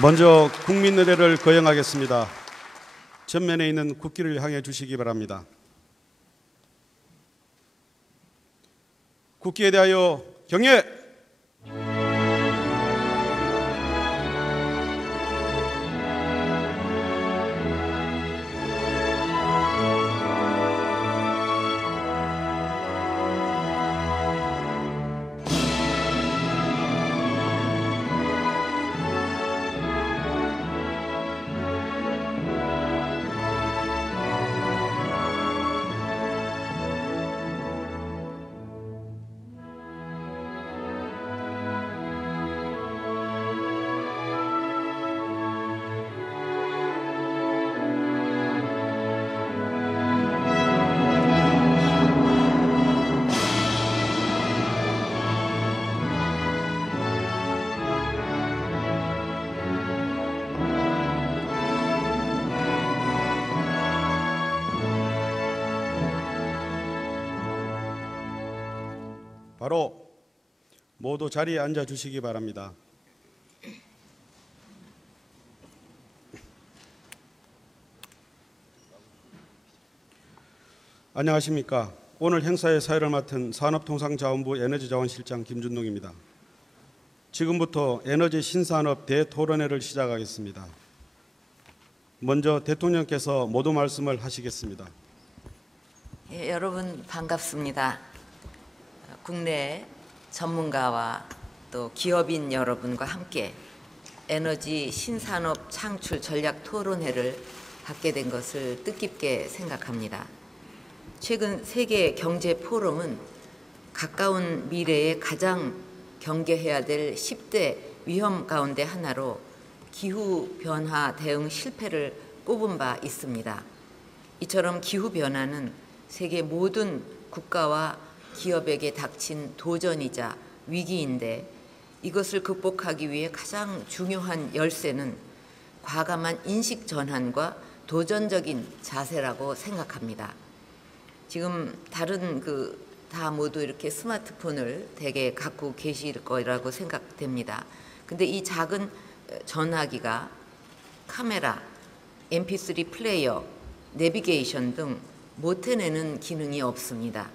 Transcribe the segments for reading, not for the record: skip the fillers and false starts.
먼저 국민의례를 거행하겠습니다. 전면에 있는 국기를 향해 주시기 바랍니다. 국기에 대하여 경례! 바로 모두 자리에 앉아 주시기 바랍니다. 안녕하십니까. 오늘 행사의 사회를 맡은 산업통상자원부 에너지자원실장 김준동입니다. 지금부터 에너지 신산업 대토론회를 시작하겠습니다. 먼저 대통령께서 모두 말씀을 하시겠습니다. 예, 여러분 반갑습니다. 국내 전문가와 또 기업인 여러분과 함께 에너지 신산업 창출 전략 토론회를 갖게 된 것을 뜻깊게 생각합니다. 최근 세계 경제 포럼은 가까운 미래에 가장 경계해야 될 10대 위험 가운데 하나로 기후변화 대응 실패를 꼽은 바 있습니다. 이처럼 기후변화는 세계 모든 국가와 기업에게 닥친 도전이자 위기인데 이것을 극복하기 위해 가장 중요한 열쇠는 과감한 인식 전환과 도전적인 자세라고 생각합니다. 지금 다른 다 모두 이렇게 스마트폰을 대개 갖고 계실 거라고 생각됩니다. 근데 이 작은 전화기가 카메라, mp3 플레이어, 내비게이션 등 못해내는 기능이 없습니다.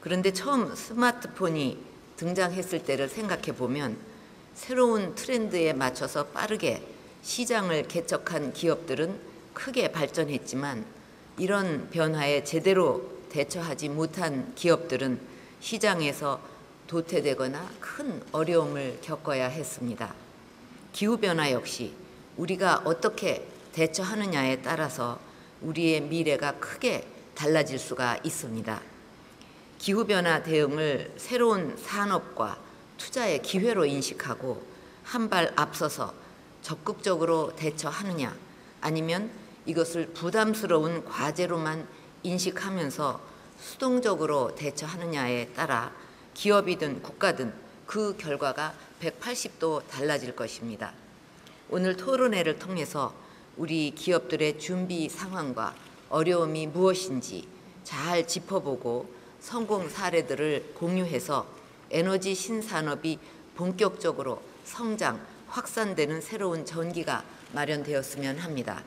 그런데 처음 스마트폰이 등장했을 때를 생각해 보면 새로운 트렌드에 맞춰서 빠르게 시장을 개척한 기업들은 크게 발전했지만 이런 변화에 제대로 대처하지 못한 기업들은 시장에서 도태되거나 큰 어려움을 겪어야 했습니다. 기후변화 역시 우리가 어떻게 대처하느냐에 따라서 우리의 미래가 크게 달라질 수가 있습니다. 기후변화 대응을 새로운 산업과 투자의 기회로 인식하고 한 발 앞서서 적극적으로 대처하느냐 아니면 이것을 부담스러운 과제로만 인식하면서 수동적으로 대처하느냐에 따라 기업이든 국가든 그 결과가 180도 달라질 것입니다. 오늘 토론회를 통해서 우리 기업들의 준비 상황과 어려움이 무엇인지 잘 짚어보고 성공 사례들을 공유해서 에너지 신산업이 본격적으로 성장, 확산되는 새로운 전기가 마련되었으면 합니다.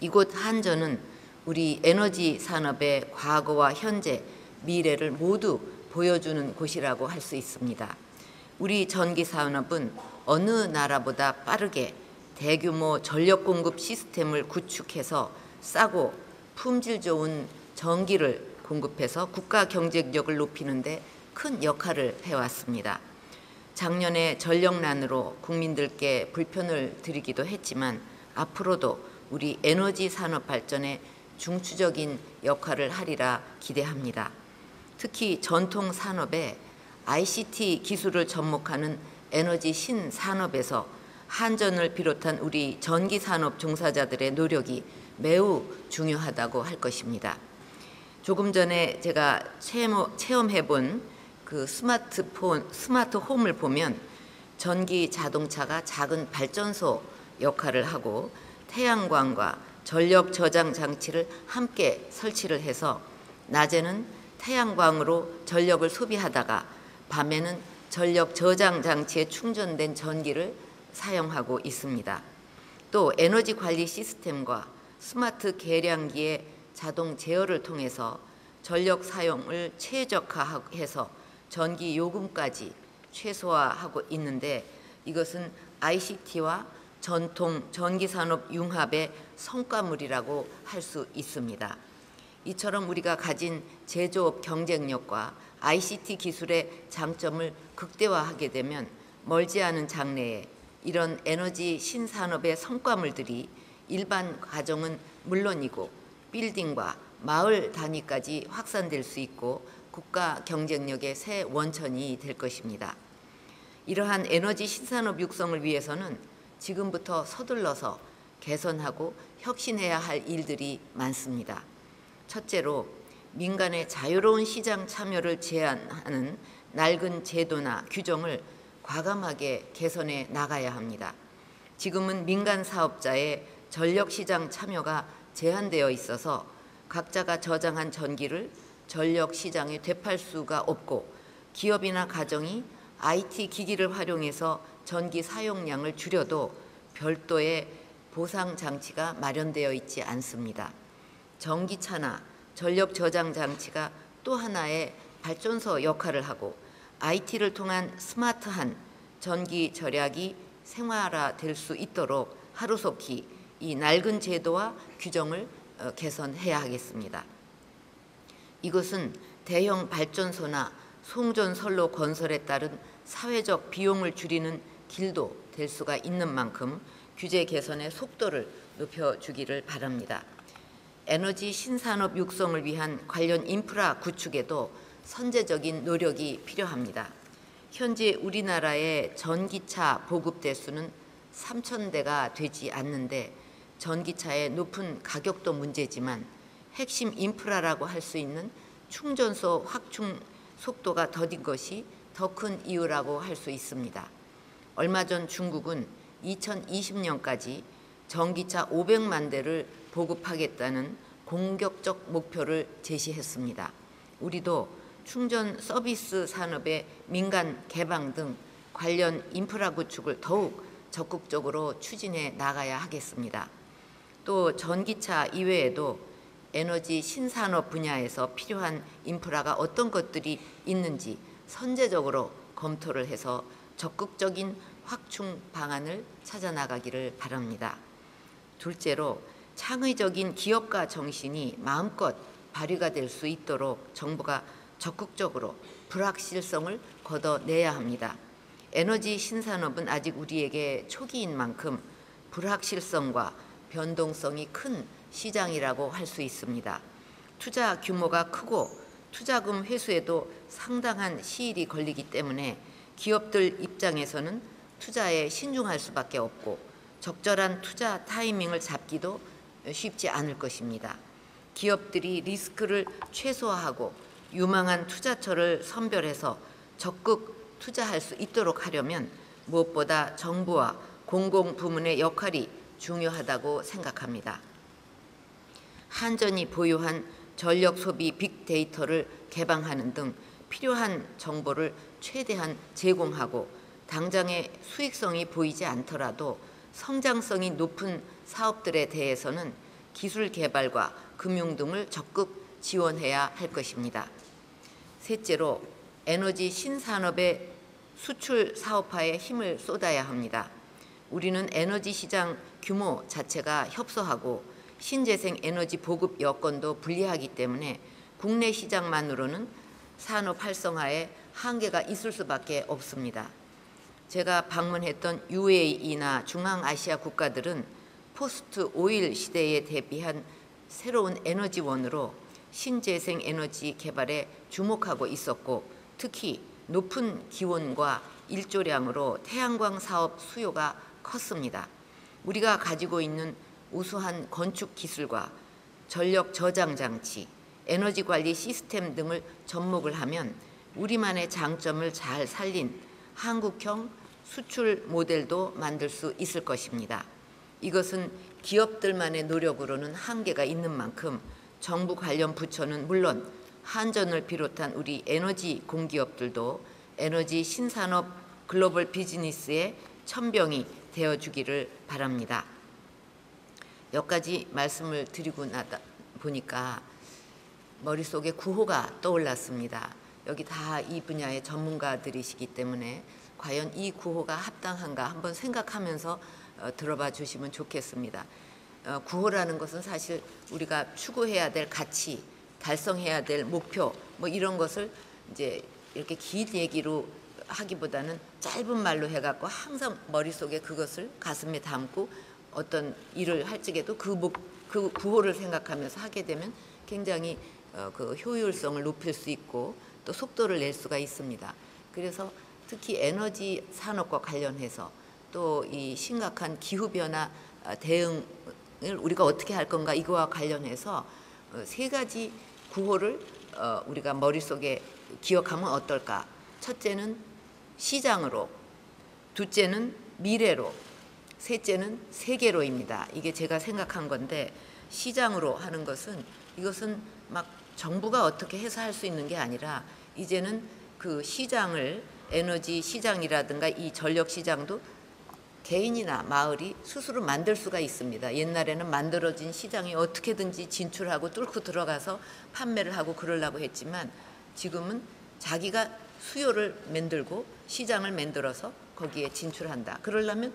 이곳 한전은 우리 에너지 산업의 과거와 현재, 미래를 모두 보여주는 곳이라고 할 수 있습니다. 우리 전기 산업은 어느 나라보다 빠르게 대규모 전력 공급 시스템을 구축해서 싸고 품질 좋은 전기를 공급해서 국가 경쟁력을 높이는 데 큰 역할을 해왔습니다. 작년에 전력난으로 국민들께 불편을 드리기도 했지만 앞으로도 우리 에너지 산업 발전에 중추적인 역할을 하리라 기대합니다. 특히 전통 산업에 ICT 기술을 접목하는 에너지 신산업에서 한전을 비롯한 우리 전기산업 종사자들의 노력이 매우 중요하다고 할 것입니다. 조금 전에 제가 체험해본 그 스마트 홈을 보면 전기 자동차가 작은 발전소 역할을 하고 태양광과 전력 저장 장치를 함께 설치를 해서 낮에는 태양광으로 전력을 소비하다가 밤에는 전력 저장 장치에 충전된 전기를 사용하고 있습니다. 또 에너지 관리 시스템과 스마트 계량기의 자동 제어를 통해서 전력 사용을 최적화해서 전기 요금까지 최소화하고 있는데, 이것은 ICT와 전통 전기산업 융합의 성과물이라고 할 수 있습니다. 이처럼 우리가 가진 제조업 경쟁력과 ICT 기술의 장점을 극대화하게 되면 멀지 않은 장래에 이런 에너지 신산업의 성과물들이 일반 가정은 물론이고 빌딩과 마을 단위까지 확산될 수 있고 국가 경쟁력의 새 원천이 될 것입니다. 이러한 에너지 신산업 육성을 위해서는 지금부터 서둘러서 개선하고 혁신해야 할 일들이 많습니다. 첫째로 민간의 자유로운 시장 참여를 제한하는 낡은 제도나 규정을 과감하게 개선해 나가야 합니다. 지금은 민간 사업자의 전력시장 참여가 제한되어 있어서 각자가 저장한 전기를 전력시장에 되팔 수가 없고, 기업이나 가정이 IT 기기를 활용해서 전기 사용량을 줄여도 별도의 보상 장치가 마련되어 있지 않습니다. 전기차나 전력 저장 장치가 또 하나의 발전소 역할을 하고 IT를 통한 스마트한 전기 절약이 생활화될 수 있도록 하루속히 이 낡은 제도와 규정을 개선해야 하겠습니다. 이것은 대형 발전소나 송전선로 건설에 따른 사회적 비용을 줄이는 길도 될 수가 있는 만큼 규제 개선의 속도를 높여주기를 바랍니다. 에너지 신산업 육성을 위한 관련 인프라 구축에도 선제적인 노력이 필요합니다. 현재 우리나라의 전기차 보급 대수는 3,000대가 되지 않는데, 전기차의 높은 가격도 문제지만 핵심 인프라라고 할 수 있는 충전소 확충 속도가 더딘 것이 더 큰 이유라고 할 수 있습니다. 얼마 전 중국은 2020년까지 전기차 500만 대를 보급하겠다는 공격적 목표를 제시했습니다. 우리도 충전 서비스 산업의 민간 개방 등 관련 인프라 구축을 더욱 적극적으로 추진해 나가야 하겠습니다. 또 전기차 이외에도 에너지 신산업 분야에서 필요한 인프라가 어떤 것들이 있는지 선제적으로 검토를 해서 적극적인 확충 방안을 찾아 나가기를 바랍니다. 둘째로 창의적인 기업가 정신이 마음껏 발휘가 될 수 있도록 정부가 적극적으로 불확실성을 걷어내야 합니다. 에너지 신산업은 아직 우리에게 초기인 만큼 불확실성과 변동성이 큰 시장이라고 할 수 있습니다. 투자 규모가 크고 투자금 회수에도 상당한 시일이 걸리기 때문에 기업들 입장에서는 투자에 신중할 수밖에 없고 적절한 투자 타이밍을 잡기도 쉽지 않을 것입니다. 기업들이 리스크를 최소화하고 유망한 투자처를 선별해서 적극 투자할 수 있도록 하려면 무엇보다 정부와 공공부문의 역할이 중요하다고 생각합니다. 한전이 보유한 전력 소비 빅데이터를 개방하는 등 필요한 정보를 최대한 제공하고, 당장의 수익성이 보이지 않더라도 성장성이 높은 사업들에 대해서는 기술 개발과 금융 등을 적극 지원해야 할 것입니다. 셋째로 에너지 신산업의 수출 사업화에 힘을 쏟아야 합니다. 우리는 에너지 시장 규모 자체가 협소하고 신재생 에너지 보급 여건도 불리하기 때문에 국내 시장만으로는 산업 활성화에 한계가 있을 수밖에 없습니다. 제가 방문했던 UAE나 중앙아시아 국가들은 포스트 오일 시대에 대비한 새로운 에너지원으로 신재생 에너지 개발에 주목하고 있었고, 특히 높은 기온과 일조량으로 태양광 사업 수요가 컸습니다. 우리가 가지고 있는 우수한 건축 기술과 전력 저장 장치, 에너지 관리 시스템 등을 접목을 하면 우리만의 장점을 잘 살린 한국형 수출 모델도 만들 수 있을 것입니다. 이것은 기업들만의 노력으로는 한계가 있는 만큼 정부 관련 부처는 물론 한전을 비롯한 우리 에너지 공기업들도 에너지 신산업 글로벌 비즈니스의 천병이 되어주기를 바랍니다. 여기까지 말씀을 드리고 나다 보니까 머릿속에 구호가 떠올랐습니다. 여기 다 이 분야의 전문가들이시기 때문에 과연 이 구호가 합당한가 한번 생각하면서 들어봐 주시면 좋겠습니다. 구호라는 것은 사실 우리가 추구해야 될 가치, 달성해야 될 목표 뭐 이런 것을 이제 이렇게 긴 얘기로 하기보다는 짧은 말로 해갖고 항상 머릿속에 그것을 가슴에 담고 어떤 일을 할 적에도 그 구호를 생각하면서 하게 되면 굉장히 그 효율성을 높일 수 있고 또 속도를 낼 수가 있습니다. 그래서 특히 에너지 산업과 관련해서 또 이 심각한 기후변화 대응을 우리가 어떻게 할 건가 이거와 관련해서 세 가지 구호를 우리가 머릿속에 기억하면 어떨까? 첫째는 시장으로, 둘째는 미래로, 셋째는 세계로입니다. 이게 제가 생각한 건데 시장으로 하는 것은 이것은 막 정부가 어떻게 해서 할 수 있는 게 아니라 이제는 그 시장을 에너지 시장이라든가 이 전력 시장도 개인이나 마을이 스스로 만들 수가 있습니다. 옛날에는 만들어진 시장에 어떻게든지 진출하고 뚫고 들어가서 판매를 하고 그러려고 했지만 지금은 자기가 수요를 만들고 시장을 만들어서 거기에 진출한다. 그러려면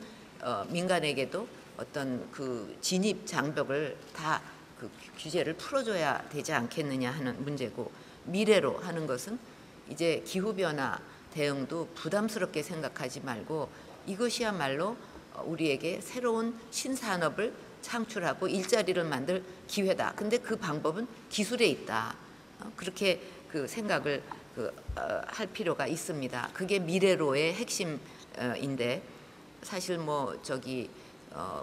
민간에게도 어떤 그 진입 장벽을 다 그 규제를 풀어줘야 되지 않겠느냐 하는 문제고, 미래로 하는 것은 이제 기후변화 대응도 부담스럽게 생각하지 말고 이것이야말로 우리에게 새로운 신산업을 창출하고 일자리를 만들 기회다. 근데 그 방법은 기술에 있다. 그렇게 그 생각을 할 필요가 있습니다. 그게 미래로의 핵심인데 사실 뭐 저기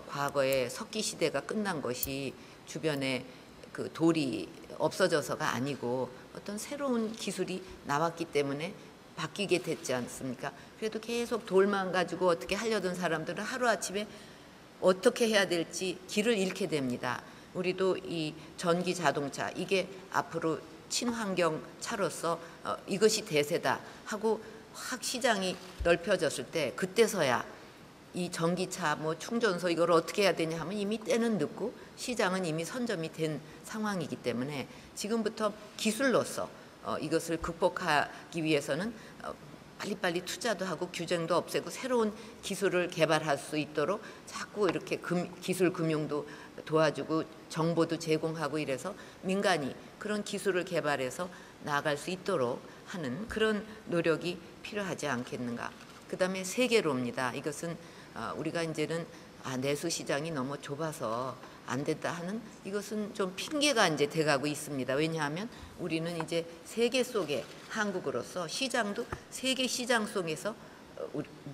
과거에 석기 시대가 끝난 것이 주변에 그 돌이 없어져서가 아니고 어떤 새로운 기술이 나왔기 때문에 바뀌게 됐지 않습니까? 그래도 계속 돌만 가지고 어떻게 하려던 사람들은 하루아침에 어떻게 해야 될지 길을 잃게 됩니다. 우리도 이 전기 자동차 이게 앞으로 친환경 차로서 이것이 대세다 하고 확 시장이 넓혀졌을 때 그때서야 이 전기차 뭐 충전소 이걸 어떻게 해야 되냐 하면 이미 때는 늦고 시장은 이미 선점이 된 상황이기 때문에 지금부터 기술로서 이것을 극복하기 위해서는 빨리빨리 투자도 하고 규정도 없애고 새로운 기술을 개발할 수 있도록 자꾸 이렇게 기술 금융도 도와주고 정보도 제공하고 이래서 민간이 그런 기술을 개발해서 나아갈 수 있도록 하는 그런 노력이 필요하지 않겠는가. 그 다음에 세계로입니다. 이것은 우리가 이제는 내수 시장이 너무 좁아서 안 됐다 하는 이것은 좀 핑계가 이제 돼가고 있습니다. 왜냐하면 우리는 이제 세계 속에 한국으로서 시장도 세계 시장 속에서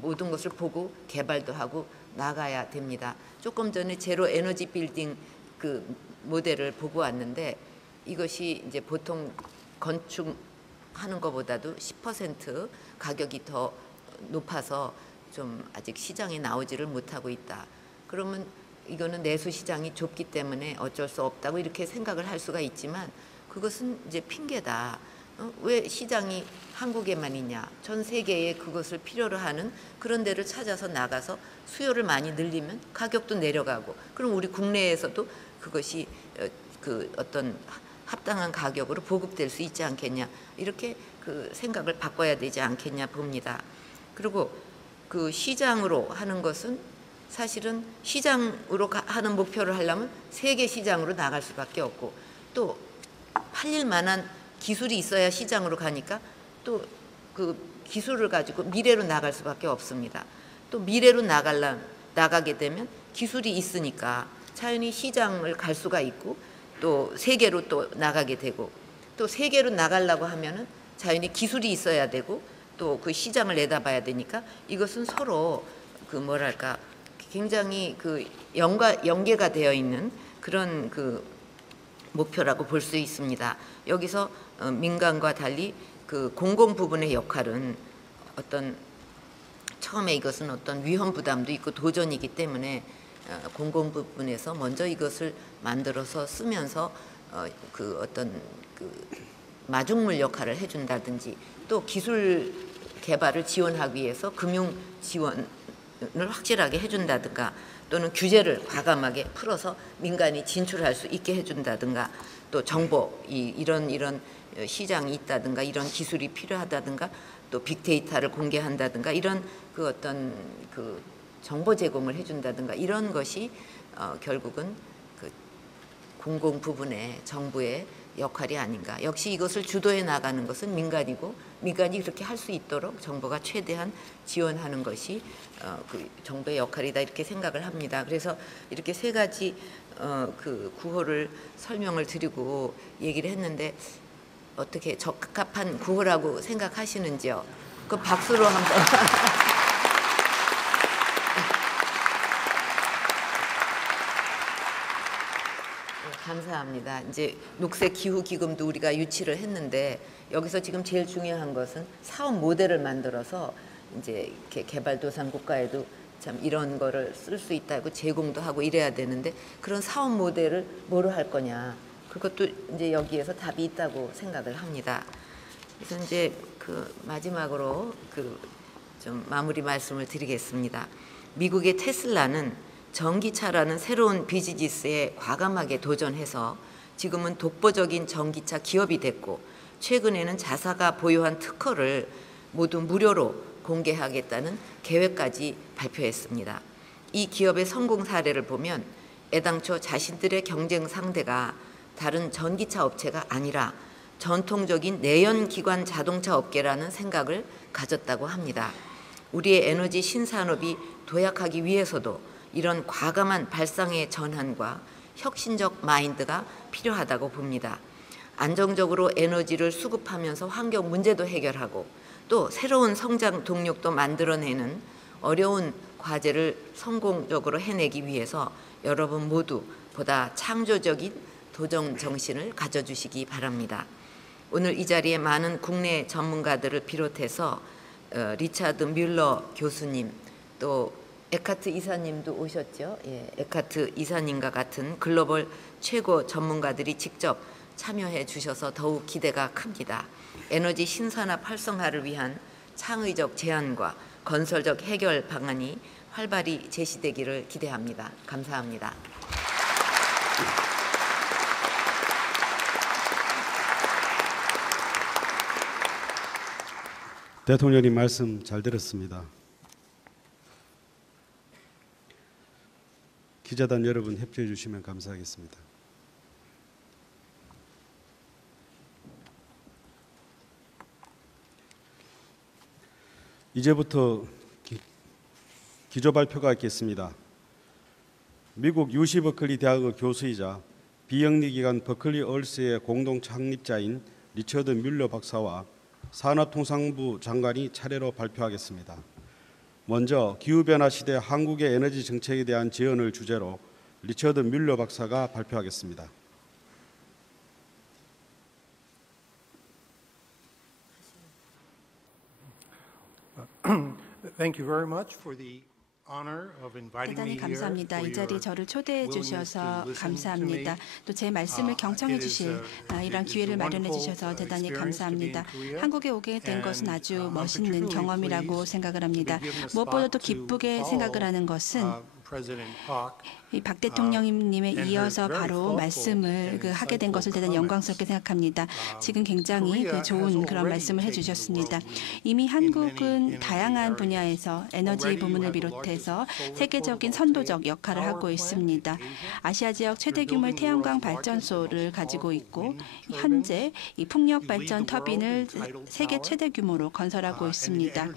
모든 것을 보고 개발도 하고 나가야 됩니다. 조금 전에 제로 에너지 빌딩 그 모델을 보고 왔는데 이것이 이제 보통 건축하는 것보다도 10% 가격이 더 높아서 좀 아직 시장에 나오지를 못하고 있다. 그러면 이거는 내수 시장이 좁기 때문에 어쩔 수 없다고 이렇게 생각을 할 수가 있지만 그것은 이제 핑계다. 왜 시장이 한국에만 있냐? 전 세계에 그것을 필요로 하는 그런 데를 찾아서 나가서 수요를 많이 늘리면 가격도 내려가고 그럼 우리 국내에서도 그것이 그 어떤 합당한 가격으로 보급될 수 있지 않겠냐? 이렇게 그 생각을 바꿔야 되지 않겠냐 봅니다. 그리고 그 시장으로 하는 것은 사실은 시장으로 하는 목표를 하려면 세계 시장으로 나갈 수밖에 없고 또 팔릴 만한 기술이 있어야 시장으로 가니까 또 그 기술을 가지고 미래로 나갈 수밖에 없습니다. 또 미래로 나가게 되면 기술이 있으니까 자연히 시장을 갈 수가 있고 또 세계로 또 나가게 되고 또 세계로 나가려고 하면은 자연히 기술이 있어야 되고 또 그 시장을 내다봐야 되니까 이것은 서로 그 뭐랄까 굉장히 그 연계가 되어 있는 그런 그 목표라고 볼 수 있습니다. 여기서 민간과 달리 그 공공 부분의 역할은 어떤 처음에 이것은 어떤 위험 부담도 있고 도전이기 때문에 공공 부분에서 먼저 이것을 만들어서 쓰면서 그 어떤 그 마중물 역할을 해준다든지 또 기술 개발을 지원하기 위해서 금융 지원을 확실하게 해준다든가 또는 규제를 과감하게 풀어서 민간이 진출할 수 있게 해준다든가 또 정보 이런 시장이 있다든가 이런 기술이 필요하다든가 또 빅데이터를 공개한다든가 이런 그 어떤 그 정보 제공을 해준다든가 이런 것이 결국은 그 공공 부분의 정부의 역할이 아닌가. 역시 이것을 주도해 나가는 것은 민간이고 민간이 그렇게 할 수 있도록 정부가 최대한 지원하는 것이 그 정부의 역할이다 이렇게 생각을 합니다. 그래서 이렇게 세 가지 그 구호를 설명을 드리고 얘기를 했는데 어떻게 적합한 구호라고 생각하시는지요? 그 박수로 한번. 감사합니다. 이제 녹색 기후 기금도 우리가 유치를 했는데 여기서 지금 제일 중요한 것은 사업 모델을 만들어서 이제 이렇게 개발도상 국가에도 참 이런 거를 쓸 수 있다고 제공도 하고 이래야 되는데 그런 사업 모델을 뭐로 할 거냐. 그것도 이제 여기에서 답이 있다고 생각을 합니다. 그래서 이제 그 마지막으로 그 좀 마무리 말씀을 드리겠습니다. 미국의 테슬라는 전기차라는 새로운 비즈니스에 과감하게 도전해서 지금은 독보적인 전기차 기업이 됐고 최근에는 자사가 보유한 특허를 모두 무료로 공개하겠다는 계획까지 발표했습니다. 이 기업의 성공 사례를 보면 애당초 자신들의 경쟁 상대가 다른 전기차 업체가 아니라 전통적인 내연기관 자동차 업계라는 생각을 가졌다고 합니다. 우리의 에너지 신산업이 도약하기 위해서도 이런 과감한 발상의 전환과 혁신적 마인드가 필요하다고 봅니다. 안정적으로 에너지를 수급하면서 환경 문제도 해결하고 또 새로운 성장 동력도 만들어내는 어려운 과제를 성공적으로 해내기 위해서 여러분 모두 보다 창조적인 도전 정신을 가져주시기 바랍니다. 오늘 이 자리에 많은 국내 전문가들을 비롯해서 리차드 뮬러 교수님 또 에카트 이사님도 오셨죠. 예, 에카트 이사님과 같은 글로벌 최고 전문가들이 직접 참여해 주셔서 더욱 기대가 큽니다. 에너지 신산업 활성화를 위한 창의적 제안과 건설적 해결 방안이 활발히 제시되기를 기대합니다. 감사합니다. 대통령님 말씀 잘 들었습니다. 기자단 여러분 협조해 주시면 감사하겠습니다. 이제부터 기조 발표가 있겠습니다. 미국 UC 버클리 대학의 교수이자 비영리기관 버클리 얼스의 공동 창립자인 리처드 뮬러 박사와 산업통상부 장관이 차례로 발표하겠습니다. 먼저 기후변화 시대 한국의 에너지 정책에 대한 제언을 주제로 리처드 뮬러 박사가 발표하겠습니다. Thank you very much for the honor of inviting me 대단히 here 감사합니다. for 이 자리에 your 저를 초대해 willingness 주셔서 to listen to 감사합니다. me. 또 제 말씀을 경청해 주실 이런 기회를 마련해 주셔서 대단히 감사합니다. 한국에 오게 된 것은 아주 멋있는 경험이라고 생각을 합니다. 무엇보다도 기쁘게 생각을 하는 것은 이 박 대통령님에 이어서 바로 말씀을 하게 된 것을 대단히 영광스럽게 생각합니다. 지금 굉장히 좋은 그런 말씀을 해주셨습니다. 이미 한국은 다양한 분야에서 에너지 부문을 비롯해서 세계적인 선도적 역할을 하고 있습니다. 아시아 지역 최대 규모의 태양광 발전소를 가지고 있고 현재 이 풍력 발전 터빈을 세계 최대 규모로 건설하고 있습니다.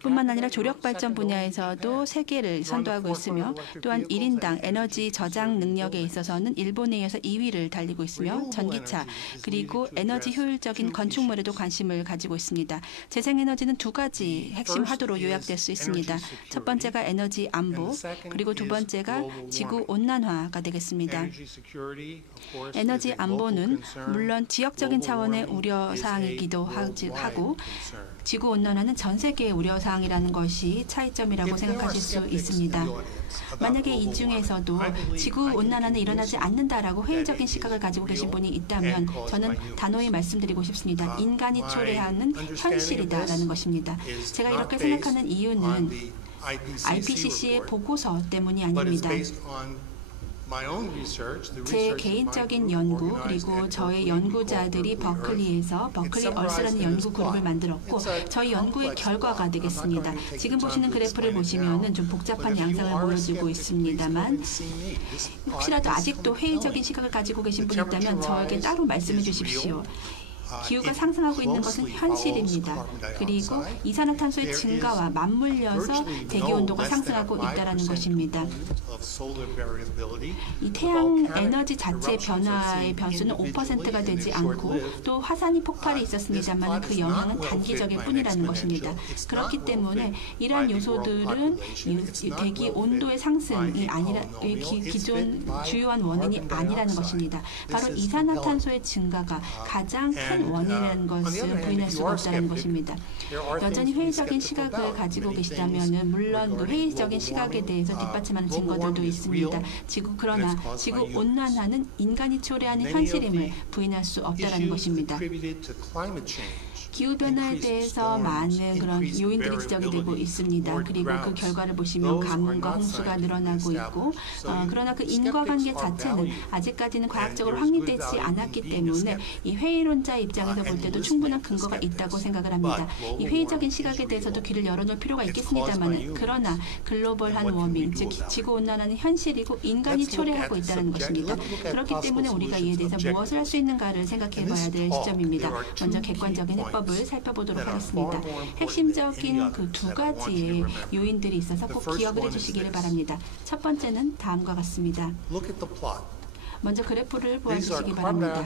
뿐만 아니라 조력 발전 분야에서도 세계를 선도하고 있으며 또한 1인당 에너지 저장 능력에 있어서는 일본에 이어서 2위를 달리고 있으며 전기차 그리고 에너지 효율적인 건축물에도 관심을 가지고 있습니다. 재생에너지는 두 가지 핵심 화두로 요약될 수 있습니다. 첫 번째가 에너지 안보 그리고 두 번째가 지구 온난화가 되겠습니다. 에너지 안보는 물론 지역적인 차원의 우려사항이기도 하고 지구온난화는 전 세계의 우려사항이라는 것이 차이점이라고 생각하실 수 있습니다. 만약 만약에 이 중에서도 지구 온난화는 일어나지 않는다라고 회의적인 시각을 가지고 계신 분이 있다면 저는 단호히 말씀드리고 싶습니다. 인간이 초래하는 현실이다라는 것입니다. 제가 이렇게 생각하는 이유는 IPCC의 보고서 때문이 아닙니다. 제 개인적인 연구 그리고 저의 연구자들이 버클리에서 버클리 얼스라는 연구 그룹을 만들었고 저희 연구의 결과가 되겠습니다. 지금 보시는 그래프를 보시면은 좀 복잡한 양상을 보여주고 있습니다만 혹시라도 아직도 회의적인 시각을 가지고 계신 분이 있다면 저에게 따로 말씀해 주십시오. 기후가 상승하고 있는 것은 현실입니다. 그리고 이산화탄소의 증가와 맞물려서 대기온도가 상승하고 있다는 것입니다. 이 태양 에너지 자체의 변화의 변수는 5%가 되지 않고 또 화산이 폭발이 있었습니다만 그 영향은 단기적일 뿐이라는 것입니다. 그렇기 때문에 이러한 요소들은 대기 온도의 상승이 아니라 기존 주요한 원인이 아니라는 것입니다. 바로 이산화탄소의 증가가 가장 큰 원인이라는 것을 부인할 수가 없다는 것입니다. 여전히 회의적인 시각을 가지고 계시다면 물론 그 회의적인 시각에 대해서 뒷받침하는 증거들도 있습니다. 그러나 지구 온난화는 인간이 초래하는 현실임을 부인할 수 없다는 것입니다. 기후변화에 대해서 많은 그런 요인들이 지적이 되고 있습니다. 그리고 그 결과를 보시면 가뭄과 홍수가 늘어나고 있고 그러나 그 인과관계 자체는 아직까지는 과학적으로 확립되지 않았기 때문에 이 회의론자의 입장에서 볼 때도 충분한 근거가 있다고 생각을 합니다. 이 회의적인 시각에 대해서도 귀를 열어놓을 필요가 있겠습니다만 그러나 글로벌한 워밍, 즉 지구온난화는 현실이고 인간이 초래하고 있다는 것입니다. 그렇기 때문에 우리가 이에 대해서 무엇을 할 수 있는가를 생각해 봐야 될 시점입니다. 먼저 객관적인 해법을 살펴보도록 하겠습니다. 핵심적인 그 두 가지의 요인들이 있어서 꼭 기억을 해주시기를 바랍니다. 첫 번째는 다음과 같습니다. 먼저 그래프를 보여주시기 바랍니다.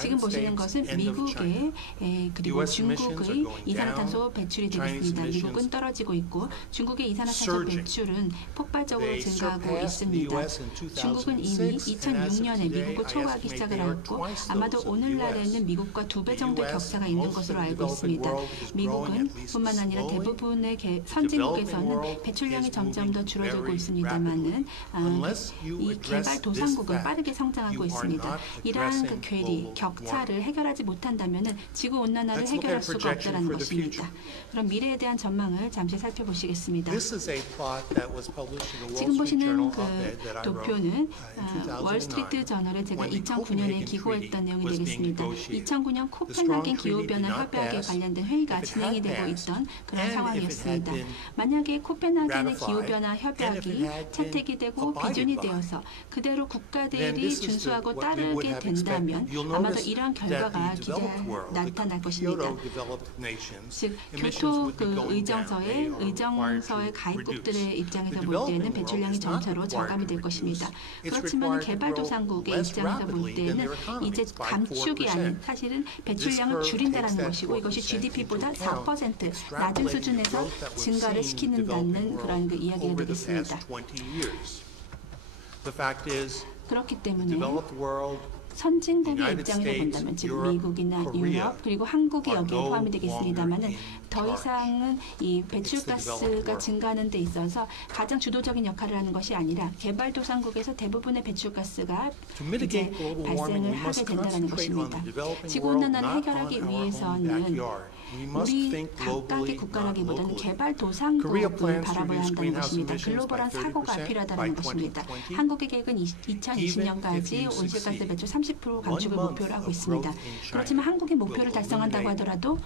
지금 보시는 것은 미국의 그리고 중국의 이산화탄소 배출이 되겠습니다. 미국은 떨어지고 있고 중국의 이산화탄소 배출은 폭발적으로 증가하고 있습니다. 중국은 이미 2006년에 미국을 초과하기 시작을 했고 아마도 오늘날에는 미국과 2배 정도의 격차가 있는 것으로 알고 있습니다. 미국은 뿐만 아니라 대부분의 선진국에서는 배출량이 점점 더 줄어들고 있습니다만은 이 개발도상국 빠르게 성장하고 있습니다. 이러한 그 괴리, 격차를 해결하지 못한다면 지구 온난화를 해결할 수가 없다는 것입니다. 그럼 미래에 대한 전망을 잠시 살펴보시겠습니다. 지금 보시는 그 도표는 월스트리트 저널에 제가 2009년에 기고했던 내용이 되겠습니다. 2009년 코펜하겐 기후변화 협약에 관련된 회의가 진행이 되고 있던 그런 상황이었습니다. 만약에 코펜하겐의 기후변화 협약이 채택이 되고 비준이 되어서 그대로 국가들이 준수하고 따르게 된다면 아마도 이러한 결과가 나타날 것입니다. 즉 교토 의정서의 가입국들의 입장에서 볼 때는 배출량이 점차로 저감이 될 것입니다. 그렇지만 개발도상국의 입장에서 볼 때는 이제 감축이 아닌 사실은 배출량을 줄인다는 것이고 이것이 GDP보다 4% 낮은 수준에서 증가를 시키는다는 그런 그 이야기가 되겠습니다. 그렇기 때문에 선진국의 입장에서 본다면 즉 미국이나 유럽 그리고 한국이 여기에 포함이 되겠습니다만은 더 이상은 이 배출가스가 증가하는 데 있어서 가장 주도적인 역할을 하는 것이 아니라 개발도상국에서 대부분의 배출가스가 이제 발생을 하게 된다는 것입니다. 지구온난화를 해결하기 위해서는 우리 각각의 국가라기보다는 개발도상국을 바라봐야 한다는 것입니다. 글로벌한 사고가 필요하다는 것입니다. 한국의 계획은 2020년까지 온실가스 배출 30% 감축을 목표로 하고 있습니다. 그렇지만 한국이 목표를 달성한다고 하더라도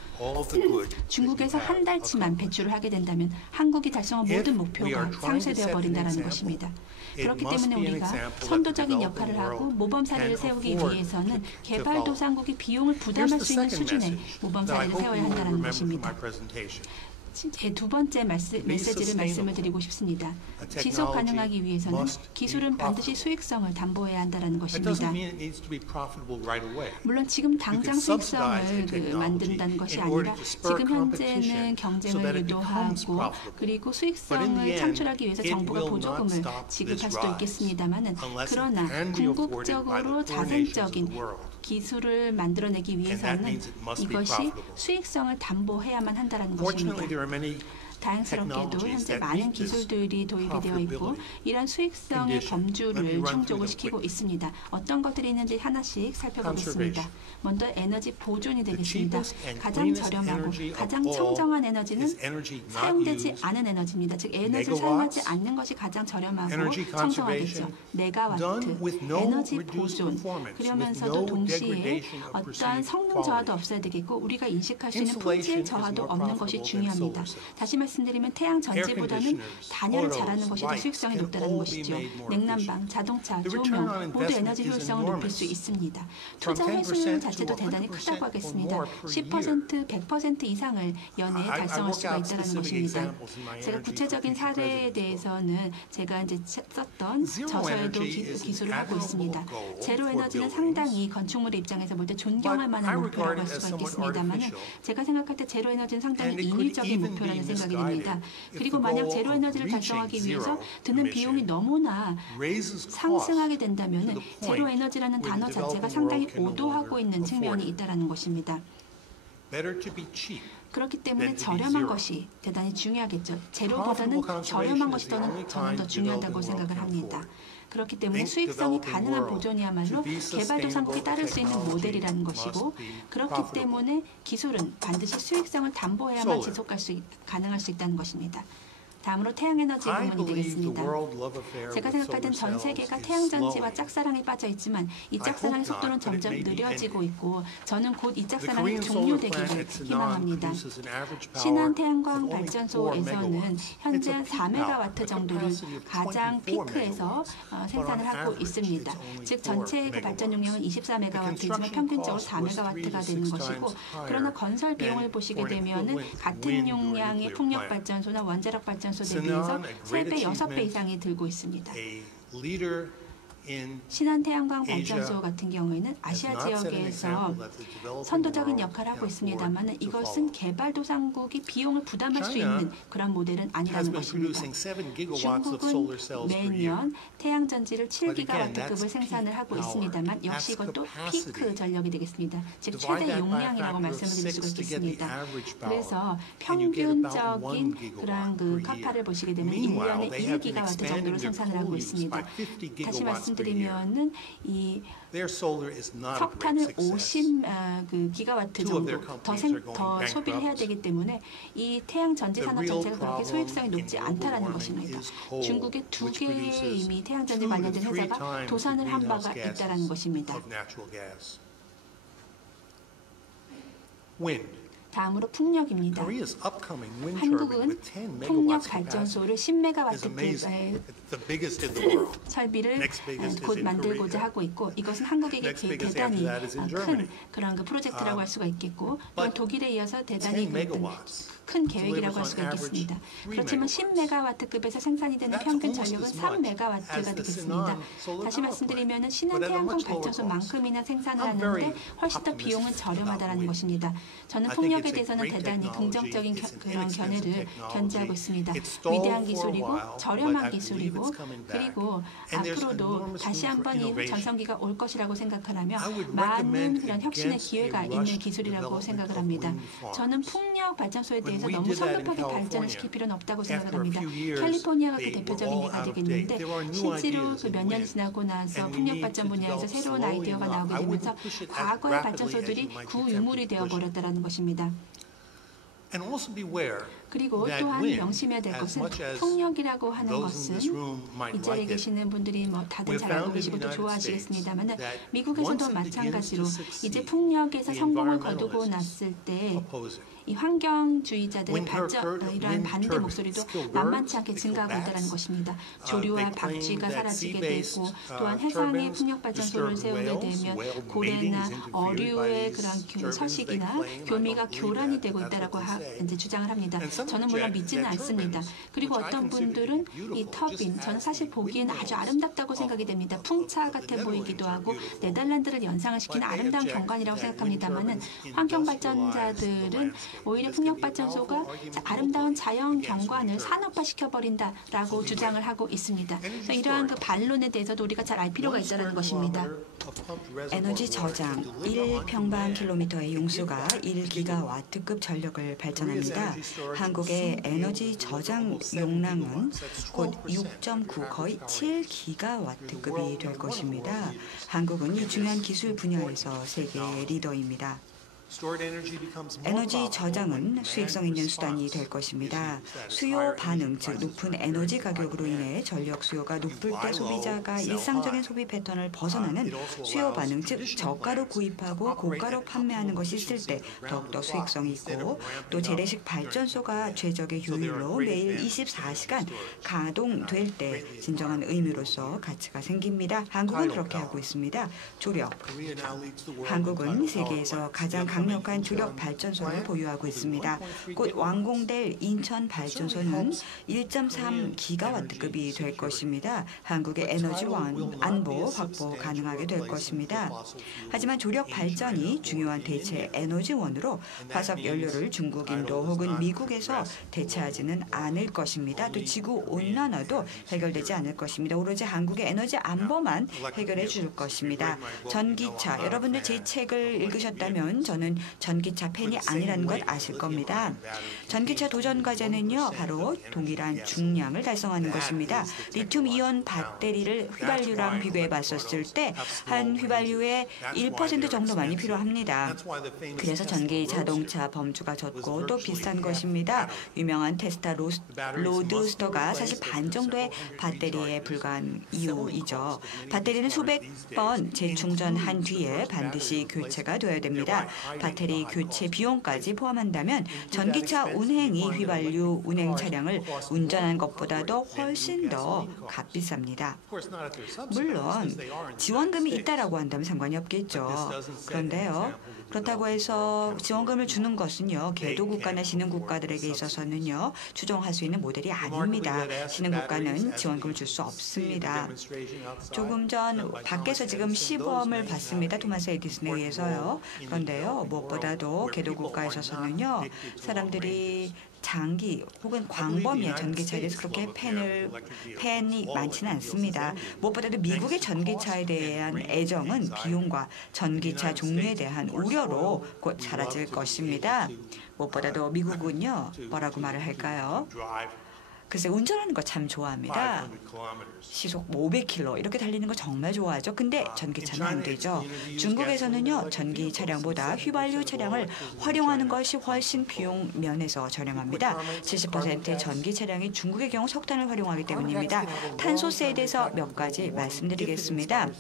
중국에서 한 달치만 배출을 하게 된다면 한국이 달성한 모든 목표가 상쇄되어 버린다는 것입니다. 그렇기 때문에 우리가 선도적인 역할을 하고 모범 사례를 세우기 위해서는 개발도상국이 비용을 부담할 수 있는 수준의 모범 사례를 세워야 한다는 것입니다. 제 두 번째 메시지를 말씀을 드리고 싶습니다. 지속 가능하기 위해서는 기술은 반드시 수익성을 담보해야 한다는 것입니다. 물론 지금 당장 수익성을 만든다는 것이 아니라 지금 현재는 경쟁을 유도하고 그리고 수익성을 창출하기 위해서 정부가 보조금을 지급할 수도 있겠습니다만 그러나 궁극적으로 자생적인 기술을 만들어내기 위해서는 이것이 수익성을 담보해야만 한다는 것입니다. 다행스럽게도 현재 많은 기술들이 도입이 되어 있고 이런 수익성의 범주를 충족을 시키고 있습니다. 어떤 것들이 있는지 하나씩 살펴보겠습니다. 먼저 에너지 보존이 되겠습니다. 가장 저렴하고 가장 청정한 에너지는 사용되지 않은 에너지입니다. 즉 에너지를 사용하지 않는 것이 가장 저렴하고 청정하겠죠. 메가와트, 에너지 보존, 그러면서도 동시에 어떠한 성능 저하도 없어야 되겠고 우리가 인식할 수 있는 품질 저하도 없는 것이 중요합니다. 다시 말씀드리면 태양 전지보다는 단열을 잘하는 것이 더 수익성이 높다는 것이죠. 냉난방, 자동차, 조명 모두 에너지 효율성을 높일 수 있습니다. 투자 회수율 자체도 대단히 크다고 하겠습니다. 10%, 100% 이상을 연내에 달성할 수가 있다는 것입니다. 제가 구체적인 사례에 대해서는 제가 이제 썼던 저서에도 기술을 하고 있습니다. 제로 에너지는 상당히 건축물의 입장에서 볼 때 존경할 만한 목표라고 할 수가 있겠습니다만 제가 생각할 때 제로 에너지는 상당히 인위적인 목표라는 생각이 듭니다. 그리고 만약 제로 에너지를 달성하기 위해서 드는 비용이 너무나 상승하게 된다면 제로 에너지라는 단어 자체가 상당히 오도하고 있는 측면이 있다는 것입니다. 그렇기 때문에 저렴한 것이 대단히 중요하겠죠. 제로보다는 저렴한 것이 저는 더 중요하다고 생각을 합니다. 그렇기 때문에 수익성이 가능한 보존이야말로 개발도상국이 따를 수 있는 모델이라는 것이고 그렇기 때문에 기술은 반드시 수익성을 담보해야만 가능할 수 있다는 것입니다. 다음으로 태양에너지 부문이 되겠습니다. 제가 생각할 땐 전 세계가 태양전지와 짝사랑에 빠져 있지만 이 짝사랑의 속도는 점점 느려지고 있고 저는 곧 이 짝사랑이 종료되기를 희망합니다. 신안 태양광 발전소에서는 현재 4메가와트 정도를 가장 피크에서 생산을 하고 있습니다. 즉 전체 그 발전 용량은 24메가와트이지만 평균적으로 4메가와트가 되는 것이고 그러나 건설 비용을 보시게 되면은 같은 용량의 풍력 발전소나 원자력 발전소 대비해서 3배, 6배 이상이 들고 있습니다. 신안 태양광 발전소 같은 경우에는 아시아 지역에서 선도적인 역할을 하고 있습니다만 이것은 개발도상국이 비용을 부담할 수 있는 그런 모델은 아니라는 것입니다. 중국은 매년 태양전지를 7기가와트급을 생산을 하고 있습니다만 역시 이것도 피크 전력이 되겠습니다. 즉 최대 용량이라고 말씀을 드릴 수가 있겠습니다. 그래서 평균적인 그런 그 카파를 보시게 되면 1년에 1기가와트 정도로 생산을 하고 있습니다. 다시 말씀드리면은 이 석탄을 50기가와트 정도 더 소비를 해야 되기 때문에 이 태양 전지 산업 자체가 그렇게 소익성이 높지 않다라는 것입니다. 중국의 2개의 이미 태양 전지 관련된 회사가 도산을 한 바가 있다라는 것입니다. 다음으로 풍력입니다. 한국은 풍력 발전소를 10메가와트급의 설비를 곧 만들고자 하고 있고 이것은 한국에게 대단히 큰 그런 그 프로젝트라고 할 수가 있겠고 또한 독일에 이어서 대단히 큰 계획이라고 할 수가 있겠습니다. 그렇지만 10메가와트급에서 생산이 되는 평균 전력은 3메가와트가 되겠습니다. 다시 말씀드리면 신안 태양광 발전소만큼이나 생산을 하는데 훨씬 더 비용은 저렴하다는 것입니다. 저는 풍력에 대해서는 대단히 긍정적인 그런 견해를 견지하고 있습니다. 위대한 기술이고 저렴한 기술이고 그리고 앞으로도 다시 한번 이 전성기가 올 것이라고 생각하라면 많은 그런 혁신의 기회가 있는 기술이라고 생각을 합니다. 저는 풍력 발전소에 대해서 너무 성급하게 발전을 시킬 필요는 없다고 생각을 합니다. 캘리포니아가 그 대표적인 예가 되겠는데 실제로 그 몇 년이 지나고 나서 풍력 발전 분야에서 새로운 아이디어가 나오게 되면서 과거의 발전소들이 구유물이 되어버렸다는 것입니다. 그리고 또한 명심해야 될 것은 풍력이라고 하는 것은 이 자리에 계시는 분들이 뭐 다들 잘 알고 계시고 또 좋아하시겠습니다만 미국에서도 마찬가지로 이제 풍력에서 성공을 거두고 났을 때 이 환경주의자들의 이러한 반대 목소리도 만만치 않게 증가하고 있다는 것입니다. 조류와 박쥐가 사라지게 되고 또한 해상에 풍력발전소를 세우게 되면 고래나 어류의 그런 서식이나 교미가 교란이 되고 있다라고 이제 주장을 합니다. 저는 물론 믿지는 않습니다. 그리고 어떤 분들은 이 터빈, 저는 사실 보기에는 아주 아름답다고 생각이 됩니다. 풍차 같아 보이기도 하고 네덜란드를 연상을 시키는 아름다운 경관이라고 생각합니다만 환경발전자들은 오히려 풍력발전소가 아름다운 자연 경관을 산업화시켜버린다라고 주장을 하고 있습니다. 그래서 이러한 그 반론에 대해서도 우리가 잘 알 필요가 있다는 것입니다. 에너지 저장 1평방킬로미터의 용수가 1기가와트급 전력을 발전합니다. 한국의 에너지 저장 용량은 곧 6.9 거의 7기가와트급이 될 것입니다. 한국은 이 중요한 기술 분야에서 세계 리더입니다. 에너지 저장은 수익성 있는 수단이 될 것입니다. 수요 반응, 즉 높은 에너지 가격으로 인해 전력 수요가 높을 때 소비자가 일상적인 소비 패턴을 벗어나는 수요 반응, 즉 저가로 구입하고 고가로 판매하는 것이 있을 때 더욱더 수익성이 있고, 또 재래식 발전소가 최적의 효율로 매일 24시간 가동될 때 진정한 의미로서 가치가 생깁니다. 한국은 그렇게 하고 있습니다. 조력. 한국은 세계에서 가장 강력한 조력 발전소를 보유하고 있습니다. 곧 완공될 인천 발전소는 1.3기가와트급이 될 것입니다. 한국의 에너지 안보 확보 가능하게 될 것입니다. 하지만 조력 발전이 중요한 대체 에너지원으로 화석 연료를 중국, 인도 혹은 미국에서 대체하지는 않을 것입니다. 또 지구 온난화도 해결되지 않을 것입니다. 오로지 한국의 에너지 안보만 해결해 줄 것입니다. 전기차, 여러분들 제 책을 읽으셨다면 저는 전기차 팬이 아니라는 것 아실 겁니다. 전기차 도전 과제는요, 바로 동일한 중량을 달성하는 것입니다. 리튬 이온 배터리를 휘발유랑 비교해 봤었을 때 한 휘발유의 1% 정도만이 필요합니다. 그래서 전기 자동차 범주가 적고 또 비싼 것입니다. 유명한 테슬라 로드스터가 사실 반 정도의 배터리에 불과한 이유이죠. 배터리는 수백 번 재충전한 뒤에 반드시 교체가 되어야 됩니다. 배터리 교체 비용까지 포함한다면 전기차 운행이 휘발유 운행 차량을 운전하는 것보다도 훨씬 더 값비쌉니다. 물론 지원금이 있다라고 한다면 상관이 없겠죠. 그런데요, 그렇다고 해서 지원금을 주는 것은요, 개도국가나 신흥국가들에게 있어서는요, 추종할 수 있는 모델이 아닙니다. 신흥국가는 지원금을 줄 수 없습니다. 조금 전 밖에서 지금 시범을 봤습니다. 토마스 에디슨에 의해서요. 그런데요, 무엇보다도 개도국가에 있어서는요, 사람들이 장기 혹은 광범위한 전기차에 대해서 그렇게 팬이 많지는 않습니다. 무엇보다도 미국의 전기차에 대한 애정은 비용과 전기차 종류에 대한 우려로 곧 사라질 것입니다. 무엇보다도 미국은요, 뭐라고 말을 할까요? 글쎄, 운전하는 거 참 좋아합니다. 시속 500km 이렇게 달리는 거 정말 좋아하죠. 근데 전기차는 안 되죠. 중국에서는요, 전기 차량보다 휘발유 차량을 활용하는 것이 훨씬 비용 면에서 저렴합니다. 70%의 전기 차량이 중국의 경우 석탄을 활용하기 때문입니다. 탄소세에 대해서 몇 가지 말씀드리겠습니다.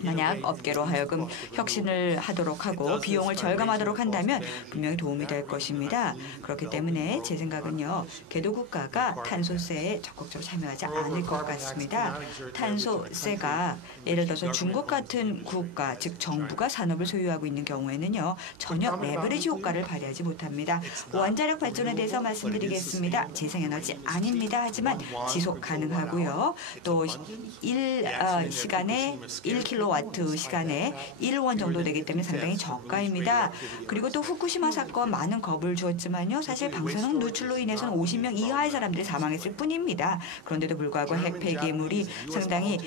만약 업계로 하여금 혁신을 하도록 하고 비용을 절감하도록 한다면 분명히 도움이 될 것입니다. 그렇기 때문에 제 생각은요, 개도국가가 탄소세에 적극적으로 참여하지 않을 것 같습니다. 탄소세가 예를 들어서 중국 같은 국가, 즉 정부가 산업을 소유하고 있는 경우에는요, 전혀 레버리지 효과를 발휘하지 못합니다. 원자력 발전에 대해서 말씀드리겠습니다. 재생에너지 아닙니다. 하지만 지속 가능하고요. 또 1시간에 1kW 시간에 1원 정도 되기 때문에 상당히 저가입니다. 그리고 또 후쿠시마 사건 많은 겁을 주었지만요, 사실 방사능 누출로 인해서는 50명 이하의 사람들이 사망했을 뿐입니다. 그런데도 불구하고 핵 폐기물이 상당히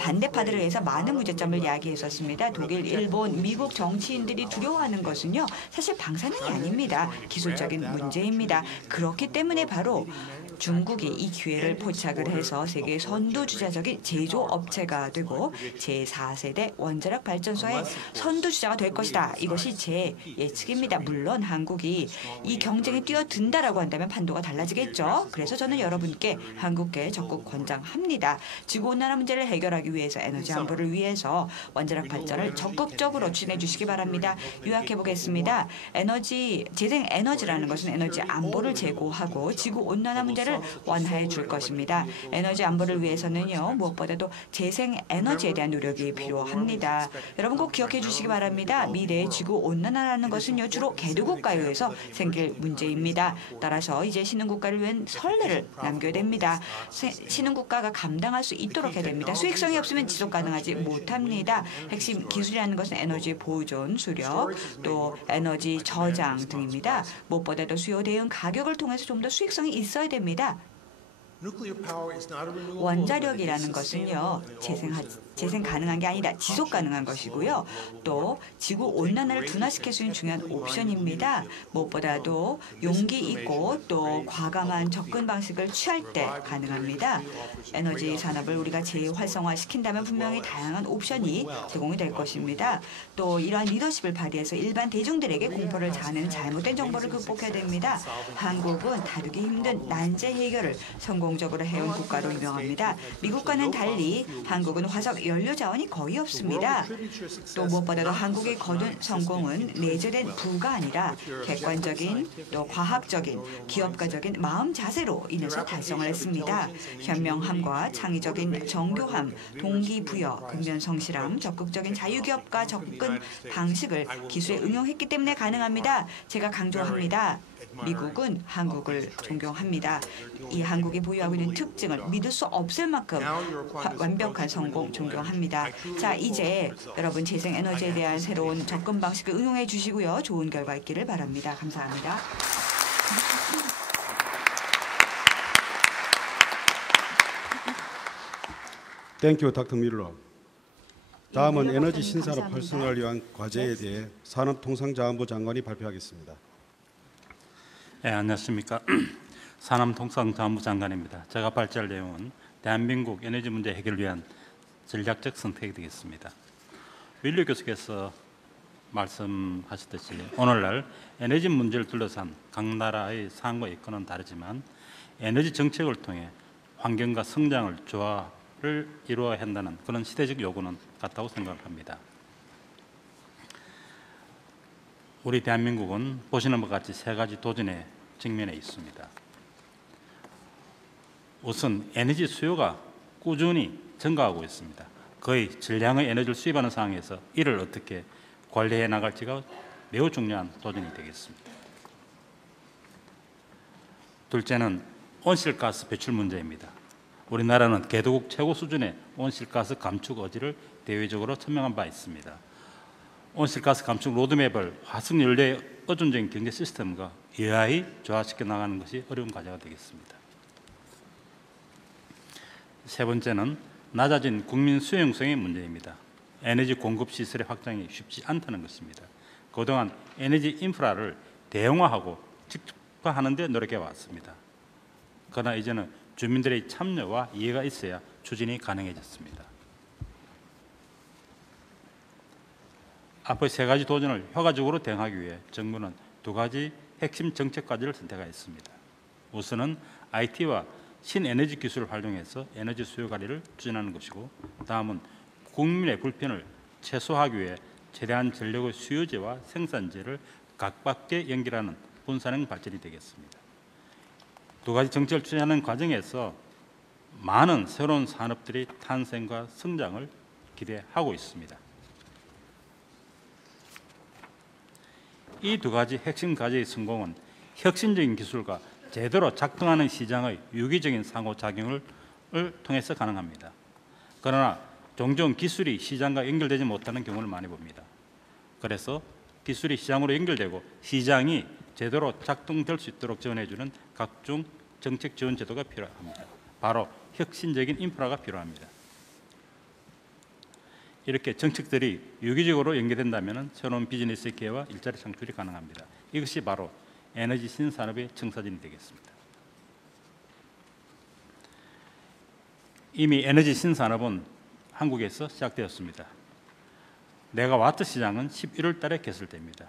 반대파들에 의해서 많은 문제점을 야기했었습니다. 독일, 일본, 미국 정치인들이 두려워하는 것은요, 사실 방사능이 아닙니다. 기술적인 문제입니다. 그렇기 때문에 바로 중국이 이 기회를 포착을 해서 세계 선두주자적인 제조업체가 되고 제4세대 원자력 발전소의 선두주자가 될 것이다. 이것이 제 예측입니다. 물론 한국이 이 경쟁에 뛰어든다라고 한다면 판도가 달라지겠죠. 그래서 저는 여러분께 한국께 적극 권장합니다. 지구온난화 문제를 해결하기 위해서, 에너지 안보를 위해서 원자력 발전을 적극적으로 추진해 주시기 바랍니다. 요약해 보겠습니다. 재생 에너지라는 것은 에너지 안보를 제고하고 지구온난화 문제를 완화해 줄 것입니다. 에너지 안보를 위해서는요, 무엇보다도 재생 에너지에 대한 노력이 필요합니다. 여러분 꼭 기억해 주시기 바랍니다. 미래의 지구온난화라는 것은요, 주로 개도국가에 의해서 생길 문제입니다. 따라서 이제 신흥국가를 위한 선례를 남겨야 됩니다. 신흥국가가 감당할 수 있도록 해야 됩니다. 수익성이 없으면 지속 가능하지 못합니다. 핵심 기술이라는 것은 에너지 보존, 수력, 또 에너지 저장 등입니다. 무엇보다도 수요 대응 가격을 통해서 좀 더 수익성이 있어야 됩니다. 원자력이라는 것은요, 재생 가능한 게 아니라 지속 가능한 것이고요. 또 지구 온난화를 둔화시킬 수 있는 중요한 옵션입니다. 무엇보다도 용기 있고 또 과감한 접근 방식을 취할 때 가능합니다. 에너지 산업을 우리가 재활성화시킨다면 분명히 다양한 옵션이 제공이 될 것입니다. 또 이러한 리더십을 발휘해서 일반 대중들에게 공포를 자아내는 잘못된 정보를 극복해야 됩니다. 한국은 다루기 힘든 난제 해결을 성공적으로 해온 국가로 유명합니다. 미국과는 달리 한국은 화석 연료 자원이 거의 없습니다. 또 무엇보다도 한국의 거둔 성공은 내재된 부가 아니라 객관적인 또 과학적인 기업가적인 마음 자세로 인해서 달성을 했습니다. 현명함과 창의적인 정교함, 동기부여, 근면성실함, 적극적인 자유기업가 접근 방식을 기술에 응용했기 때문에 가능합니다. 제가 강조합니다. 미국은 한국을 존경합니다. 이 한국이 보유하고 있는 특징을 믿을 수 없을 만큼 완벽한 성공 존경합니다. 자, 이제 여러분 재생에너지에 대한 새로운 접근 방식을 응용해 주시고요. 좋은 결과 있기를 바랍니다. 감사합니다. 땡큐 닥터 밀러. 다음은 밀러 에너지 박사님, 신산업 감사합니다. 활성화를 위한 과제에 대해 산업통상자원부 장관이 발표하겠습니다. 네, 안녕하십니까. 산업통상자원부 장관입니다. 제가 발제할 내용은 대한민국 에너지 문제 해결을 위한 전략적 선택이 되겠습니다. 윌리 교수께서 말씀하셨듯이 오늘날 에너지 문제를 둘러싼 각 나라의 상황과 여건은 다르지만 에너지 정책을 통해 환경과 성장을 조화를 이루어야 한다는 그런 시대적 요구는 같다고 생각합니다. 우리 대한민국은 보시는 것 같이 세 가지 도전에 직면해 있습니다. 우선 에너지 수요가 꾸준히 증가하고 있습니다. 거의 질량의 에너지를 수입하는 상황에서 이를 어떻게 관리해 나갈지가 매우 중요한 도전이 되겠습니다. 둘째는 온실가스 배출 문제입니다. 우리나라는 개도국 최고 수준의 온실가스 감축 의지를 대외적으로 천명한 바 있습니다. 온실가스 감축 로드맵을 화석연료의 의존적인 경제 시스템과 여하히 조화시켜 나가는 것이 어려운 과제가 되겠습니다. 세 번째는 낮아진 국민 수용성의 문제입니다. 에너지 공급 시설의 확장이 쉽지 않다는 것입니다. 그동안 에너지 인프라를 대형화하고 직접화하는 데 노력해 왔습니다. 그러나 이제는 주민들의 참여와 이해가 있어야 추진이 가능해졌습니다. 앞의 세 가지 도전을 효과적으로 대응하기 위해 정부는 두 가지 핵심 정책 과제를 선택하였습니다. 우선은 IT와 신에너지 기술을 활용해서 에너지 수요 관리를 추진하는 것이고, 다음은 국민의 불편을 최소화하기 위해 최대한 전력의 수요제와 생산제를 각박에 연결하는 분산형 발전이 되겠습니다. 두 가지 정책을 추진하는 과정에서 많은 새로운 산업들이 탄생과 성장을 기대하고 있습니다. 이 두 가지 핵심 과제의 성공은 혁신적인 기술과 제대로 작동하는 시장의 유기적인 상호작용을 통해서 가능합니다. 그러나 종종 기술이 시장과 연결되지 못하는 경우를 많이 봅니다. 그래서 기술이 시장으로 연결되고 시장이 제대로 작동될 수 있도록 지원해주는 각종 정책 지원 제도가 필요합니다. 바로 혁신적인 인프라가 필요합니다. 이렇게 정책들이 유기적으로 연계된다면 새로운 비즈니스 기회와 일자리 창출이 가능합니다. 이것이 바로 에너지 신산업의 청사진이 되겠습니다. 이미 에너지 신산업은 한국에서 시작되었습니다. 메가와트 시장은 11월 달에 개설됩니다.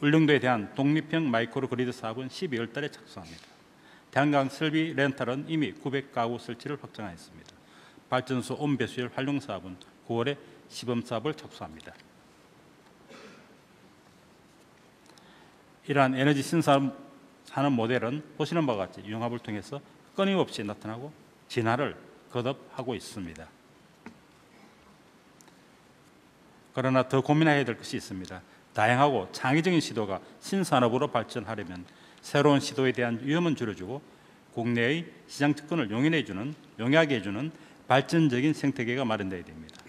울릉도에 대한 독립형 마이크로 그리드 사업은 12월 달에 착수합니다. 태양광 설비 렌탈은 이미 900가구 설치를 확정하였습니다. 발전소 온배수열 활용 사업은 9월에 시범 사업을 착수합니다. 이러한 에너지 신산업 모델은 보시는 바와 같이 융합을 통해서 끊임없이 나타나고 진화를 거듭하고 있습니다. 그러나 더 고민해야 될 것이 있습니다. 다양하고 창의적인 시도가 신산업으로 발전하려면 새로운 시도에 대한 위험은 줄여주고 국내의 시장 접근을 용이하게 해주는 발전적인 생태계가 마련되어야 됩니다.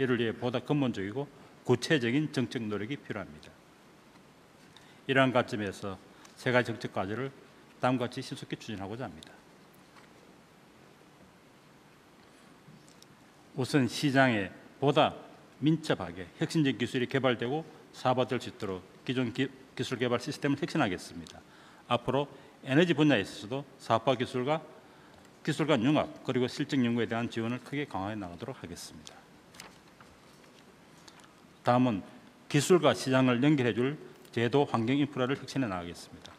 이를 위해 보다 근본적이고 구체적인 정책 노력이 필요합니다. 이러한 관점에서 세 가지 정책 과제를 다음과 같이 신속히 추진하고자 합니다. 우선 시장에 보다 민첩하게 혁신적 기술이 개발되고 사업화될 수 있도록 기존 기술 개발 시스템을 혁신하겠습니다. 앞으로 에너지 분야에 있어서도 사업화 기술 간 융합 그리고 실증 연구에 대한 지원을 크게 강화해 나가도록 하겠습니다. 다음은 기술과 시장을 연결해 줄 제도 환경 인프라를 혁신해 나가겠습니다.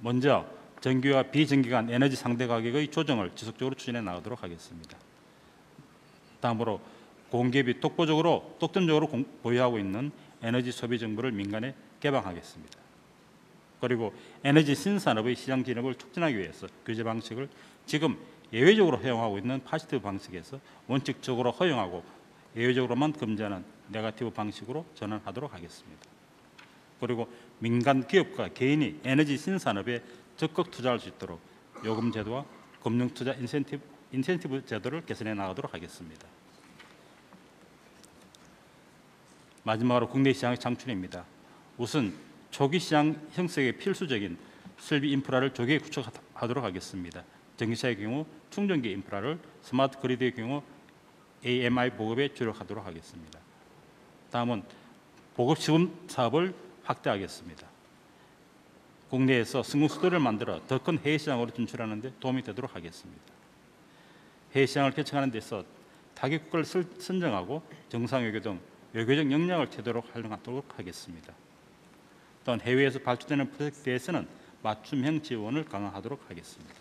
먼저 정기와 비정기 간 에너지 상대 가격의 조정을 지속적으로 추진해 나가도록 하겠습니다. 다음으로 공기업이 독점적으로 보유하고 있는 에너지 소비 정보를 민간에 개방하겠습니다. 그리고 에너지 신산업의 시장 진입을 촉진하기 위해서 규제 방식을 지금 예외적으로 허용하고 있는 파지티브 방식에서 원칙적으로 허용하고 예외적으로만 금지하는 네거티브 방식으로 전환하도록 하겠습니다. 그리고 민간 기업과 개인이 에너지 신산업에 적극 투자할 수 있도록 요금 제도와 금융 투자 인센티브 제도를 개선해 나가도록 하겠습니다. 마지막으로 국내 시장의 창출입니다. 우선 초기 시장 형성에 필수적인 설비 인프라를 조기에 구축하도록 하겠습니다. 전기차의 경우 충전기 인프라를, 스마트 그리드의 경우 AMI 보급에 주력하도록 하겠습니다. 다음은 보급 시범 사업을 확대하겠습니다. 국내에서 성공수도를 만들어 더 큰 해외 시장으로 진출하는 데 도움이 되도록 하겠습니다. 해외 시장을 개척하는 데서 타깃국가를 선정하고 정상외교 등 외교적 역량을 최대로 활용하도록 하겠습니다. 또한 해외에서 발주되는 프로젝트에서는 맞춤형 지원을 강화하도록 하겠습니다.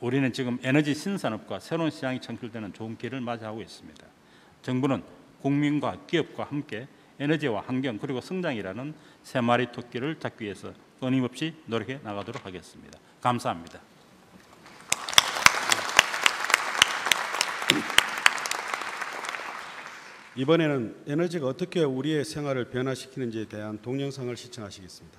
우리는 지금 에너지 신산업과 새로운 시장이 창출되는 좋은 기회를 맞이하고 있습니다. 정부는 국민과 기업과 함께 에너지와 환경 그리고 성장이라는 세 마리 토끼를 잡기 위해서 끊임없이 노력해 나가도록 하겠습니다. 감사합니다. 이번에는 에너지가 어떻게 우리의 생활을 변화시키는지에 대한 동영상을 시청하시겠습니다.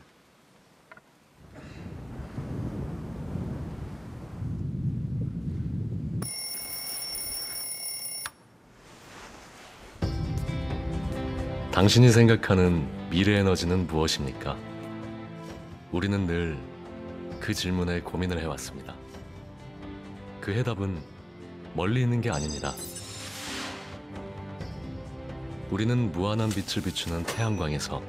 당신이 생각하는 미래 에너지는 무엇입니까? 우리는 늘 그 질문에 고민을 해왔습니다. 그 해답은 멀리 있는 게 아닙니다. 우리는 무한한 빛을 비추는 태양광에서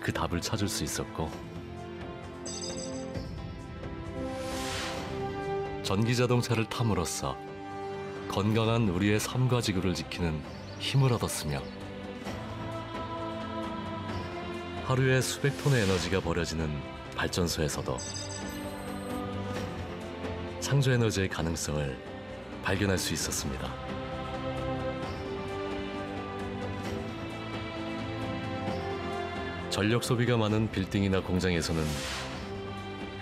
그 답을 찾을 수 있었고, 전기자동차를 탐으로써 건강한 우리의 삶과 지구를 지키는 힘을 얻었으며, 하루에 수백 톤의 에너지가 버려지는 발전소에서도 창조에너지의 가능성을 발견할 수 있었습니다. 전력 소비가 많은 빌딩이나 공장에서는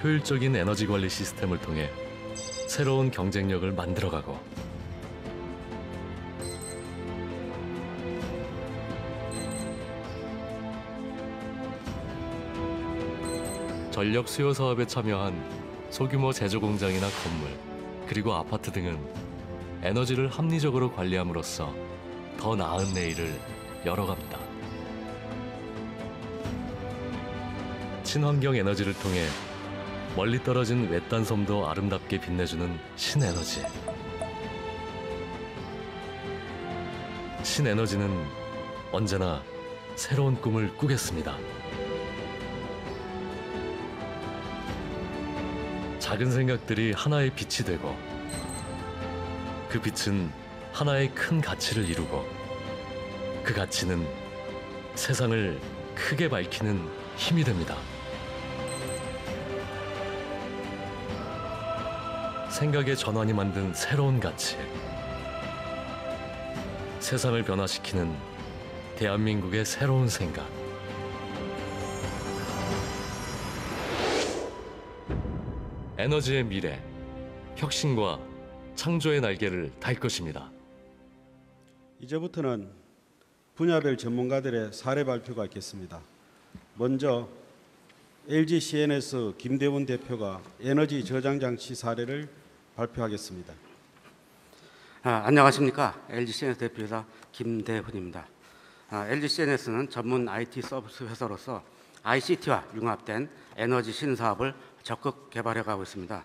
효율적인 에너지 관리 시스템을 통해 새로운 경쟁력을 만들어가고, 전력 수요 사업에 참여한 소규모 제조 공장이나 건물, 그리고 아파트 등은 에너지를 합리적으로 관리함으로써 더 나은 내일을 열어갑니다. 친환경 에너지를 통해 멀리 떨어진 외딴 섬도 아름답게 빛내주는 신에너지. 신에너지는 언제나 새로운 꿈을 꾸겠습니다. 작은 생각들이 하나의 빛이 되고, 그 빛은 하나의 큰 가치를 이루고, 그 가치는 세상을 크게 밝히는 힘이 됩니다. 생각의 전환이 만든 새로운 가치, 세상을 변화시키는 대한민국의 새로운 생각. 에너지의 미래, 혁신과 창조의 날개를 달 것입니다. 이제부터는 분야별 전문가들의 사례 발표가 있겠습니다. 먼저 LG CNS 김대훈 대표가 에너지 저장 장치 사례를 발표하겠습니다. 안녕하십니까. LG CNS 대표이사 김대훈입니다. LG CNS는 전문 IT 서비스 회사로서 ICT와 융합된 에너지 신사업을 적극 개발해가고 있습니다.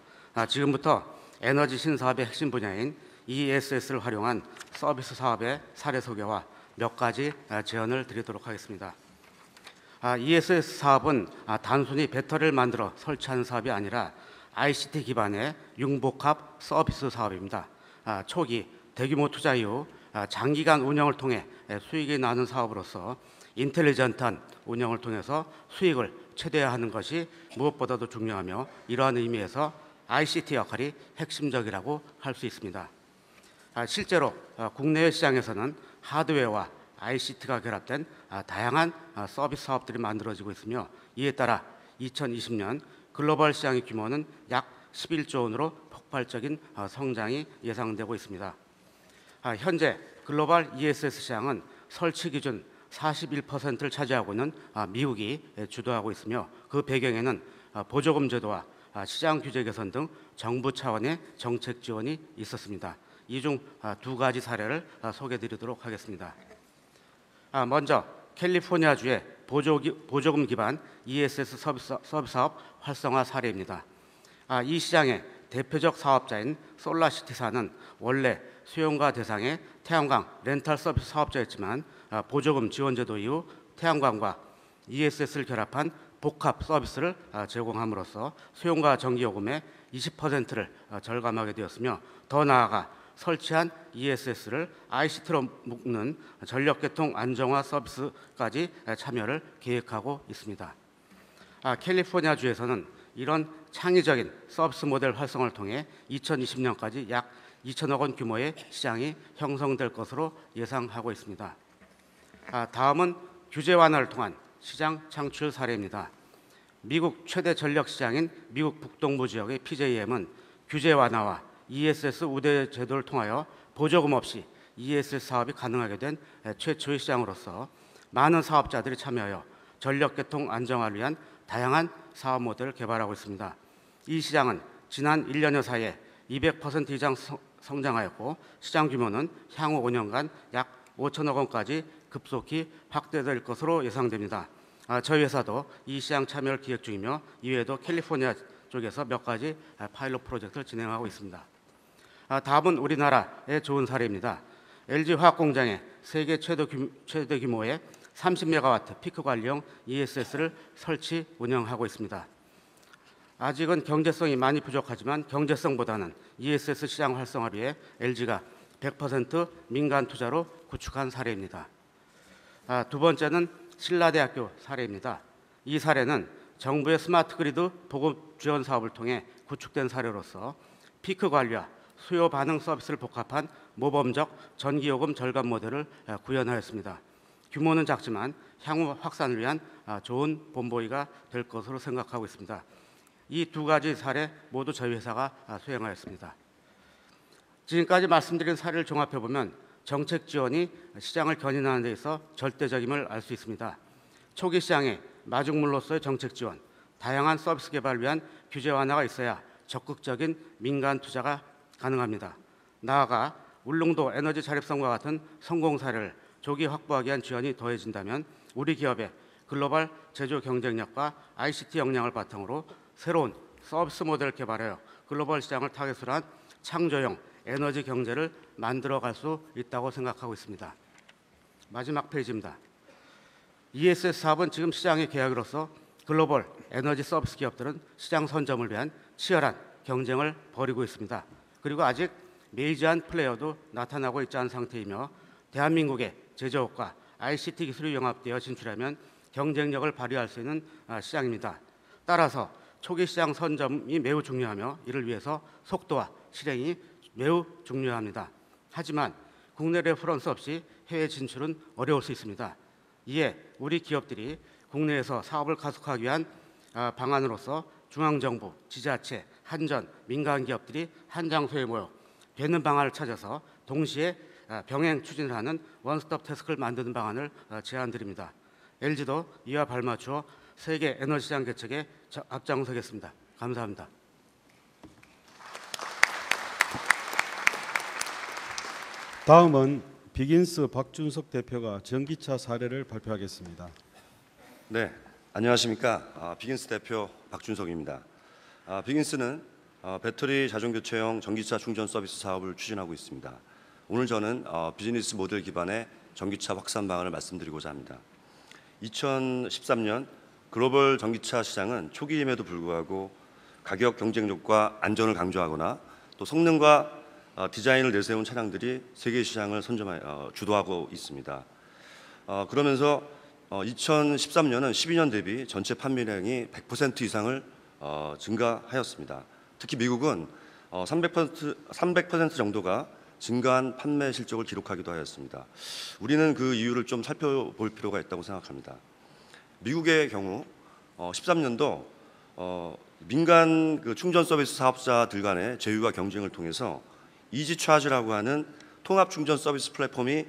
지금부터 에너지 신사업의 핵심 분야인 ESS를 활용한 서비스 사업의 사례 소개와 몇 가지 제언을 드리도록 하겠습니다. ESS 사업은 단순히 배터리를 만들어 설치하는 사업이 아니라 ICT 기반의 융복합 서비스 사업입니다. 초기 대규모 투자 이후 장기간 운영을 통해 수익이 나는 사업으로서 인텔리전트한 운영을 통해서 수익을 최대화하는 것이 무엇보다도 중요하며 이러한 의미에서 ICT 역할이 핵심적이라고 할 수 있습니다. 실제로 국내외 시장에서는 하드웨어와 ICT가 결합된 다양한 서비스 사업들이 만들어지고 있으며 이에 따라 2020년 글로벌 시장의 규모는 약 11조 원으로 폭발적인 성장이 예상되고 있습니다. 현재 글로벌 ESS 시장은 설치 기준 41%를 차지하고 있는 미국이 주도하고 있으며 그 배경에는 보조금 제도와 시장 규제 개선 등 정부 차원의 정책 지원이 있었습니다. 이 중 두 가지 사례를 소개해드리도록 하겠습니다. 먼저 캘리포니아주의 보조금 기반 ESS 서비스 사업 활성화 사례입니다. 이 시장의 대표적 사업자인 솔라시티사는 원래 수용가 대상의 태양광 렌탈 서비스 사업자였지만 보조금 지원 제도 이후 태양광과 ESS를 결합한 복합 서비스를 제공함으로써 수용가 전기요금의 20%를 절감하게 되었으며 더 나아가 설치한 ESS를 ICT로 묶는 전력계통 안정화 서비스까지 참여를 계획하고 있습니다. 캘리포니아주에서는 이런 창의적인 서비스 모델 활성화를 통해 2020년까지 약 2천억 원 규모의 시장이 형성될 것으로 예상하고 있습니다. 다음은 규제 완화를 통한 시장 창출 사례입니다. 미국 최대 전력 시장인 미국 북동부 지역의 PJM은 규제 완화와 ESS 우대 제도를 통하여 보조금 없이 ESS 사업이 가능하게 된 최초의 시장으로서 많은 사업자들이 참여하여 전력계통 안정화를 위한 다양한 사업 모델을 개발하고 있습니다. 이 시장은 지난 1년여 사이에 200% 이상 성장하였고 시장 규모는 향후 5년간 약 5천억 원까지 급속히 확대될 것으로 예상됩니다. 저희 회사도 이 시장 참여를 기획 중이며 이외에도 캘리포니아 쪽에서 몇 가지 파일럿 프로젝트를 진행하고 있습니다. 다음은 우리나라의 좋은 사례입니다. LG화학공장의 세계 최대 규모의 30메가와트 피크 관리용 ESS를 설치 운영하고 있습니다. 아직은 경제성이 많이 부족하지만 경제성보다는 ESS 시장 활성화를 위해 LG가 100% 민간 투자로 구축한 사례입니다. 두 번째는 신라대학교 사례입니다. 이 사례는 정부의 스마트 그리드 보급 지원 사업을 통해 구축된 사례로서 피크 관리와 수요 반응 서비스를 복합한 모범적 전기요금 절감 모델을 구현하였습니다. 규모는 작지만 향후 확산을 위한 좋은 본보기가 될 것으로 생각하고 있습니다. 이 두 가지 사례 모두 저희 회사가 수행하였습니다. 지금까지 말씀드린 사례를 종합해 보면 정책 지원이 시장을 견인하는 데 있어 절대적임을 알 수 있습니다. 초기 시장에 마중물로서의 정책 지원, 다양한 서비스 개발을 위한 규제 완화가 있어야 적극적인 민간 투자가 가능합니다. 나아가 울릉도 에너지 자립성과 같은 성공 사례를 조기 확보하기 위한 지원이 더해진다면 우리 기업의 글로벌 제조 경쟁력과 ICT 역량을 바탕으로 새로운 서비스 모델을 개발하여 글로벌 시장을 타겟으로 한 창조형 에너지 경제를 만들어갈 수 있다고 생각하고 있습니다. 마지막 페이지입니다. ESS 사업은 지금 시장의 계약으로서 글로벌 에너지 서비스 기업들은 시장 선점을 위한 치열한 경쟁을 벌이고 있습니다. 그리고 아직 메이저한 플레이어도 나타나고 있지 않은 상태이며 대한민국의 제조업과 ICT 기술이 융합되어 진출하면 경쟁력을 발휘할 수 있는 시장입니다. 따라서 초기 시장 선점이 매우 중요하며 이를 위해서 속도와 실행이 매우 중요합니다. 하지만 국내 레퍼런스 없이 해외 진출은 어려울 수 있습니다. 이에 우리 기업들이 국내에서 사업을 가속화하기 위한 방안으로서 중앙정부, 지자체, 한전, 민간 기업들이 한 장소에 모여 되는 방안을 찾아서 동시에 병행 추진을 하는 원스톱 태스크를 만드는 방안을 제안드립니다. LG도 이와 발맞추어 세계 에너지 시장 개척에 앞장서겠습니다. 감사합니다. 다음은 비긴스 박준석 대표가 전기차 사례를 발표하겠습니다. 네, 안녕하십니까. 비긴스 대표 박준석입니다. 비긴스는 배터리 자동 교체형 전기차 충전 서비스 사업을 추진하고 있습니다. 오늘 저는 비즈니스 모델 기반의 전기차 확산 방안을 말씀드리고자 합니다. 2013년 글로벌 전기차 시장은 초기임에도 불구하고 가격 경쟁력과 안전을 강조하거나 또 성능과 디자인을 내세운 차량들이 세계 시장을 주도하고 있습니다. 그러면서 2013년은 12년 대비 전체 판매량이 100% 이상을 증가하였습니다. 특히 미국은 300% 정도가 증가한 판매 실적을 기록하기도 하였습니다. 우리는 그 이유를 좀 살펴볼 필요가 있다고 생각합니다. 미국의 경우 13년도 민간 충전 서비스 사업자들 간의 제휴와 경쟁을 통해서 이지차지라고 하는 통합 충전 서비스 플랫폼이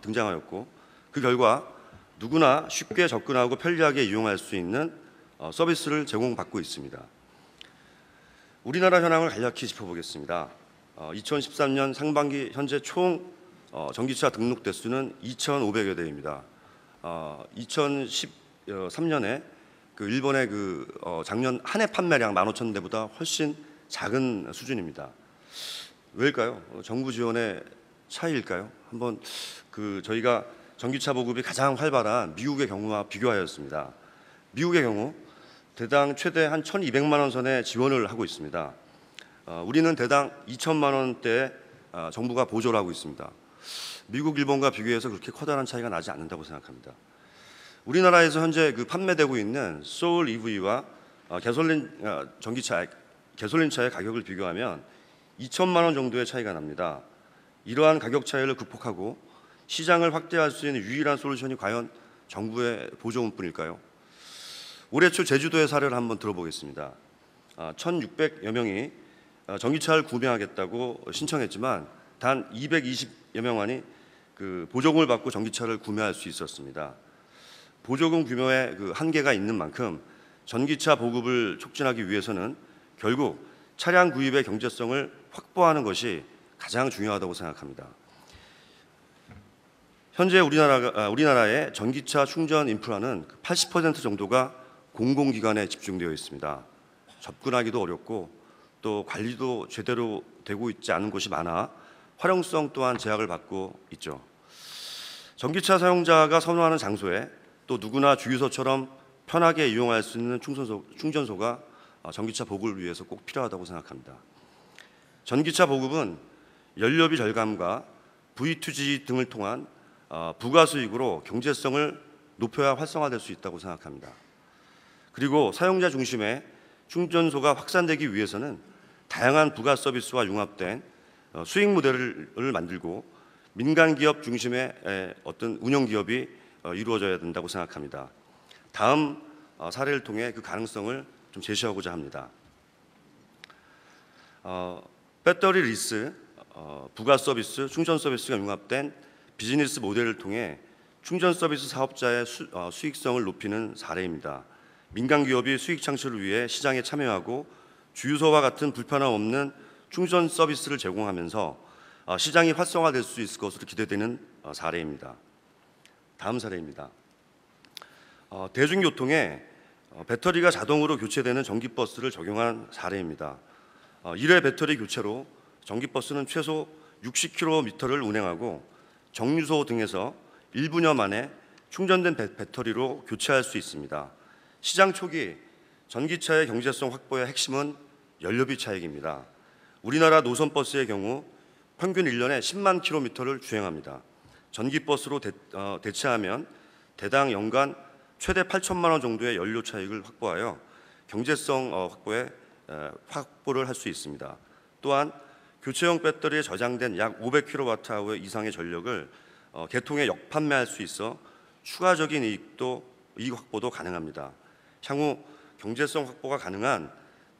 등장하였고, 그 결과 누구나 쉽게 접근하고 편리하게 이용할 수 있는 서비스를 제공받고 있습니다. 우리나라 현황을 간략히 짚어보겠습니다. 2013년 상반기 현재 총 전기차 등록 대수는 2,500여 대입니다. 2013년에 일본의 작년 한 해 판매량 15,000대보다 훨씬 작은 수준입니다. 왜일까요? 정부 지원의 차이일까요? 한번 저희가 전기차 보급이 가장 활발한 미국의 경우와 비교하였습니다. 미국의 경우 대당 최대 한 1,200만 원 선의 지원을 하고 있습니다. 우리는 대당 2천만 원대 정부가 보조를 하고 있습니다. 미국, 일본과 비교해서 그렇게 커다란 차이가 나지 않는다고 생각합니다. 우리나라에서 현재 판매되고 있는 소울 EV와 가솔린차의 가격을 비교하면 2천만 원 정도의 차이가 납니다. 이러한 가격 차이를 극복하고 시장을 확대할 수 있는 유일한 솔루션이 과연 정부의 보조금뿐일까요? 올해 초 제주도의 사례를 한번 들어보겠습니다. 1,600여 명이 전기차를 구매하겠다고 신청했지만 단 220여 명만이 보조금을 받고 전기차를 구매할 수 있었습니다. 보조금 규모에 한계가 있는 만큼 전기차 보급을 촉진하기 위해서는 결국 차량 구입의 경제성을 확보하는 것이 가장 중요하다고 생각합니다. 현재 우리나라의 전기차 충전 인프라는 80% 정도가 공공기관에 집중되어 있습니다. 접근하기도 어렵고 또 관리도 제대로 되고 있지 않은 곳이 많아 활용성 또한 제약을 받고 있죠. 전기차 사용자가 선호하는 장소에 또 누구나 주유소처럼 편하게 이용할 수 있는 충전소가 전기차 보급을 위해서 꼭 필요하다고 생각합니다. 전기차 보급은 연료비 절감과 V2G 등을 통한 부가 수익으로 경제성을 높여야 활성화될 수 있다고 생각합니다. 그리고 사용자 중심의 충전소가 확산되기 위해서는 다양한 부가 서비스와 융합된 수익 모델을 만들고 민간 기업 중심의 어떤 운영 기업이 이루어져야 된다고 생각합니다. 다음 사례를 통해 그 가능성을 좀 제시하고자 합니다. 배터리 리스, 부가 서비스, 충전 서비스가 융합된 비즈니스 모델을 통해 충전 서비스 사업자의 수익성을 높이는 사례입니다. 민간 기업이 수익 창출을 위해 시장에 참여하고 주유소와 같은 불편함 없는 충전 서비스를 제공하면서 시장이 활성화될 수 있을 것으로 기대되는 사례입니다. 다음 사례입니다. 대중교통에 배터리가 자동으로 교체되는 전기버스를 적용한 사례입니다. 1회 배터리 교체로 전기버스는 최소 60km를 운행하고 정류소 등에서 1분여 만에 충전된 배터리로 교체할 수 있습니다. 시장 초기 전기차의 경제성 확보의 핵심은 연료비 차익입니다. 우리나라 노선버스의 경우 평균 1년에 10만 킬로미터를 주행합니다. 전기버스로 대체하면 대당 연간 최대 8천만 원 정도의 연료 차익을 확보하여 경제성 확보를 할 수 있습니다. 또한 교체용 배터리에 저장된 약 500kWh 이상의 전력을 계통에 역판매할 수 있어 추가적인 이익 확보도 가능합니다. 향후 경제성 확보가 가능한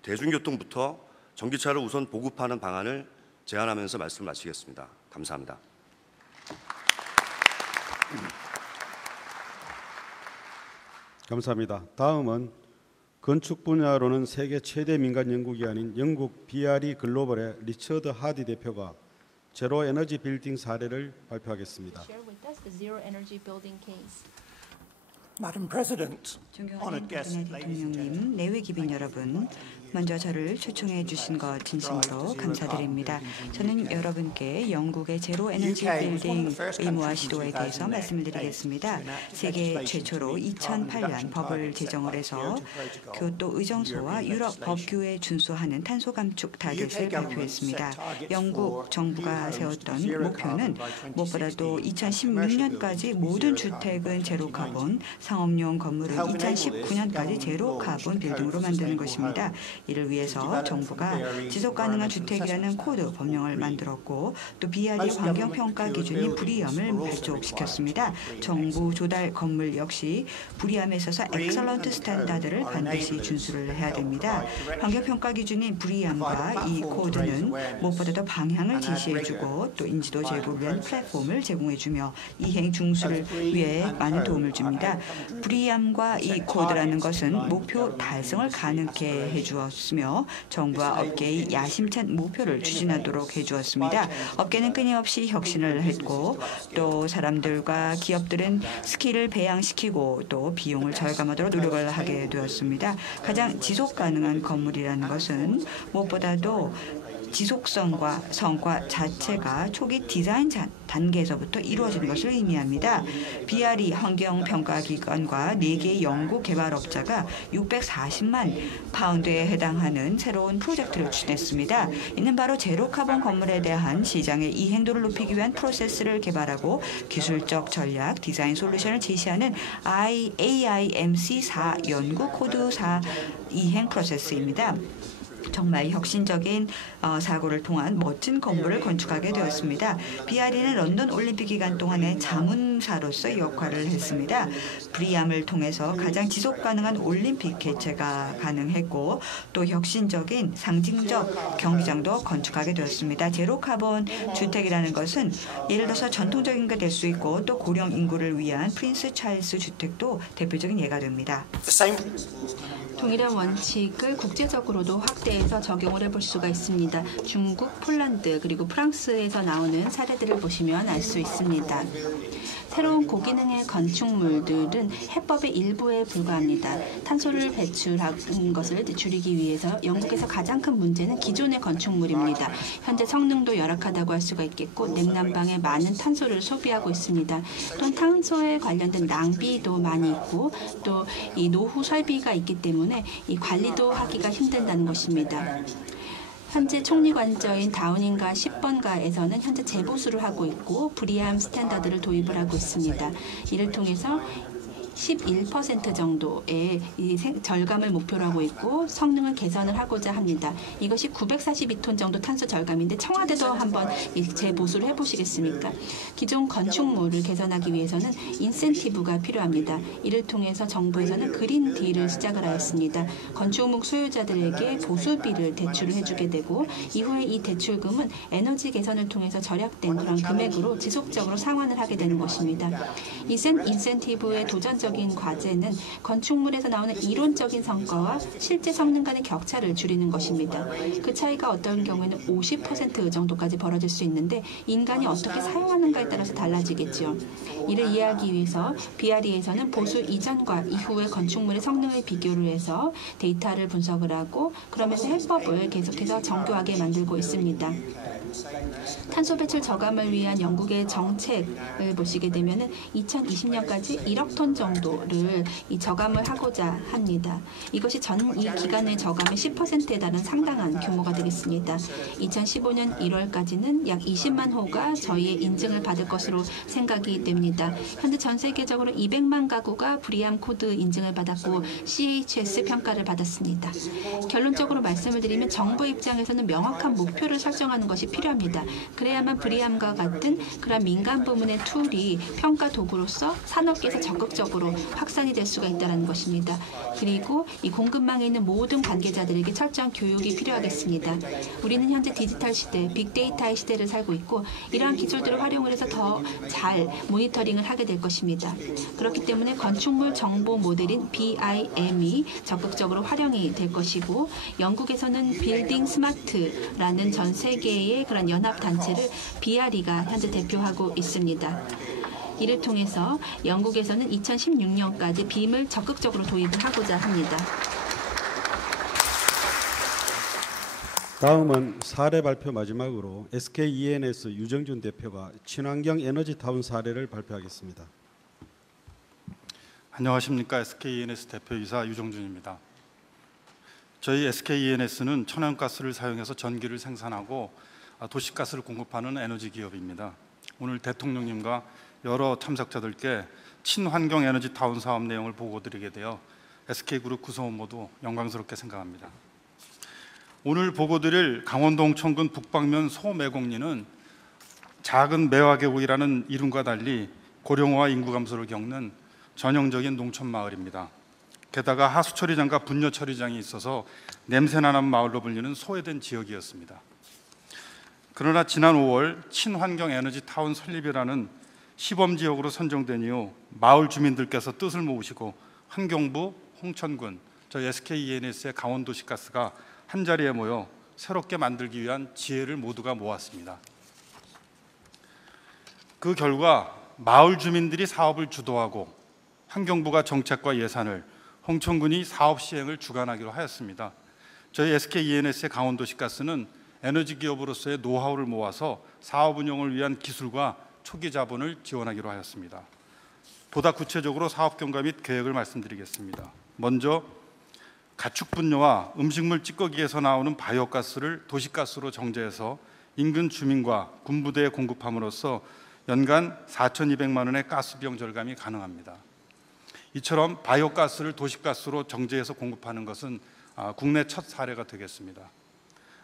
대중교통부터 전기차를 우선 보급하는 방안을 제안하면서 말씀을 마치겠습니다. 감사합니다. 감사합니다. 다음은 건축 분야로는 세계 최대 민간 연구기관인 영국 BRE 글로벌의 리처드 하디 대표가 제로 에너지 빌딩 사례를 발표하겠습니다. Madam President, 존경하는 honored guests, 박근혜 ladies and gentlemen. 대통령님, 내외 기빈 여러분, 먼저 저를 초청해 주신 것 진심으로 감사드립니다. 저는 여러분께 영국의 제로 에너지 빌딩 의무화 시도에 대해서 말씀을 드리겠습니다. 세계 최초로 2008년 법을 제정을 해서 교토 의정서와 유럽 법규에 준수하는 탄소 감축 타겟을 발표했습니다. 영국 정부가 세웠던 목표는 무엇보다도 2016년까지 모든 주택은 제로 카본, 상업용 건물은 2019년까지 제로 카본 빌딩으로 만드는 것입니다. 이를 위해서 정부가 지속가능한 주택이라는 코드 법령을 만들었고 또 BRD 환경평가 기준인 브리엄을 발족시켰습니다. 정부 조달 건물 역시 브리엄에 있어서 엑설런트 스탠다드를 반드시 준수를 해야 됩니다. 환경평가 기준인 브리엄과 이 코드는 무엇보다도 방향을 제시해주고 또 인지도 제고를 위한 플랫폼을 제공해주며 이행 중수를 위해 많은 도움을 줍니다. 브리엄과 이 코드라는 것은 목표 달성을 가능케 해주었으며 정부와 업계의 야심찬 목표를 추진하도록 해주었습니다. 업계는 끊임없이 혁신을 했고 또 사람들과 기업들은 스킬을 배양시키고 또 비용을 절감하도록 노력을 하게 되었습니다. 가장 지속 가능한 건물이라는 것은 무엇보다도 지속성과 성과 자체가 초기 디자인 단계에서부터 이루어지는 것을 의미합니다. BRE 환경평가기관과 4개의 연구 개발업자가 640만 파운드에 해당하는 새로운 프로젝트를 추진했습니다. 이는 바로 제로 카본 건물에 대한 시장의 이행도를 높이기 위한 프로세스를 개발하고 기술적 전략, 디자인 솔루션을 제시하는 AIMC4 연구 코드 4 이행 프로세스입니다. 정말 혁신적인 사고를 통한 멋진 건물을 건축하게 되었습니다. BRE는 런던 올림픽 기간 동안에 자문사로서 역할을 했습니다. 브리암을 통해서 가장 지속 가능한 올림픽 개최가 가능했고 또 혁신적인 상징적 경기장도 건축하게 되었습니다. 제로 카본 주택이라는 것은 예를 들어서 전통적인 게 될 수 있고 또 고령 인구를 위한 프린스 찰스 주택도 대표적인 예가 됩니다. 동일한 원칙을 국제적으로도 확대해서 적용을 해볼 수가 있습니다. 중국, 폴란드 그리고 프랑스에서 나오는 사례들을 보시면 알 수 있습니다. 새로운 고기능의 건축물들은 해법의 일부에 불과합니다. 탄소를 배출하는 것을 줄이기 위해서 영국에서 가장 큰 문제는 기존의 건축물입니다. 현재 성능도 열악하다고 할 수가 있겠고 냉난방에 많은 탄소를 소비하고 있습니다. 또한 탄소에 관련된 낭비도 많이 있고 또 이 노후 설비가 있기 때문에 이 관리도 하기가 힘든다는 것입니다. 현재 총리관저인 다우닝가 10번가에서는 현재 재보수를 하고 있고 브리암 스탠다드를 도입을 하고 있습니다. 이를 통해서 11% 정도의 절감을 목표로 하고 있고 성능을 개선을 하고자 합니다. 이것이 942톤 정도 탄소 절감인데 청와대도 한번 재보수를 해보시겠습니까? 기존 건축물을 개선하기 위해서는 인센티브가 필요합니다. 이를 통해서 정부에서는 그린 딜을 시작을 하였습니다. 건축물 소유자들에게 보수비를 대출을 해주게 되고 이후에 이 대출금은 에너지 개선을 통해서 절약된 그런 금액으로 지속적으로 상환을 하게 되는 것입니다. 인센티브의 도전적인 과제는 건축물에서 나오는 이론적인 성과와 실제 성능 간의 격차를 줄이는 것입니다. 그 차이가 어떤 경우에는 50% 정도까지 벌어질 수 있는데 인간이 어떻게 사용하는가에 따라서 달라지겠죠. 이를 이해하기 위해서 BRE에서는 보수 이전과 이후의 건축물의 성능을 비교를 해서 데이터를 분석을 하고 그러면서 해법을 계속해서 정교하게 만들고 있습니다. 탄소 배출 저감을 위한 영국의 정책을 보시게 되면은 2020년까지 1억 톤 정도를 이 저감을 하고자 합니다. 이것이 이 기간의 저감의 10%에 달하는 상당한 규모가 되겠습니다. 2015년 1월까지는 약 20만 호가 저희의 인증을 받을 것으로 생각이 됩니다. 현재 전 세계적으로 200만 가구가 브리암 코드 인증을 받았고 CHS 평가를 받았습니다. 결론적으로 말씀을 드리면 정부 입장에서는 명확한 목표를 설정하는 것이 필요합니다. 그래야만 브리암과 같은 그런 민간 부문의 툴이 평가 도구로서 산업계에서 적극적으로 확산이 될 수가 있다는 것입니다. 그리고 이 공급망에 있는 모든 관계자들에게 철저한 교육이 필요하겠습니다. 우리는 현재 디지털 시대, 빅데이터의 시대를 살고 있고 이러한 기술들을 활용을 해서 더 잘 모니터링을 하게 될 것입니다. 그렇기 때문에 건축물 정보 모델인 BIM이 적극적으로 활용이 될 것이고 영국에서는 빌딩 스마트라는 전 세계의 그런 연합단체를 BRE가 현재 대표하고 있습니다. 이를 통해서 영국에서는 2016년까지 빔을 적극적으로 도입을 하고자 합니다. 다음은 사례 발표 마지막으로 SK-E&S 유정준 대표가 친환경 에너지타운 사례를 발표하겠습니다. 안녕하십니까. SK-E&S 대표이사 유정준입니다. 저희 SK-E&S는 천연가스를 사용해서 전기를 생산하고 도시가스를 공급하는 에너지 기업입니다. 오늘 대통령님과 여러 참석자들께 친환경 에너지타운 사업 내용을 보고드리게 되어 SK그룹 구성원 모두 영광스럽게 생각합니다. 오늘 보고드릴 강원도 홍천군 북방면 소매공리는 작은 매화계곡이라는 이름과 달리 고령화와 인구 감소를 겪는 전형적인 농촌 마을입니다. 게다가 하수처리장과 분뇨처리장이 있어서 냄새나는 마을로 불리는 소외된 지역이었습니다. 그러나 지난 5월 친환경 에너지타운 설립이라는 시범지역으로 선정된 이후 마을 주민들께서 뜻을 모으시고 환경부, 홍천군, 저희 SK-E&S의 강원도시가스가 한자리에 모여 새롭게 만들기 위한 지혜를 모두가 모았습니다. 그 결과 마을 주민들이 사업을 주도하고 환경부가 정책과 예산을, 홍천군이 사업 시행을 주관하기로 하였습니다. 저희 SK-E&S의 강원도시가스는 에너지 기업으로서의 노하우를 모아서 사업 운영을 위한 기술과 초기 자본을 지원하기로 하였습니다. 보다 구체적으로 사업 경과 및 계획을 말씀드리겠습니다. 먼저 가축 분뇨와 음식물 찌꺼기에서 나오는 바이오가스를 도시가스로 정제해서 인근 주민과 군부대에 공급함으로써 연간 4,200만 원의 가스 비용 절감이 가능합니다. 이처럼 바이오가스를 도시가스로 정제해서 공급하는 것은 국내 첫 사례가 되겠습니다.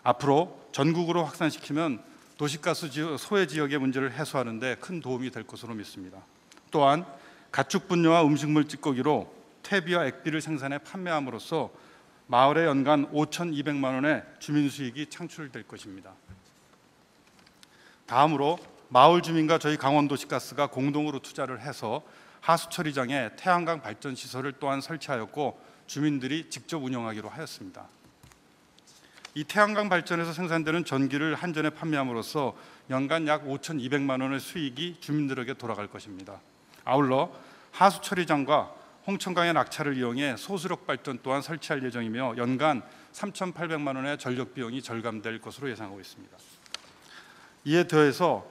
앞으로 전국으로 확산시키면 도시가스 소외 지역의 문제를 해소하는 데 큰 도움이 될 것으로 믿습니다. 또한 가축 분뇨와 음식물 찌꺼기로 퇴비와 액비를 생산해 판매함으로써 마을에 연간 5,200만 원의 주민 수익이 창출될 것입니다. 다음으로 마을 주민과 저희 강원도시가스가 공동으로 투자를 해서 하수처리장에 태양광 발전 시설을 또한 설치하였고 주민들이 직접 운영하기로 하였습니다. 이 태양광 발전에서 생산되는 전기를 한전에 판매함으로써 연간 약 5,200만 원의 수익이 주민들에게 돌아갈 것입니다. 아울러 하수처리장과 홍천강의 낙차를 이용해 소수력 발전 또한 설치할 예정이며 연간 3,800만 원의 전력 비용이 절감될 것으로 예상하고 있습니다. 이에 더해서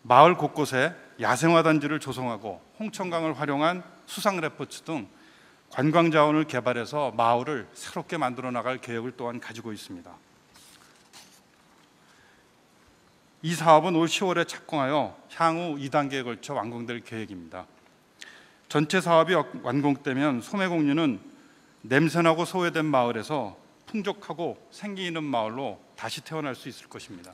마을 곳곳에 야생화 단지를 조성하고 홍천강을 활용한 수상 레포츠 등 관광 자원을 개발해서 마을을 새롭게 만들어 나갈 계획을 또한 가지고 있습니다. 이 사업은 올 10월에 착공하여 향후 2단계에 걸쳐 완공될 계획입니다. 전체 사업이 완공되면 소매공리는 냄새나고 소외된 마을에서 풍족하고 생기 있는 마을로 다시 태어날 수 있을 것입니다.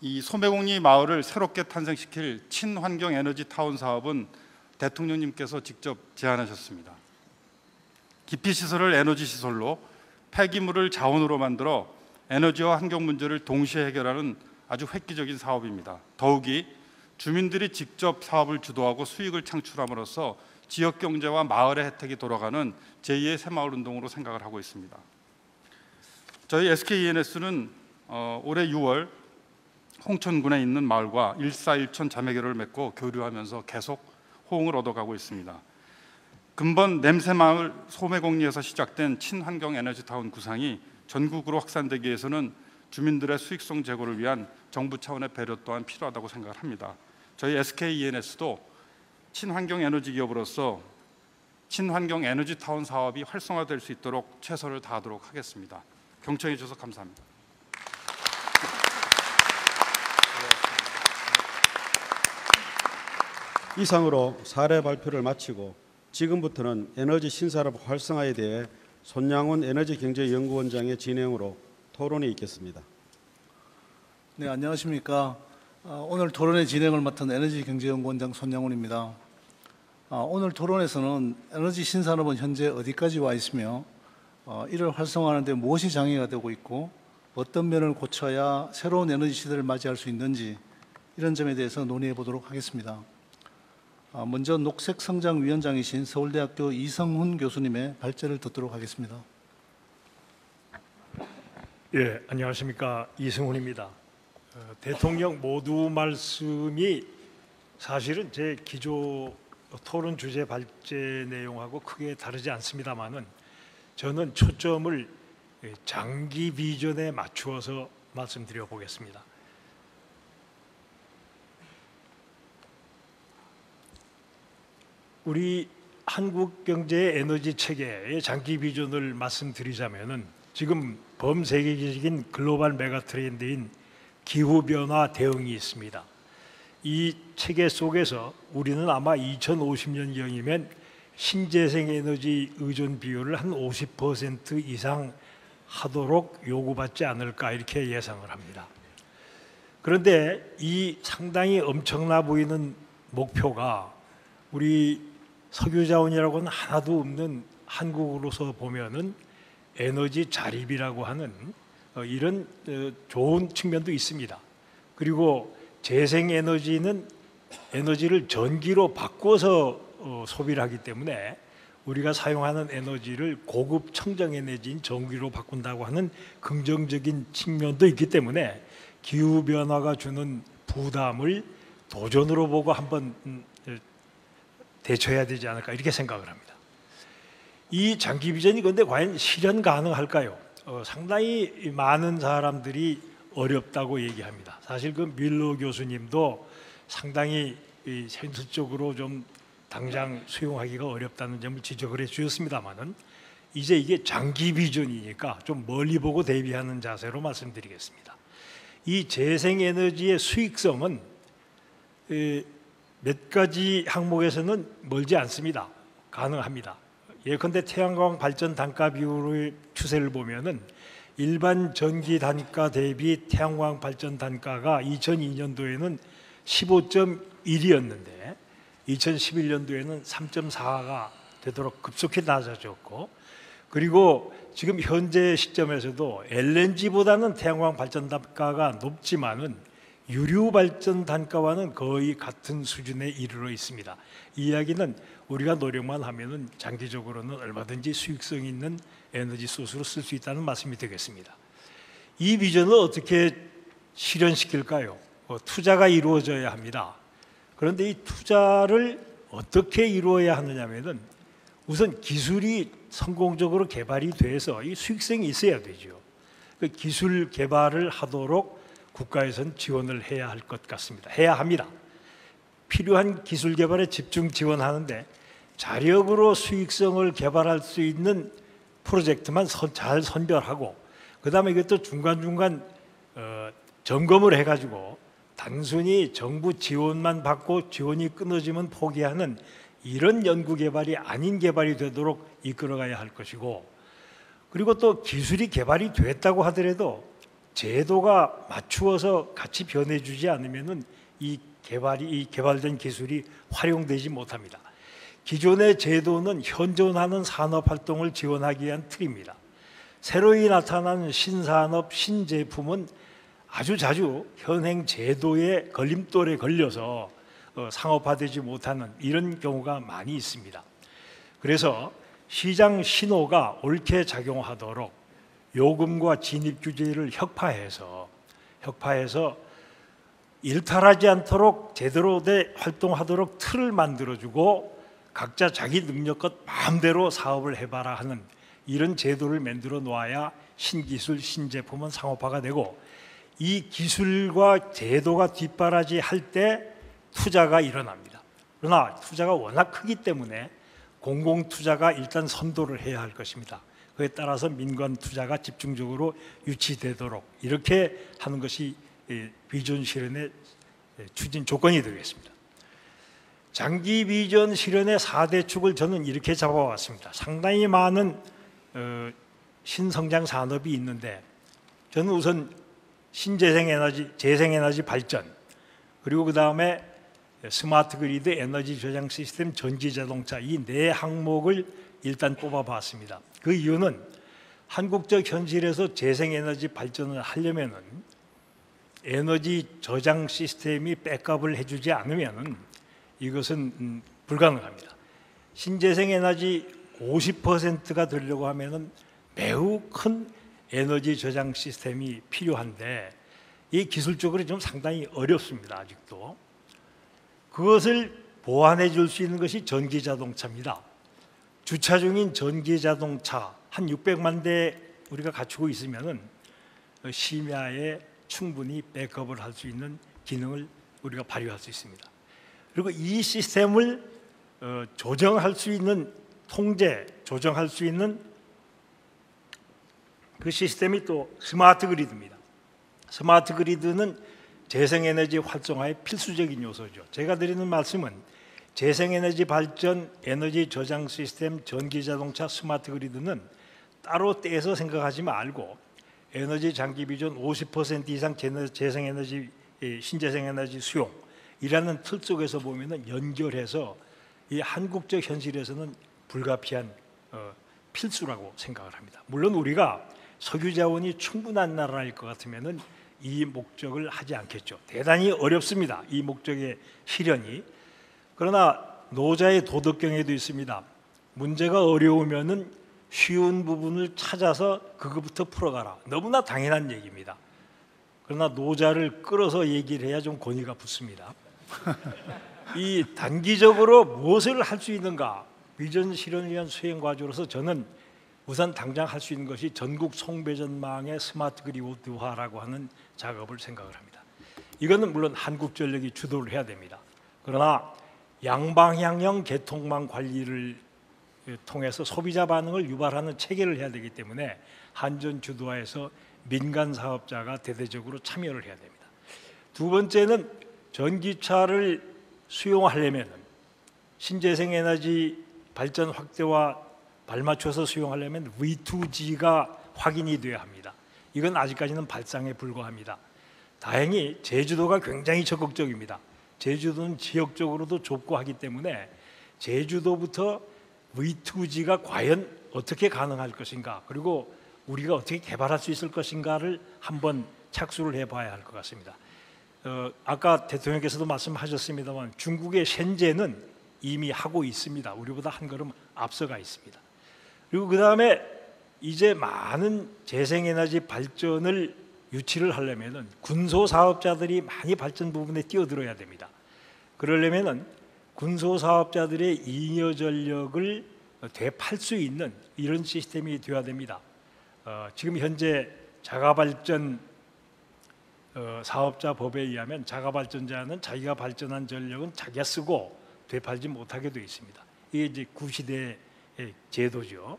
이 소매공리 마을을 새롭게 탄생시킬 친환경 에너지 타운 사업은 대통령님께서 직접 제안하셨습니다. 기피시설을 에너지 시설로, 폐기물을 자원으로 만들어 에너지와 환경 문제를 동시에 해결하는 아주 획기적인 사업입니다. 더욱이 주민들이 직접 사업을 주도하고 수익을 창출함으로써 지역 경제와 마을의 혜택이 돌아가는 제2의 새마을운동으로 생각을 하고 있습니다. 저희 SK-E&S는 올해 6월 홍천군에 있는 마을과 1사1촌 자매결을 맺고 교류하면서 계속 호응을 얻어가고 있습니다. 근본 냄새마을 소매공리에서 시작된 친환경 에너지타운 구상이 전국으로 확산되기 위해서는 주민들의 수익성 제고를 위한 정부 차원의 배려 또한 필요하다고 생각을 합니다. 저희 SK-E&S도 친환경 에너지 기업으로서 친환경 에너지타운 사업이 활성화될 수 있도록 최선을 다하도록 하겠습니다. 경청해 주셔서 감사합니다. 이상으로 사례 발표를 마치고 지금부터는 에너지 신산업 활성화에 대해 손양훈 에너지경제연구원장의 진행으로 토론이 있겠습니다. 네, 안녕하십니까. 오늘 토론의 진행을 맡은 에너지경제연구원장 손양훈입니다. 오늘 토론에서는 에너지 신산업은 현재 어디까지 와 있으며 이를 활성화하는 데 무엇이 장애가 되고 있고 어떤 면을 고쳐야 새로운 에너지 시대를 맞이할 수 있는지 이런 점에 대해서 논의해 보도록 하겠습니다. 먼저 녹색성장위원장이신 서울대학교 이성훈 교수님의 발제를 듣도록 하겠습니다. 예, 안녕하십니까. 이성훈입니다. 대통령 모두 말씀이 사실은 제 기조 토론 주제 발제 내용하고 크게 다르지 않습니다만은 저는 초점을 장기 비전에 맞추어서 말씀드려 보겠습니다. 우리 한국 경제의 에너지 체계의 장기 비전을 말씀드리자면은 지금 범세계적인 글로벌 메가 트렌드인 기후 변화 대응이 있습니다. 이 체계 속에서 우리는 아마 2050년경이면 신재생 에너지 의존 비율을 한 50% 이상 하도록 요구받지 않을까 이렇게 예상을 합니다. 그런데 이 상당히 엄청나 보이는 목표가 우리 석유 자원이라고는 하나도 없는 한국으로서 보면은 에너지 자립이라고 하는 이런 좋은 측면도 있습니다. 그리고 재생 에너지는 에너지를 전기로 바꿔서 소비를 하기 때문에 우리가 사용하는 에너지를 고급 청정 에너지인 전기로 바꾼다고 하는 긍정적인 측면도 있기 때문에 기후 변화가 주는 부담을 도전으로 보고 한번 대처해야 되지 않을까 이렇게 생각을 합니다. 이 장기 비전이 근데 과연 실현 가능할까요? 상당히 많은 사람들이 어렵다고 얘기합니다. 사실 그 밀러 교수님도 상당히 현실적으로 좀 당장 수용하기가 어렵다는 점을 지적을 해주셨습니다만은 이제 이게 장기 비전이니까 좀 멀리 보고 대비하는 자세로 말씀드리겠습니다. 이 재생에너지의 수익성은 몇 가지 항목에서는 멀지 않습니다. 가능합니다. 예컨대 태양광 발전 단가 비율의 추세를 보면은 일반 전기 단가 대비 태양광 발전 단가가 2002년도에는 15.1이었는데 2011년도에는 3.4가 되도록 급속히 낮아졌고, 그리고 지금 현재 시점에서도 LNG보다는 태양광 발전 단가가 높지만은 유류 발전 단가와는 거의 같은 수준에 이르러 있습니다. 이 이야기는 우리가 노력만 하면은 장기적으로는 얼마든지 수익성 있는 에너지 소스로 쓸 수 있다는 말씀이 되겠습니다. 이 비전을 어떻게 실현시킬까요? 투자가 이루어져야 합니다. 그런데 이 투자를 어떻게 이루어야 하느냐면은 우선 기술이 성공적으로 개발이 돼서 이 수익성이 있어야 되죠. 그 기술 개발을 하도록 국가에서는 지원을 해야 할 것 같습니다. 해야 합니다. 필요한 기술 개발에 집중 지원하는데 자력으로 수익성을 개발할 수 있는 프로젝트만 잘 선별하고, 그 다음에 이것도 중간중간 점검을 해가지고 단순히 정부 지원만 받고 지원이 끊어지면 포기하는 이런 연구 개발이 아닌 개발이 되도록 이끌어가야 할 것이고, 그리고 또 기술이 개발이 됐다고 하더라도 제도가 맞추어서 같이 변해주지 않으면은 이 개발된 기술이 활용되지 못합니다. 기존의 제도는 현존하는 산업 활동을 지원하기 위한 틀입니다. 새로이 나타나는 신산업, 신제품은 아주 자주 현행 제도의 걸림돌에 걸려서 상업화되지 못하는 이런 경우가 많이 있습니다. 그래서 시장 신호가 옳게 작용하도록 요금과 진입 규제를 혁파해서 일탈하지 않도록 제대로 활동하도록 틀을 만들어주고 각자 자기 능력껏 마음대로 사업을 해봐라 하는 이런 제도를 만들어 놓아야 신기술, 신제품은 상업화가 되고, 이 기술과 제도가 뒷바라지 할 때 투자가 일어납니다. 그러나 투자가 워낙 크기 때문에 공공투자가 일단 선도를 해야 할 것입니다. 그에 따라서 민간 투자가 집중적으로 유치되도록 이렇게 하는 것이 비전 실현의 추진 조건이 되겠습니다. 장기 비전 실현의 4대 축을 저는 이렇게 잡아왔습니다. 상당히 많은 신성장 산업이 있는데 저는 우선 신재생에너지, 재생에너지 발전, 그리고 그 다음에 스마트 그리드, 에너지 저장 시스템, 전기자동차, 이 네 항목을 일단 뽑아봤습니다. 그 이유는 한국적 현실에서 재생에너지 발전을 하려면은 에너지 저장 시스템이 백업을 해주지 않으면은 이것은 불가능합니다. 신재생에너지 50%가 되려고 하면은 매우 큰 에너지 저장 시스템이 필요한데 이 기술적으로 좀 상당히 어렵습니다. 아직도. 그것을 보완해 줄 수 있는 것이 전기자동차입니다. 주차 중인 전기자동차 한 600만 대 우리가 갖추고 있으면은 심야에 충분히 백업을 할 수 있는 기능을 우리가 발휘할 수 있습니다. 그리고 이 시스템을 조정할 수 있는 조정할 수 있는 그 시스템이 또 스마트 그리드입니다. 스마트 그리드는 재생에너지 활성화의 필수적인 요소죠. 제가 드리는 말씀은 재생에너지 발전, 에너지 저장 시스템, 전기자동차, 스마트 그리드는 따로 떼서 생각하지 말고 에너지 장기 비전 50% 이상 재생에너지, 신재생에너지 수용이라는 틀 속에서 보면은 연결해서 이 한국적 현실에서는 불가피한 필수라고 생각을 합니다. 물론 우리가 석유 자원이 충분한 나라일 것 같으면은 이 목적을 하지 않겠죠. 대단히 어렵습니다. 이 목적의 실현이. 그러나 노자의 도덕경에도 있습니다. 문제가 어려우면은 쉬운 부분을 찾아서 그것부터 풀어가라. 너무나 당연한 얘기입니다. 그러나 노자를 끌어서 얘기를 해야 좀 권위가 붙습니다. 이 단기적으로 무엇을 할 수 있는가? 비전 실현을 위한 수행 과제로서 저는 우선 당장 할 수 있는 것이 전국 송배전망의 스마트 그리드화라고 하는 작업을 생각을 합니다. 이거는 물론 한국전력이 주도를 해야 됩니다. 그러나 양방향형 개통망 관리를 통해서 소비자 반응을 유발하는 체계를 해야 되기 때문에 한전 주도하에서 민간 사업자가 대대적으로 참여를 해야 됩니다. 두 번째는 전기차를 수용하려면 신재생 에너지 발전 확대와 발맞춰서 수용하려면 V2G가 확인이 돼야 합니다. 이건 아직까지는 발상에 불과합니다. 다행히 제주도가 굉장히 적극적입니다. 제주도는 지역적으로도 좁고 하기 때문에 제주도부터 V2G가 과연 어떻게 가능할 것인가, 그리고 우리가 어떻게 개발할 수 있을 것인가를 한번 착수를 해봐야 할 것 같습니다. 아까 대통령께서도 말씀하셨습니다만 중국의 셴제는 이미 하고 있습니다. 우리보다 한 걸음 앞서가 있습니다. 그리고 그 다음에 이제 많은 재생에너지 발전을 유치를 하려면 군소 사업자들이 많이 발전 부분에 뛰어들어야 됩니다. 그러려면 군소 사업자들의 잉여 전력을 되팔 수 있는 이런 시스템이 되어야 됩니다. 지금 현재 자가발전 사업자 법에 의하면 자가발전자는 자기가 발전한 전력은 자기가 쓰고 되팔지 못하게 되어 있습니다. 이게 이제 구시대의 제도죠.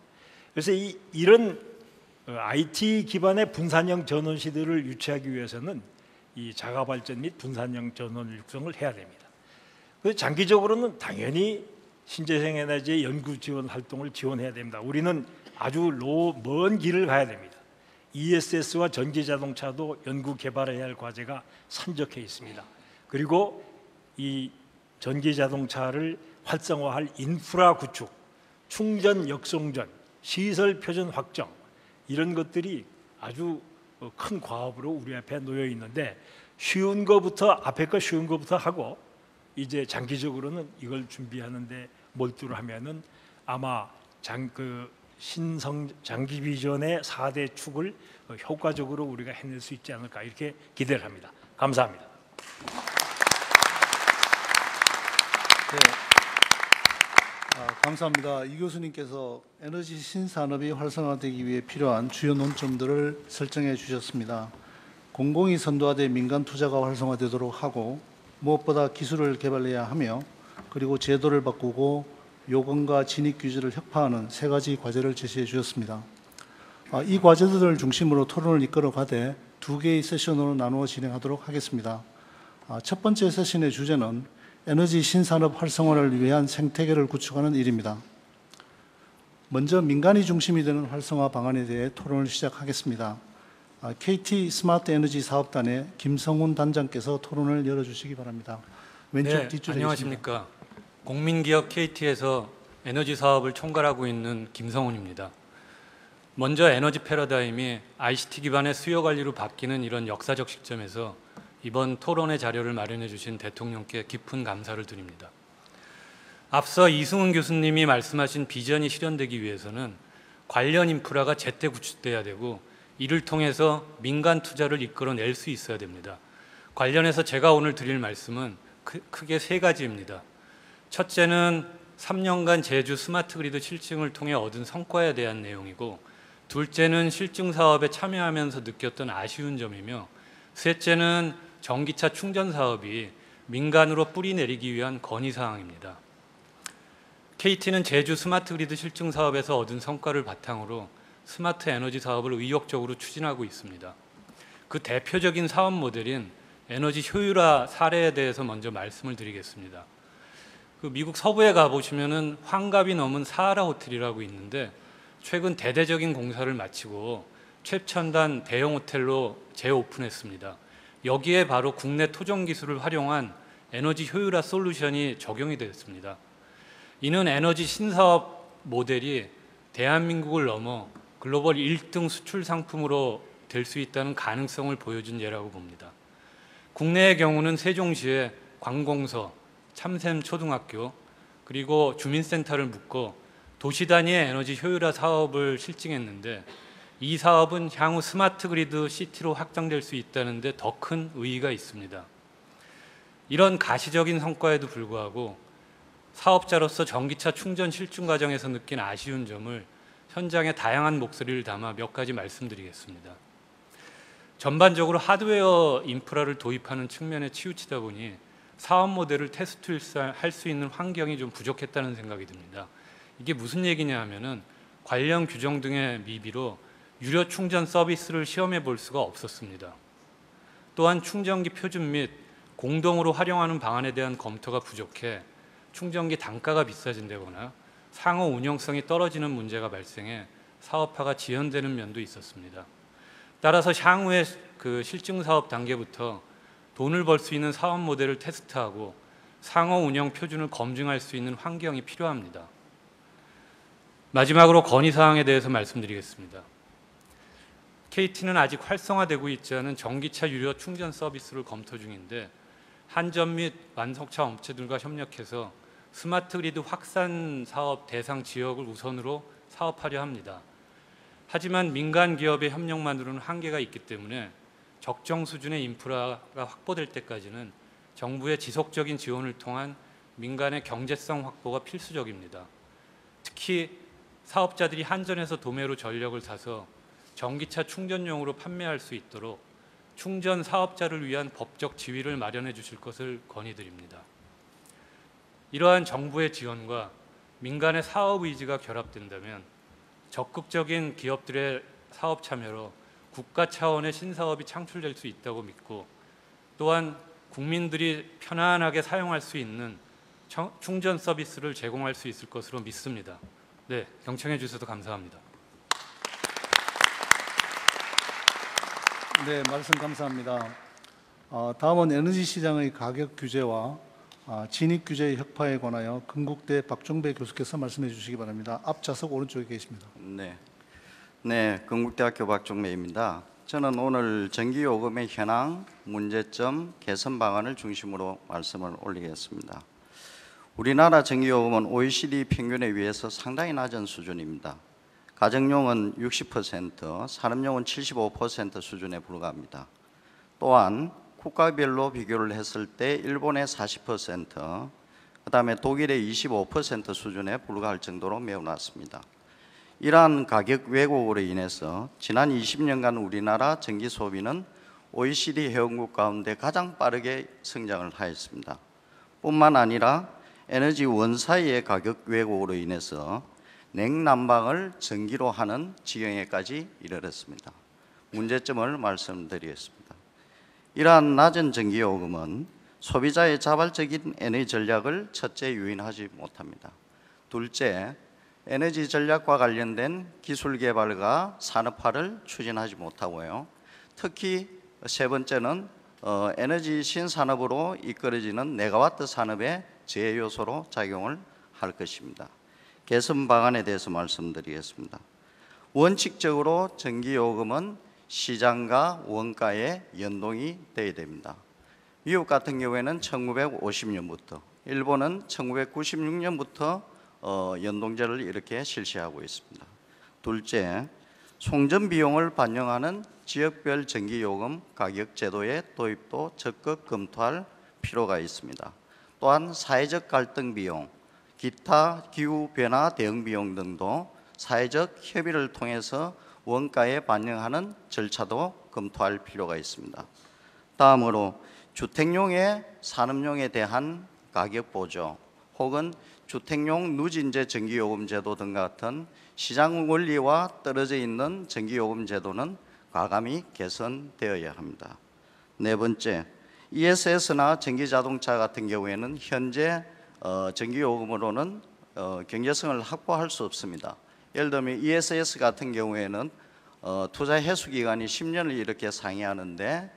그래서 이런 IT 기반의 분산형 전원 시대를 유치하기 위해서는 이 자가발전 및 분산형 전원 육성을 해야 됩니다. 그래서 장기적으로는 당연히 신재생 에너지의 연구 지원 활동을 지원해야 됩니다. 우리는 아주 먼 길을 가야 됩니다. ESS와 전기자동차도 연구 개발해야 할 과제가 산적해 있습니다. 그리고 이 전기자동차를 활성화할 인프라 구축, 충전 역송전, 시설 표준 확정, 이런 것들이 아주 큰 과업으로 우리 앞에 놓여 있는데 쉬운 거부터, 앞에 거 쉬운 거부터 하고 이제 장기적으로는 이걸 준비하는데 몰두를 하면은 아마 장기 비전의 4대 축을 효과적으로 우리가 해낼 수 있지 않을까, 이렇게 기대를 합니다. 감사합니다. 네. 감사합니다. 이 교수님께서 에너지 신산업이 활성화되기 위해 필요한 주요 논점들을 설정해 주셨습니다. 공공이 선도하되 민간 투자가 활성화되도록 하고, 무엇보다 기술을 개발해야 하며, 그리고 제도를 바꾸고 요건과 진입 규제를 혁파하는 세 가지 과제를 제시해 주셨습니다. 이 과제들을 중심으로 토론을 이끌어가되 두 개의 세션으로 나누어 진행하도록 하겠습니다. 첫 번째 세션의 주제는 에너지 신산업 활성화를 위한 생태계를 구축하는 일입니다. 먼저 민간이 중심이 되는 활성화 방안에 대해 토론을 시작하겠습니다. KT 스마트 에너지 사업단의 김성훈 단장께서 토론을 열어주시기 바랍니다. 왼쪽 뒷줄에 안녕하십니까. 공민기업 KT에서 에너지 사업을 총괄하고 있는 김성훈입니다. 먼저 에너지 패러다임이 ICT 기반의 수요 관리로 바뀌는 이런 역사적 시점에서 이번 토론회 자료를 마련해 주신 대통령께 깊은 감사를 드립니다. 앞서 이승훈 교수님이 말씀하신 비전이 실현되기 위해서는 관련 인프라가 제때 구축돼야 되고, 이를 통해서 민간 투자를 이끌어낼 수 있어야 됩니다. 관련해서 제가 오늘 드릴 말씀은 크게 세 가지입니다. 첫째는 3년간 제주 스마트 그리드 실증을 통해 얻은 성과에 대한 내용이고, 둘째는 실증 사업에 참여하면서 느꼈던 아쉬운 점이며, 셋째는 전기차 충전 사업이 민간으로 뿌리 내리기 위한 건의 사항입니다. KT는 제주 스마트 그리드 실증 사업에서 얻은 성과를 바탕으로 스마트 에너지 사업을 의욕적으로 추진하고 있습니다. 그 대표적인 사업 모델인 에너지 효율화 사례에 대해서 먼저 말씀을 드리겠습니다. 그 미국 서부에 가보시면은 환갑이 넘은 사하라 호텔이라고 있는데, 최근 대대적인 공사를 마치고 최첨단 대형 호텔로 재오픈했습니다. 여기에 바로 국내 토종 기술을 활용한 에너지 효율화 솔루션이 적용이 됐습니다. 이는 에너지 신사업 모델이 대한민국을 넘어 글로벌 1등 수출 상품으로 될 수 있다는 가능성을 보여준 예라고 봅니다. 국내의 경우는 세종시에 관공서, 참샘초등학교, 그리고 주민센터를 묶어 도시 단위의 에너지 효율화 사업을 실증했는데, 이 사업은 향후 스마트 그리드 시티로 확장될 수 있다는 데 더 큰 의의가 있습니다. 이런 가시적인 성과에도 불구하고 사업자로서 전기차 충전 실증 과정에서 느낀 아쉬운 점을 현장의 다양한 목소리를 담아 몇 가지 말씀드리겠습니다. 전반적으로 하드웨어 인프라를 도입하는 측면에 치우치다 보니 사업 모델을 테스트할 수 있는 환경이 좀 부족했다는 생각이 듭니다. 이게 무슨 얘기냐 하면은 관련 규정 등의 미비로 유료 충전 서비스를 시험해 볼 수가 없었습니다. 또한 충전기 표준 및 공동으로 활용하는 방안에 대한 검토가 부족해 충전기 단가가 비싸진다거나 상호 운영성이 떨어지는 문제가 발생해 사업화가 지연되는 면도 있었습니다. 따라서 향후의 그 실증 사업 단계부터 돈을 벌 수 있는 사업 모델을 테스트하고 상호 운영 표준을 검증할 수 있는 환경이 필요합니다. 마지막으로 건의 사항에 대해서 말씀드리겠습니다. KT는 아직 활성화되고 있지 않은 전기차 유료 충전 서비스를 검토 중인데, 한전 및 완성차 업체들과 협력해서 스마트 그리드 확산 사업 대상 지역을 우선으로 사업하려 합니다. 하지만 민간 기업의 협력만으로는 한계가 있기 때문에 적정 수준의 인프라가 확보될 때까지는 정부의 지속적인 지원을 통한 민간의 경제성 확보가 필수적입니다. 특히 사업자들이 한전에서 도매로 전력을 사서 전기차 충전용으로 판매할 수 있도록 충전 사업자를 위한 법적 지위를 마련해 주실 것을 건의드립니다. 이러한 정부의 지원과 민간의 사업 의지가 결합된다면 적극적인 기업들의 사업 참여로 국가 차원의 신사업이 창출될 수 있다고 믿고, 또한 국민들이 편안하게 사용할 수 있는 충전 서비스를 제공할 수 있을 것으로 믿습니다. 네, 경청해 주셔서 감사합니다. 네, 말씀 감사합니다. 다음은 에너지 시장의 가격 규제와 진입 규제 혁파에 관하여 건국대 박종배 교수께서 말씀해 주시기 바랍니다. 앞 좌석 오른쪽에 계십니다. 네, 건국대학교 박종배입니다. 저는 오늘 전기요금의 현황, 문제점, 개선 방안을 중심으로 말씀을 올리겠습니다. 우리나라 전기요금은 OECD 평균에 비해서 상당히 낮은 수준입니다. 가정용은 60%, 산업용은 75% 수준에 불과합니다. 또한 국가별로 비교를 했을 때 일본의 40%, 그다음에 독일의 25% 수준에 불과할 정도로 매우 낮습니다. 이러한 가격 왜곡으로 인해서 지난 20년간 우리나라 전기 소비는 OECD 회원국 가운데 가장 빠르게 성장을 하였습니다. 뿐만 아니라 에너지 원사의 가격 왜곡으로 인해서 냉난방을 전기로 하는 지경에까지 이르렀습니다. 문제점을 말씀드리겠습니다. 이러한 낮은 전기요금은 소비자의 자발적인 에너지 전략을 첫째 유인하지 못합니다. 둘째, 에너지 전략과 관련된 기술 개발과 산업화를 추진하지 못하고요. 특히 세 번째는 에너지 신산업으로 이끌어지는 메가와트 산업의 제해 요소로 작용을 할 것입니다. 개선 방안에 대해서 말씀드리겠습니다. 원칙적으로 전기요금은 시장과 원가에 연동이 되어야 됩니다. 미국 같은 경우에는 1950년부터, 일본은 1996년부터 연동제를 이렇게 실시하고 있습니다. 둘째, 송전 비용을 반영하는 지역별 전기요금 가격 제도의 도입도 적극 검토할 필요가 있습니다. 또한 사회적 갈등 비용, 기타 기후 변화 대응 비용 등도 사회적 협의를 통해서 원가에 반영하는 절차도 검토할 필요가 있습니다. 다음으로 주택용의 산업용에 대한 가격 보조 혹은 주택용 누진제 전기요금 제도 등 같은 시장 원리와 떨어져 있는 전기요금 제도는 과감히 개선되어야 합니다. 네 번째, ESS나 전기자동차 같은 경우에는 현재 전기요금으로는 경제성을 확보할 수 없습니다. 예를 들면 ESS 같은 경우에는 투자 해수 기간이 10년을 이렇게 상회하는데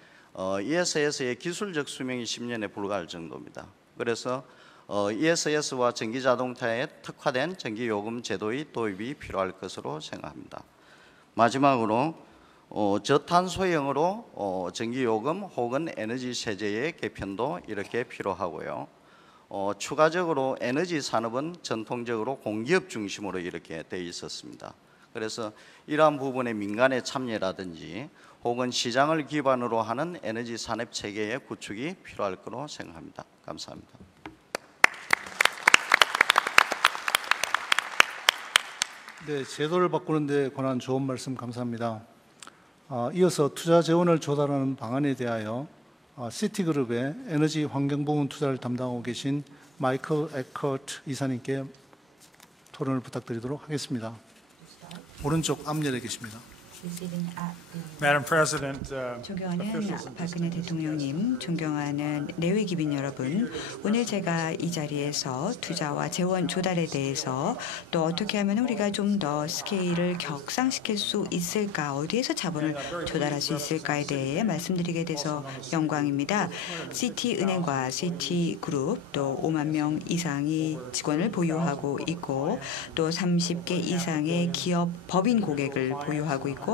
ESS의 기술적 수명이 10년에 불과할 정도입니다. 그래서 ESS와 전기자동차에 특화된 전기요금 제도의 도입이 필요할 것으로 생각합니다. 마지막으로 저탄소형으로 전기요금 혹은 에너지 세제의 개편도 이렇게 필요하고요. 추가적으로 에너지 산업은 전통적으로 공기업 중심으로 이렇게 되어 있었습니다. 그래서 이러한 부분의 민간의 참여라든지 혹은 시장을 기반으로 하는 에너지 산업 체계의 구축이 필요할 거로 생각합니다. 감사합니다. 네, 제도를 바꾸는 데 관한 좋은 말씀 감사합니다. 이어서 투자 재원을 조달하는 방안에 대하여 시티그룹의 에너지 환경 부문 투자를 담당하고 계신 마이클 에커트 이사님께 토론을 부탁드리도록 하겠습니다. 오른쪽 앞열에 계십니다. Madam President, 존경하는 박근혜 대통령님, 존경하는 내외 기빈 여러분, 오늘 제가 이 자리에서 투자와 재원 조달에 대해서 또 어떻게 하면 우리가 좀 더 스케일을 격상시킬 수 있을까, 어디에서 자본을 조달할 수 있을까에 대해 말씀드리게 돼서 영광입니다. 시티은행과 시티그룹 또 5만 명 이상이 직원을 보유하고 있고 또 30개 이상의 기업 법인 고객을 보유하고 있고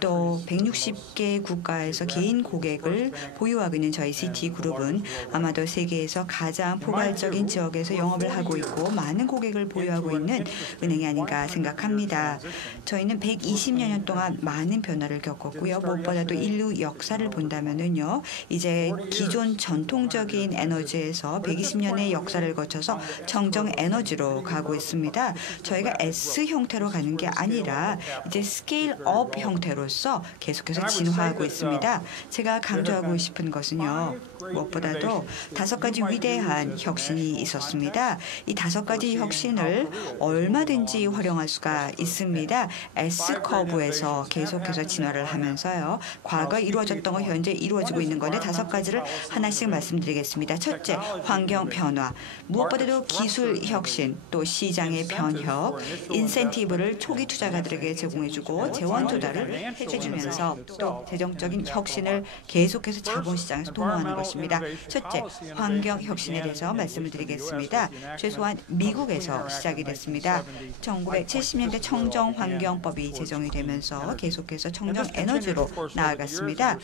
또 160개 국가에서 개인 고객을 보유하고 있는 저희 시티그룹은 아마도 세계에서 가장 포괄적인 지역에서 영업을 하고 있고 많은 고객을 보유하고 있는 은행이 아닌가 생각합니다. 저희는 120여 년 동안 많은 변화를 겪었고요. 무엇보다도 인류 역사를 본다면은요, 이제 기존 전통적인 에너지에서 120년의 역사를 거쳐서 청정 에너지로 가고 있습니다. 저희가 S 형태로 가는 게 아니라 이제 스케일 업 형태로서 계속해서 진화하고 있습니다. 제가 강조하고 싶은 것은요, 무엇보다도 5가지 위대한 혁신이 있었습니다. 이 5가지 혁신을 얼마든지 활용할 수가 있습니다. S커브에서 계속해서 진화를 하면서요, 과거 이루어졌던 거 현재 이루어지고 있는 건데 5가지를 하나씩 말씀드리겠습니다. 첫째, 환경 변화. 무엇보다도 기술 혁신, 또 시장의 변혁, 인센티브를 초기 투자가들에게 제공해주고 재원 조달을 해주면서 또 재정적인 혁신을 계속해서 자본시장에서 도모하는 것입니다. 첫째, 환경 혁신에 대해서 말씀을 드리겠습니다. 최소한 미국에서 시작이 됐습니다. 1970년대 청정환경법이 제정이 되면서 계속해서 청정 에너지로 나아갔습니다.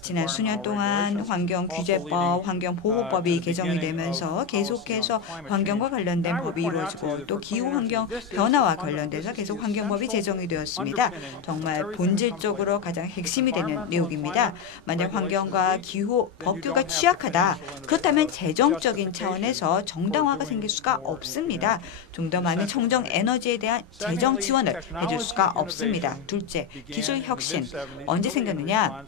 지난 수년 동안 환경규제법, 환경보호법이 개정이 되면서 계속해서 환경과 관련된 법이 이루어지고 또 기후환경 변화와 관련돼서 계속 환경법이 제정이 되었습니다. 정말 본질적으로 가장 핵심이 되는 내용입니다. 만약 환경과 기후 법규가 취약하다, 그렇다면 재정적인 차원에서 정당화가 생길 수가 없습니다. 좀 더 많은 청정 에너지에 대한 재정 지원을 해줄 수가 없습니다. 둘째, 기술 혁신. 언제 생겼느냐?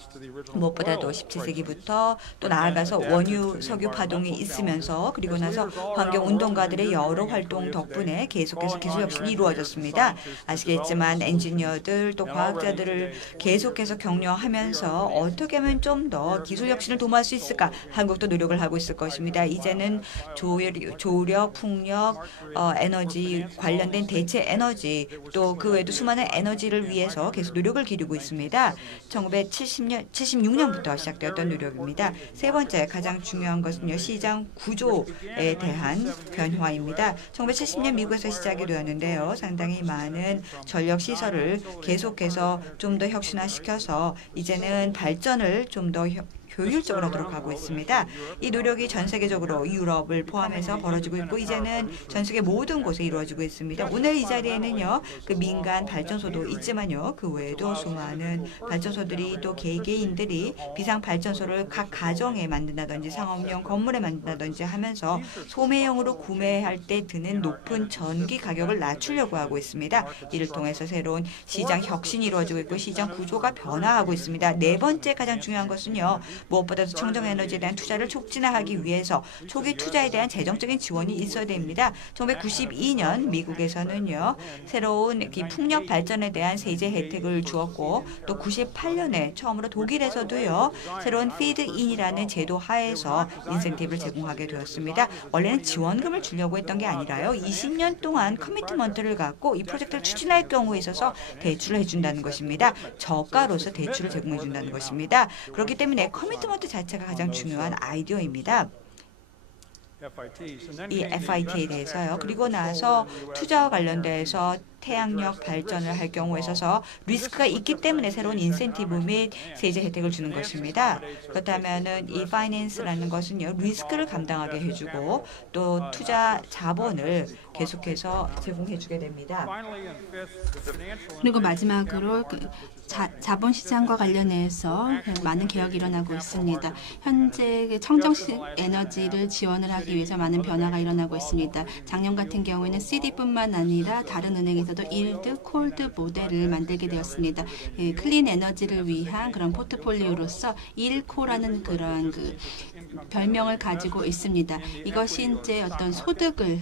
무엇보다도 17세기부터 또 나아가서 원유, 석유 파동이 있으면서 그리고 나서 환경운동가들의 여러 활동 덕분에 계속해서 기술 혁신이 이루어졌습니다. 아시겠지만 엔지니어들 또 과학자들을 계속해서 격려하면서 어떻게 하면 좀 더 기술 혁신을 도모할 수 있을까? 한국도 노력을 하고 있을 것입니다. 이제는 조력, 풍력, 에너지 관련된 대체 에너지 또 그 외에도 수많은 에너지를 위해서 계속 노력을 기울이고 있습니다. 1976년부터 시작되었던 노력입니다. 세 번째, 가장 중요한 것은요, 시장 구조에 대한 변화입니다. 1970년 미국에서 시작이 되었는데요. 상당히 많은 전력 시설을 계속해서 좀 더 혁신화시켜서 이제는 발전을 좀 더 효율적으로 하도록 하고 있습니다. 이 노력이 전 세계적으로 유럽을 포함해서 벌어지고 있고 이제는 전 세계 모든 곳에 이루어지고 있습니다. 오늘 이 자리에는요, 그 민간 발전소도 있지만요, 그 외에도 수많은 발전소들이 또 개개인들이 비상 발전소를 각 가정에 만든다든지 상업용 건물에 만든다든지 하면서 소매형으로 구매할 때 드는 높은 전기 가격을 낮추려고 하고 있습니다. 이를 통해서 새로운 시장 혁신이 이루어지고 있고 시장 구조가 변화하고 있습니다. 네 번째 가장 중요한 것은요, 무엇보다도 청정 에너지에 대한 투자를 촉진하기 위해서 초기 투자에 대한 재정적인 지원이 있어야 됩니다. 1992년 미국에서는요, 새로운 이 풍력 발전에 대한 세제 혜택을 주었고 또 98년에 처음으로 독일에서도요, 새로운 피드인이라는 제도 하에서 인센티브를 제공하게 되었습니다. 원래는 지원금을 주려고 했던 게 아니라요, 20년 동안 커미트먼트를 갖고 이 프로젝트를 추진할 경우에 있어서 대출을 해준다는 것입니다. 저가로서 대출을 제공해준다는 것입니다. 그렇기 때문에 커미트먼트 자체가 가장 중요한 아이디어입니다. 이 FIT에 대해서요. 그리고 나서 투자와 관련돼서 태양력 발전을 할 경우에 있어서 리스크가 있기 때문에 새로운 인센티브 및 세제 혜택을 주는 것입니다. 그렇다면은 이 파이낸스라는 것은요, 리스크를 감당하게 해주고 또 투자 자본을 계속해서 제공해주게 됩니다. 그리고 마지막으로 자본시장과 관련해서 많은 개혁이 일어나고 있습니다. 현재 청정식 에너지를 지원을 하기 위해서 많은 변화가 일어나고 있습니다. 작년 같은 경우에는 CD뿐만 아니라 다른 은행에서도 일드, 콜드 모델을 만들게 되었습니다. 클린 에너지를 위한 그런 포트폴리오로서 일코라는 그런 별명을 가지고 있습니다. 이것이 이제 어떤 소득을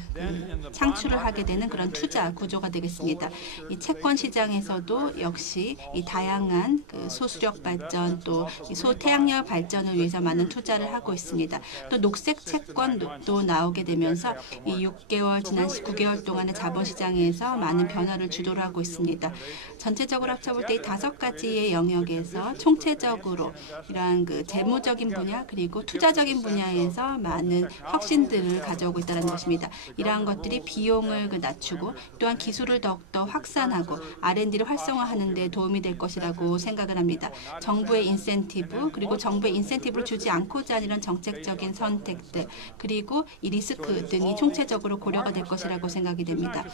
창출을 하게 되는 그런 투자 구조가 되겠습니다. 이 채권 시장에서도 역시 이 다양한 소수력 발전 또 소태양력 발전을 위해서 많은 투자를 하고 있습니다. 또 녹색 채권도 나오게 되면서 이 6개월 지난 9개월 동안의 자본시장에서 많은 변화를 주도를 하고 있습니다. 전체적으로 합쳐볼 때 이 5가지의 영역에서 총체적으로 이러한 재무적인 분야 그리고 투자적인 분야에서 많은 혁신들을 가져오고 있다는 것입니다. 이러한 것들이 비용을 낮추고 또한 기술을 더욱더 확산하고 R&D를 활성화하는 데 도움이 될 것이라고 생각을 합니다. 정부의 인센티브 그리고 정부의 인센티브를 주지 않고자 하는 이런 정책적인 선택들 그리고 이 리스크 등이 총체적으로 고려가 될 것이라고 생각이 됩니다.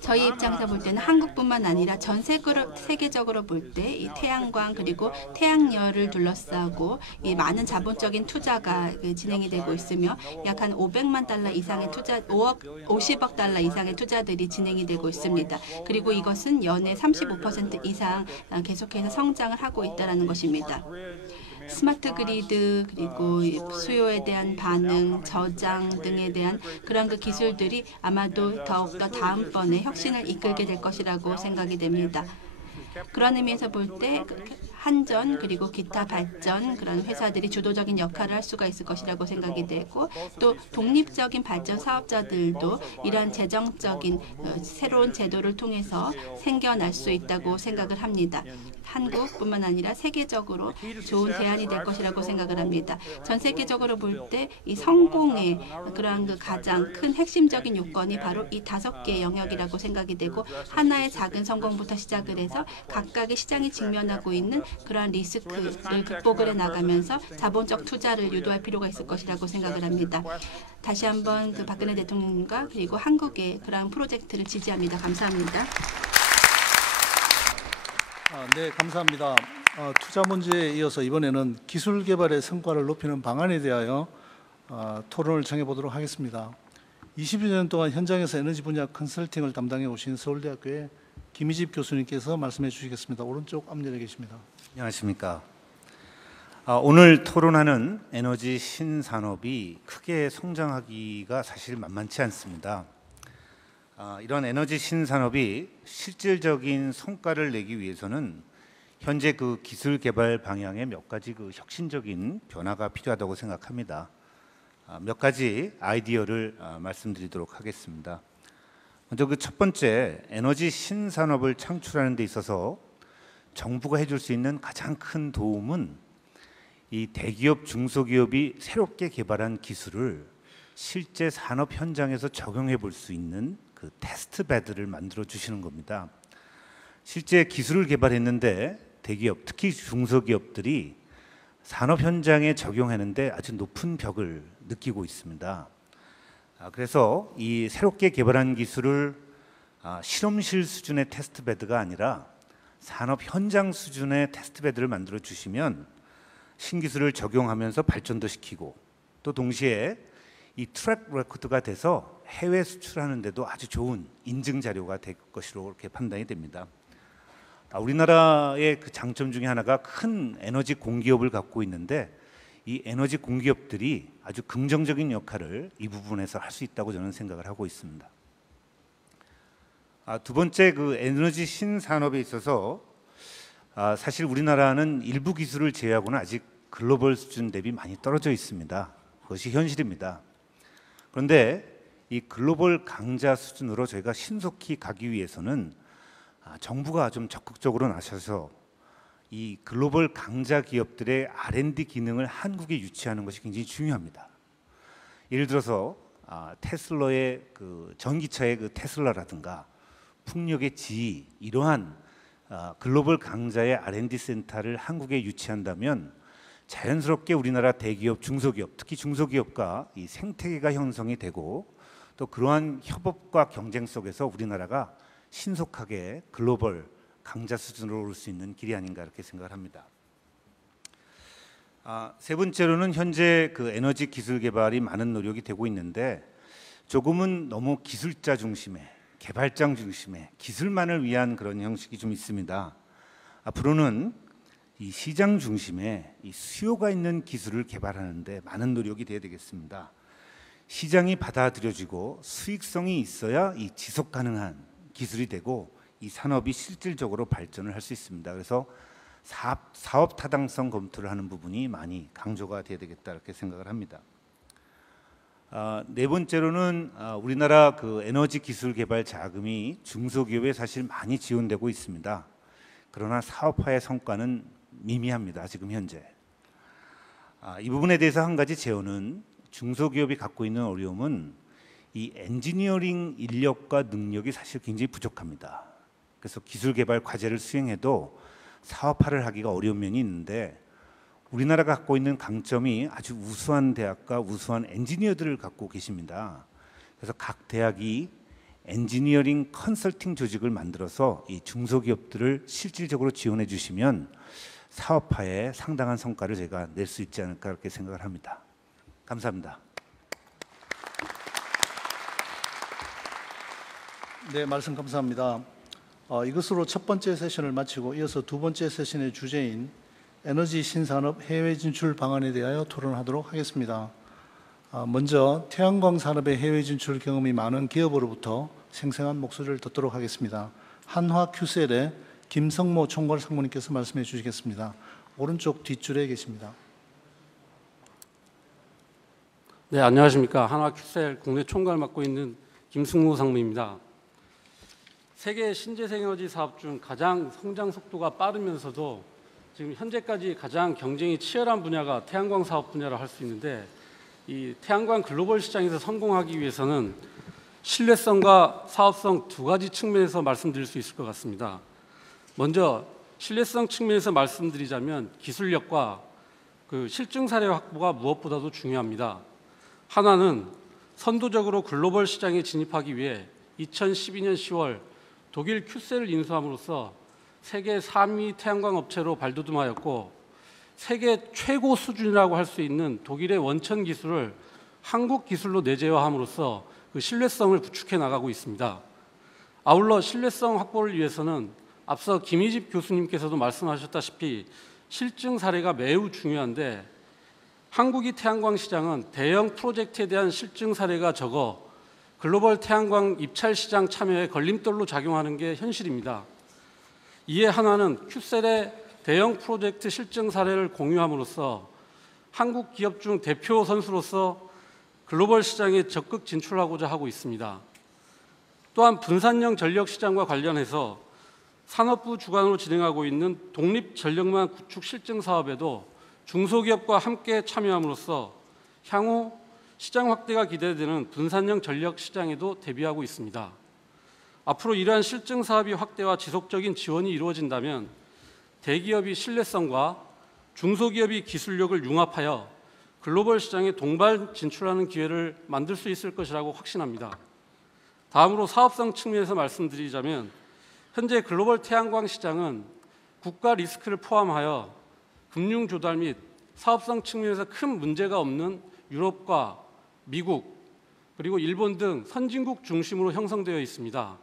저희 입장에서 볼 때는 한국뿐만 아니라 전 세계적으로 볼 때 이 태양광 그리고 태양열을 둘러싸고 이 많은 자본적인 투자가 진행이 되고 있으며 약 한 500만 달러 이상의 투자, 50억 달러 이상의 투자들이 진행이 되고 있습니다. 그리고 이것은 연에 35% 이상 계속해서 성장을 하고 있다는 것입니다. 스마트 그리드 그리고 수요에 대한 반응, 저장 등에 대한 그런 기술들이 아마도 더욱더 다음번에 혁신을 이끌게 될 것이라고 생각이 됩니다. 그런 의미에서 볼 때 한전 그리고 기타 발전 그런 회사들이 주도적인 역할을 할 수가 있을 것이라고 생각이 되고 또 독립적인 발전 사업자들도 이러한 재정적인 새로운 제도를 통해서 생겨날 수 있다고 생각을 합니다. 한국뿐만 아니라 세계적으로 좋은 대안이 될 것이라고 생각을 합니다. 전 세계적으로 볼 때 이 성공의 그러한 가장 큰 핵심적인 요건이 바로 이 5개의 영역이라고 생각이 되고 하나의 작은 성공부터 시작을 해서 각각의 시장이 직면하고 있는 그러한 리스크를 극복을 해나가면서 자본적 투자를 유도할 필요가 있을 것이라고 생각을 합니다. 다시 한번 박근혜 대통령과 그리고 한국의 그러한 프로젝트를 지지합니다. 감사합니다. 네, 감사합니다. 투자 문제에 이어서 이번에는 기술 개발의 성과를 높이는 방안에 대하여 토론을 정해보도록 하겠습니다. 20여 년 동안 현장에서 에너지 분야 컨설팅을 담당해 오신 서울대학교의 김희집 교수님께서 말씀해 주시겠습니다. 오른쪽 앞면에 계십니다. 안녕하십니까. 오늘 토론하는 에너지 신산업이 크게 성장하기가 사실 만만치 않습니다. 이런 에너지 신산업이 실질적인 성과를 내기 위해서는 현재 기술 개발 방향에 몇 가지 혁신적인 변화가 필요하다고 생각합니다. 몇 가지 아이디어를 말씀드리도록 하겠습니다. 먼저 첫 번째, 에너지 신산업을 창출하는 데 있어서 정부가 해줄 수 있는 가장 큰 도움은 이 대기업, 중소기업이 새롭게 개발한 기술을 실제 산업 현장에서 적용해 볼 수 있는 테스트 베드를 만들어 주시는 겁니다. 실제 기술을 개발했는데 대기업, 특히 중소기업들이 산업 현장에 적용하는데 아주 높은 벽을 느끼고 있습니다. 그래서 이 새롭게 개발한 기술을 실험실 수준의 테스트베드가 아니라 산업 현장 수준의 테스트베드를 만들어 주시면 신기술을 적용하면서 발전도 시키고 또 동시에 이 트랙 레코드가 돼서 해외 수출하는 데도 아주 좋은 인증 자료가 될 것으로 그렇게 판단이 됩니다. 우리나라의 그 장점 중에 하나가 큰 에너지 공기업을 갖고 있는데 이 에너지 공기업들이 아주 긍정적인 역할을 이 부분에서 할 수 있다고 저는 생각을 하고 있습니다. 두 번째, 그 에너지 신산업에 있어서 사실 우리나라는 일부 기술을 제외하고는 아직 글로벌 수준 대비 많이 떨어져 있습니다. 그것이 현실입니다. 그런데 이 글로벌 강자 수준으로 저희가 신속히 가기 위해서는 정부가 좀 적극적으로 나서서 이 글로벌 강자 기업들의 R&D 기능을 한국에 유치하는 것이 굉장히 중요합니다. 예를 들어서 테슬라의 그 전기차의 그 테슬라라든가 풍력의 지희, 이러한 글로벌 강자의 R&D 센터를 한국에 유치한다면 자연스럽게 우리나라 대기업, 중소기업, 특히 중소기업과 이 생태계가 형성이 되고 또 그러한 협업과 경쟁 속에서 우리나라가 신속하게 글로벌 강자 수준으로 오를 수 있는 길이 아닌가 이렇게 생각을 합니다. 세 번째로는 현재 그 에너지 기술 개발이 많은 노력이 되고 있는데 조금은 너무 기술자 중심의, 개발장 중심의 기술만을 위한 그런 형식이 좀 있습니다. 앞으로는 이 시장 중심의 이 수요가 있는 기술을 개발하는데 많은 노력이 돼야 되겠습니다. 시장이 받아들여지고 수익성이 있어야 이 지속 가능한 기술이 되고 이 산업이 실질적으로 발전을 할 수 있습니다. 그래서 사업 타당성 검토를 하는 부분이 많이 강조가 돼야 되겠다 이렇게 생각을 합니다. 네 번째로는 우리나라 그 에너지 기술 개발 자금이 중소기업에 사실 많이 지원되고 있습니다. 그러나 사업화의 성과는 미미합니다. 지금 현재. 이 부분에 대해서 한 가지 제언은 중소기업이 갖고 있는 어려움은 이 엔지니어링 인력과 능력이 사실 굉장히 부족합니다. 그래서 기술 개발 과제를 수행해도 사업화를 하기가 어려운 면이 있는데 우리나라가 갖고 있는 강점이 아주 우수한 대학과 우수한 엔지니어들을 갖고 계십니다. 그래서 각 대학이 엔지니어링 컨설팅 조직을 만들어서 이 중소기업들을 실질적으로 지원해 주시면 사업화에 상당한 성과를 제가 낼 수 있지 않을까 그렇게 생각을 합니다. 감사합니다. 네, 말씀 감사합니다. 이것으로 첫 번째 세션을 마치고 이어서 두 번째 세션의 주제인 에너지 신산업 해외 진출 방안에 대하여 토론하도록 하겠습니다. 먼저 태양광 산업의 해외 진출 경험이 많은 기업으로부터 생생한 목소리를 듣도록 하겠습니다. 한화 큐셀의 김성모 총괄 상무님께서 말씀해 주시겠습니다. 오른쪽 뒷줄에 계십니다. 네, 안녕하십니까. 한화 큐셀 국내 총괄 맡고 있는 김승무 상무입니다. 세계 신재생 에너지 사업 중 가장 성장 속도가 빠르면서도 지금 현재까지 가장 경쟁이 치열한 분야가 태양광 사업 분야라 할 수 있는데 이 태양광 글로벌 시장에서 성공하기 위해서는 신뢰성과 사업성 두 가지 측면에서 말씀드릴 수 있을 것 같습니다. 먼저 신뢰성 측면에서 말씀드리자면 기술력과 그 실증 사례 확보가 무엇보다도 중요합니다. 한화는 선도적으로 글로벌 시장에 진입하기 위해 2012년 10월 독일 큐셀을 인수함으로써 세계 3위 태양광 업체로 발돋움하였고 세계 최고 수준이라고 할 수 있는 독일의 원천 기술을 한국 기술로 내재화함으로써 그 신뢰성을 구축해 나가고 있습니다. 아울러 신뢰성 확보를 위해서는 앞서 김희집 교수님께서도 말씀하셨다시피 실증 사례가 매우 중요한데 한국이 태양광 시장은 대형 프로젝트에 대한 실증 사례가 적어 글로벌 태양광 입찰 시장 참여에 걸림돌로 작용하는 게 현실입니다. 이에 한화는 큐셀의 대형 프로젝트 실증 사례를 공유함으로써 한국 기업 중 대표 선수로서 글로벌 시장에 적극 진출하고자 하고 있습니다. 또한 분산형 전력 시장과 관련해서 산업부 주관으로 진행하고 있는 독립전력망 구축 실증 사업에도 중소기업과 함께 참여함으로써 향후 시장 확대가 기대되는 분산형 전력 시장에도 대비하고 있습니다. 앞으로 이러한 실증 사업이 확대와 지속적인 지원이 이루어진다면 대기업이 신뢰성과 중소기업이 기술력을 융합하여 글로벌 시장에 동반 진출하는 기회를 만들 수 있을 것이라고 확신합니다. 다음으로 사업성 측면에서 말씀드리자면 현재 글로벌 태양광 시장은 국가 리스크를 포함하여 금융 조달 및 사업성 측면에서 큰 문제가 없는 유럽과 미국 그리고 일본 등 선진국 중심으로 형성되어 있습니다.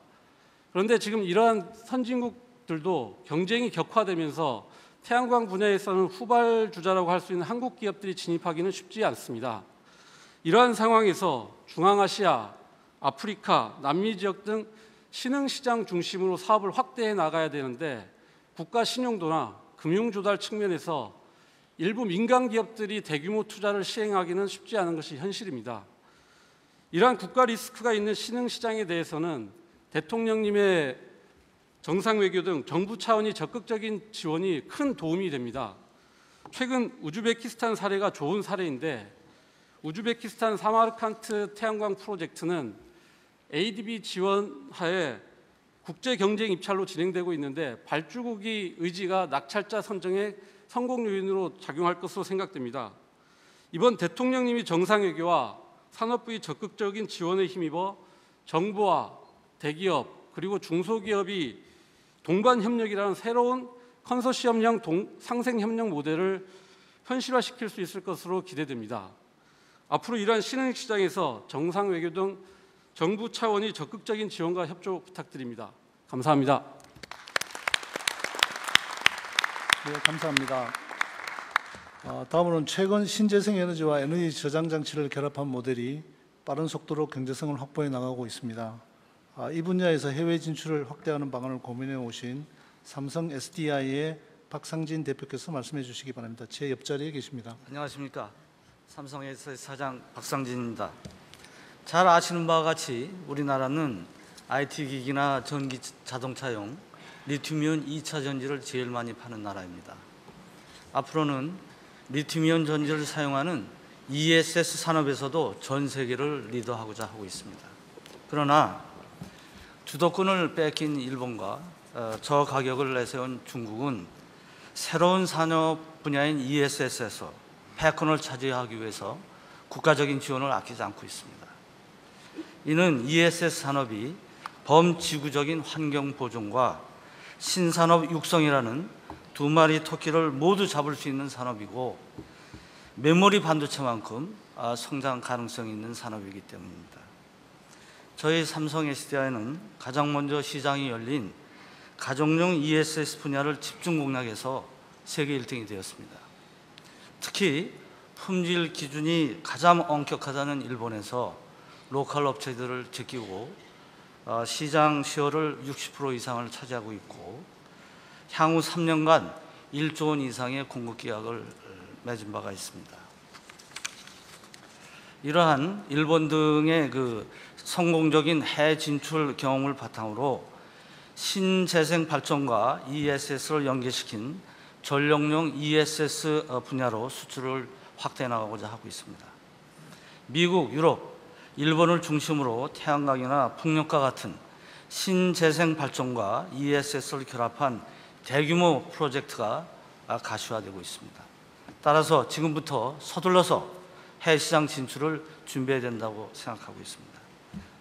그런데 지금 이러한 선진국들도 경쟁이 격화되면서 태양광 분야에서는 후발주자라고 할 수 있는 한국 기업들이 진입하기는 쉽지 않습니다. 이러한 상황에서 중앙아시아, 아프리카, 남미 지역 등 신흥시장 중심으로 사업을 확대해 나가야 되는데 국가 신용도나 금융 조달 측면에서 일부 민간 기업들이 대규모 투자를 시행하기는 쉽지 않은 것이 현실입니다. 이러한 국가 리스크가 있는 신흥시장에 대해서는 대통령님의 정상외교 등 정부 차원의 적극적인 지원이 큰 도움이 됩니다. 최근 우즈베키스탄 사례가 좋은 사례인데 우즈베키스탄 사마르칸트 태양광 프로젝트는 ADB 지원하에 국제 경쟁 입찰로 진행되고 있는데 발주국의 의지가 낙찰자 선정의 성공 요인으로 작용할 것으로 생각됩니다. 이번 대통령님이 정상외교와 산업부의 적극적인 지원에 힘입어 정부와 대기업 그리고 중소기업이 동반 협력이라는 새로운 컨소시엄형 상생 협력 모델을 현실화시킬 수 있을 것으로 기대됩니다. 앞으로 이러한 신흥 시장에서 정상 외교 등 정부 차원의 적극적인 지원과 협조 부탁드립니다. 감사합니다. 네, 감사합니다. 다음으로는 최근 신재생 에너지와 에너지 저장 장치를 결합한 모델이 빠른 속도로 경제성을 확보해 나가고 있습니다. 이 분야에서 해외 진출을 확대하는 방안을 고민해 오신 삼성 SDI의 박상진 대표께서 말씀해 주시기 바랍니다. 제 옆자리에 계십니다. 안녕하십니까. 삼성 SDI 사장 박상진입니다. 잘 아시는 바와 같이 우리나라는 IT 기기나 전기 자동차용 리튬이온 2차 전지를 제일 많이 파는 나라입니다. 앞으로는 리튬이온 전지를 사용하는 ESS 산업에서도 전 세계를 리더하고자 하고 있습니다. 그러나 주도권을 뺏긴 일본과 저가격을 내세운 중국은 새로운 산업 분야인 ESS에서 패권을 차지하기 위해서 국가적인 지원을 아끼지 않고 있습니다. 이는 ESS 산업이 범지구적인 환경 보존과 신산업 육성이라는 두 마리 토끼를 모두 잡을 수 있는 산업이고 메모리 반도체만큼 성장 가능성이 있는 산업이기 때문입니다. 저희 삼성 SDI는 가장 먼저 시장이 열린 가정용 ESS 분야를 집중 공략해서 세계 1등이 되었습니다. 특히 품질 기준이 가장 엄격하다는 일본에서 로컬 업체들을 제끼고 시장 시효를 60% 이상을 차지하고 있고 향후 3년간 1조 원 이상의 공급 계약을 맺은 바가 있습니다. 이러한 일본 등의 성공적인 해외 진출 경험을 바탕으로 신재생 발전과 ESS를 연계시킨 전력용 ESS 분야로 수출을 확대해 나가고자 하고 있습니다. 미국, 유럽, 일본을 중심으로 태양광이나 풍력과 같은 신재생 발전과 ESS를 결합한 대규모 프로젝트가 가시화되고 있습니다. 따라서 지금부터 서둘러서 해외 시장 진출을 준비해야 된다고 생각하고 있습니다.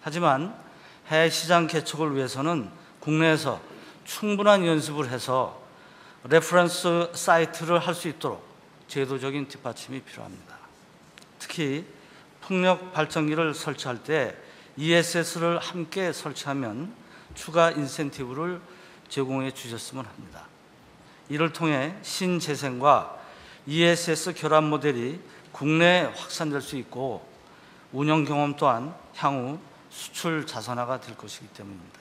하지만 해외 시장 개척을 위해서는 국내에서 충분한 연습을 해서 레퍼런스 사이트를 할 수 있도록 제도적인 뒷받침이 필요합니다. 특히 풍력 발전기를 설치할 때 ESS를 함께 설치하면 추가 인센티브를 제공해 주셨으면 합니다. 이를 통해 신재생과 ESS 결합 모델이 국내에 확산될 수 있고 운영 경험 또한 향후 수출 자산화가 될 것이기 때문입니다.